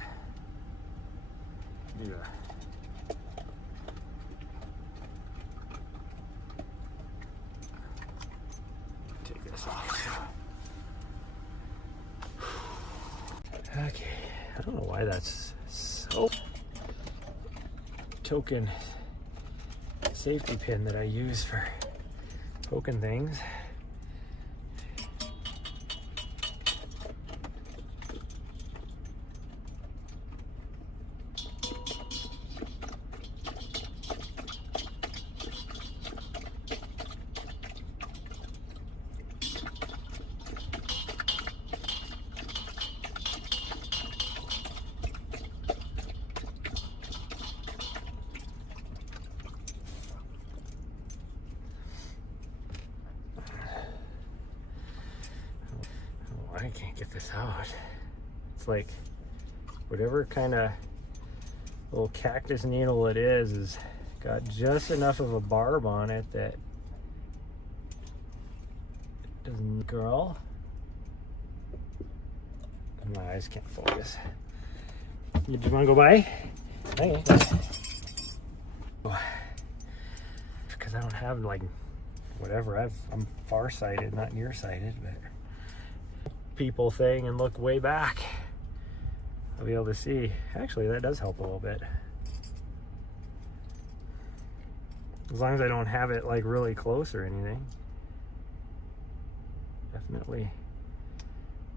Yeah. Take this off. Okay, I don't know why that's so token safety pin that I use for poking things. I can't get this out. It's like whatever kind of little cactus needle it is got just enough of a barb on it that it doesn't curl. My eyes can't focus. You just want to go by? Okay. Because I don't have like whatever. I'm farsighted, not nearsighted, but people thing and look way back. I'll be able to see. Actually, that does help a little bit. As long as I don't have it like really close or anything. Definitely.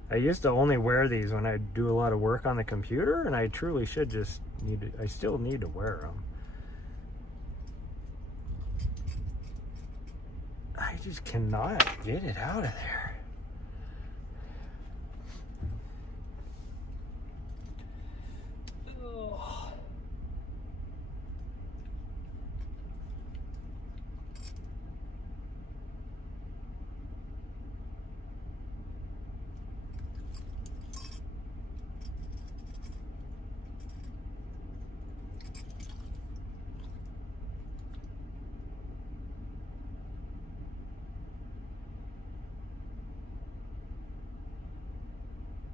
I used to only wear these when I do a lot of work on the computer, and I truly should just need to, I still need to wear them. I just cannot get it out of there.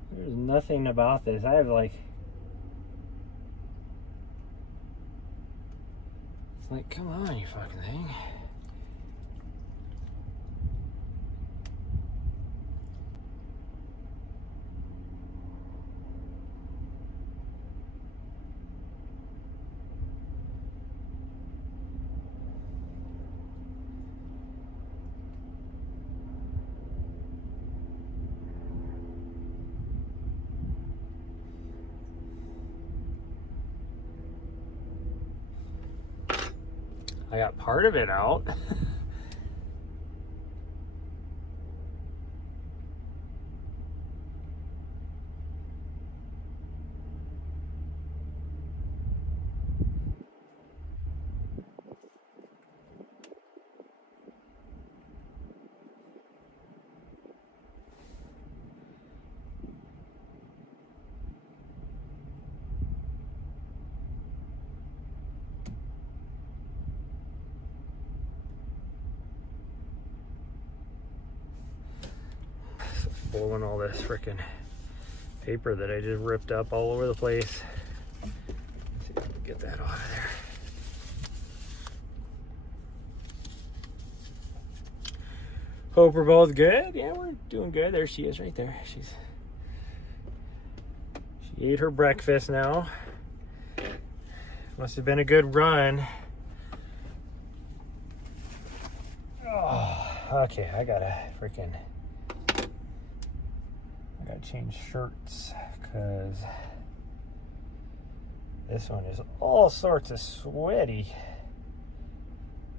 There's nothing about this. I have like, it's like, come on, you fucking thing. I got part of it out. pulling all this freaking paper that I just ripped up all over the place. Let's see if I can get that out of there. Hope we're both good. Yeah, we're doing good. There she is right there. She ate her breakfast now. Must have been a good run. Oh, okay, I gotta change shirts because this one is all sorts of sweaty.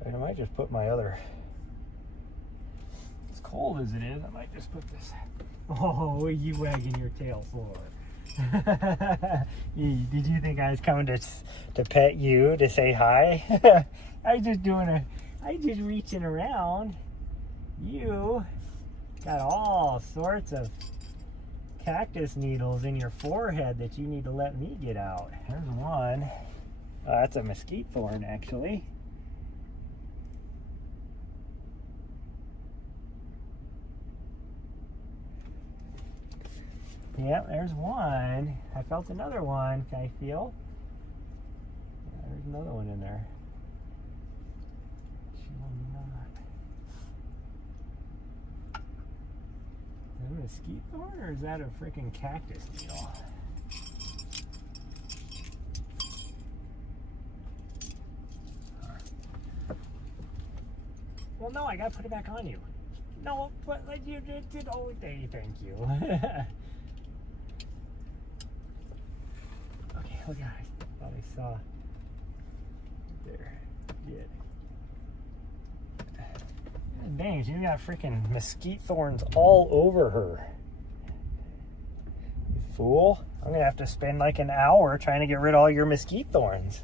I might just put my other, as cold as it is, I might just put this. Oh, what are you wagging your tail for? Did you think I was coming to pet you, to say hi? I just reaching around. You got all sorts of cactus needles in your forehead that you need to let me get out. There's one. That's a mesquite thorn, actually. Yep, there's one. I felt another one. Can I feel? Yeah, there's another one in there. Is that a mesquite thorn or is that a freaking cactus needle? Well, no, I gotta put it back on you. No, but like you did. Oh, thank you. Okay, look, guys. Thought I saw. There. Good. Dang, you got freaking mesquite thorns all over her. You fool. I'm gonna have to spend like an hour trying to get rid of all your mesquite thorns.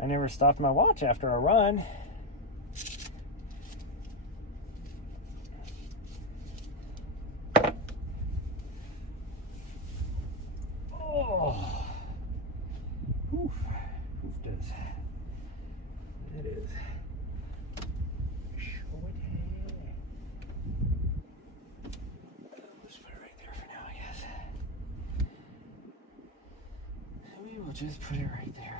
I never stopped my watch after a run. Oh. Oof. Oof does. That is. Let's put it right there for now, I guess. We will just put it right there.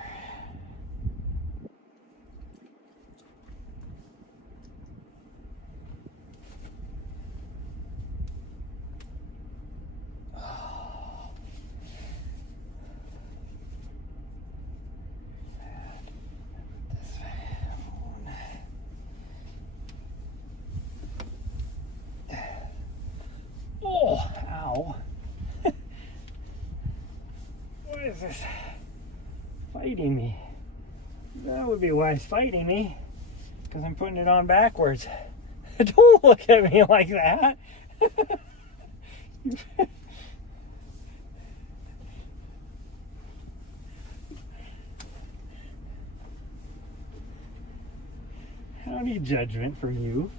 Oh, ow. What is this? Fighting me. That would be why it's fighting me. Because I'm putting it on backwards. Don't look at me like that. I don't need judgment from you.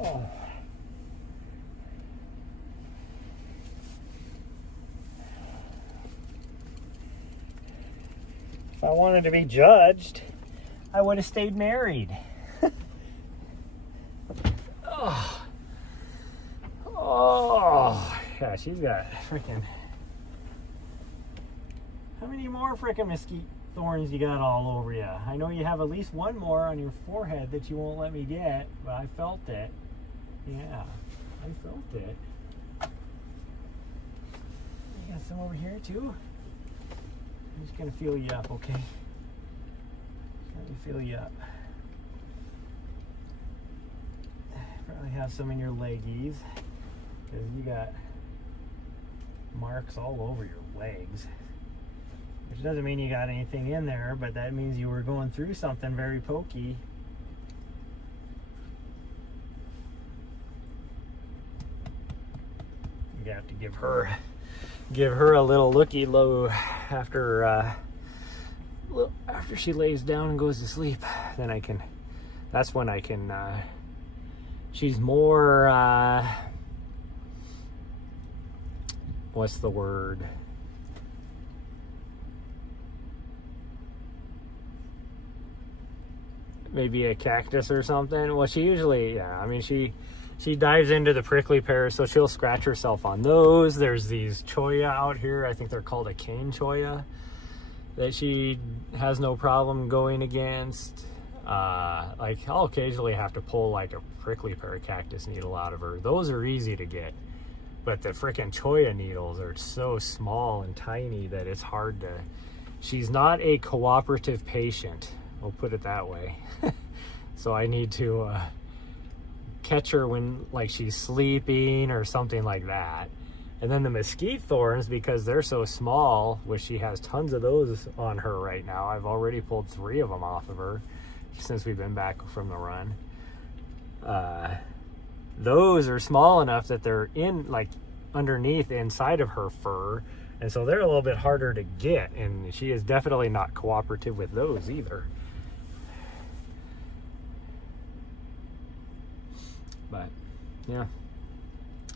Oh. If I wanted to be judged, I would have stayed married. Oh. Oh. Yeah, she's got freaking... How many more freaking mesquite thorns you got all over you? I know you have at least one more on your forehead that you won't let me get, but I felt it. Yeah, I felt it. You got some over here too? I'm just gonna feel you up, okay? Let me feel you up. Probably have some in your leggies, because you got marks all over your legs. Which doesn't mean you got anything in there, but that means you were going through something very pokey. You have to give her a little looky-loo after she lays down and goes to sleep. Then I can, that's when I can, she's more, what's the word? maybe a cactus or something. Well, she usually, yeah, I mean, she dives into the prickly pears, so she'll scratch herself on those. There's these cholla out here. I think they're called a cane cholla that she has no problem going against. Like, I'll occasionally have to pull like a prickly pear cactus needle out of her. Those are easy to get, but the freaking cholla needles are so small and tiny that it's hard to. She's not a cooperative patient, we'll put it that way. So I need to catch her when like she's sleeping or something like that. And then the mesquite thorns, because they're so small, which she has tons of those on her right now. I've already pulled 3 of them off of her since we've been back from the run. Those are small enough that they're in like underneath inside of her fur, and so they're a little bit harder to get, and she is definitely not cooperative with those either. But yeah,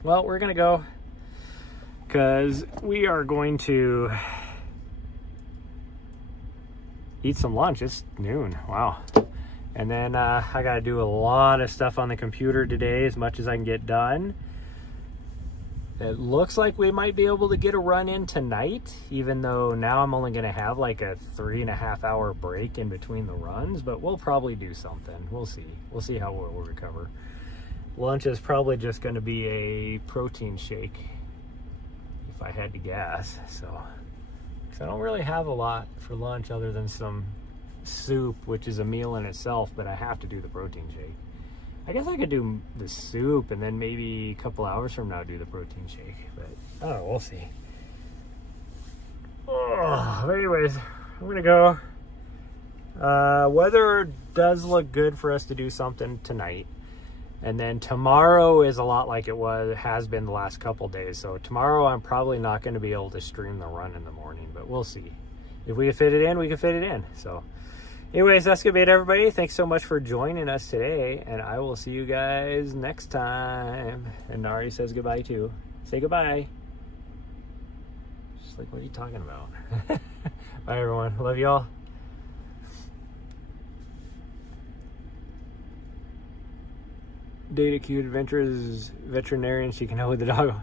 well, we're gonna go because we are going to eat some lunch. It's noon. Wow. And then I got to do a lot of stuff on the computer today, as much as I can get done. It looks like we might be able to get a run in tonight, even though now I'm only going to have like a 3.5 hour break in between the runs, but we'll probably do something. We'll see. We'll see how we'll recover. Lunch is probably just going to be a protein shake, if I had to guess. So, 'cause I don't really have a lot for lunch other than some soup, which is a meal in itself, but I have to do the protein shake. I guess I could do the soup and then maybe a couple hours from now do the protein shake, but I don't know, we'll see. Oh, but anyways, I'm gonna go. Weather does look good for us to do something tonight, and then tomorrow is a lot like has been the last couple days. So tomorrow I'm probably not going to be able to stream the run in the morning, but we'll see. If we can fit it in, we can fit it in. So anyways, that's gonna be it, everybody. Thanks so much for joining us today, and I will see you guys next time. And Nari says goodbye too. Say goodbye. She's like, what are you talking about? Bye everyone, love y'all. Data Cute Adventures veterinarian, she can hold the dog.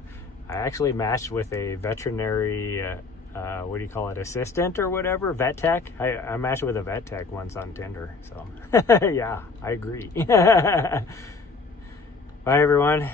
I actually matched with a veterinary what do you call it, assistant or whatever, vet tech. I matched with a vet tech once on Tinder, so yeah, I agree. Bye everyone.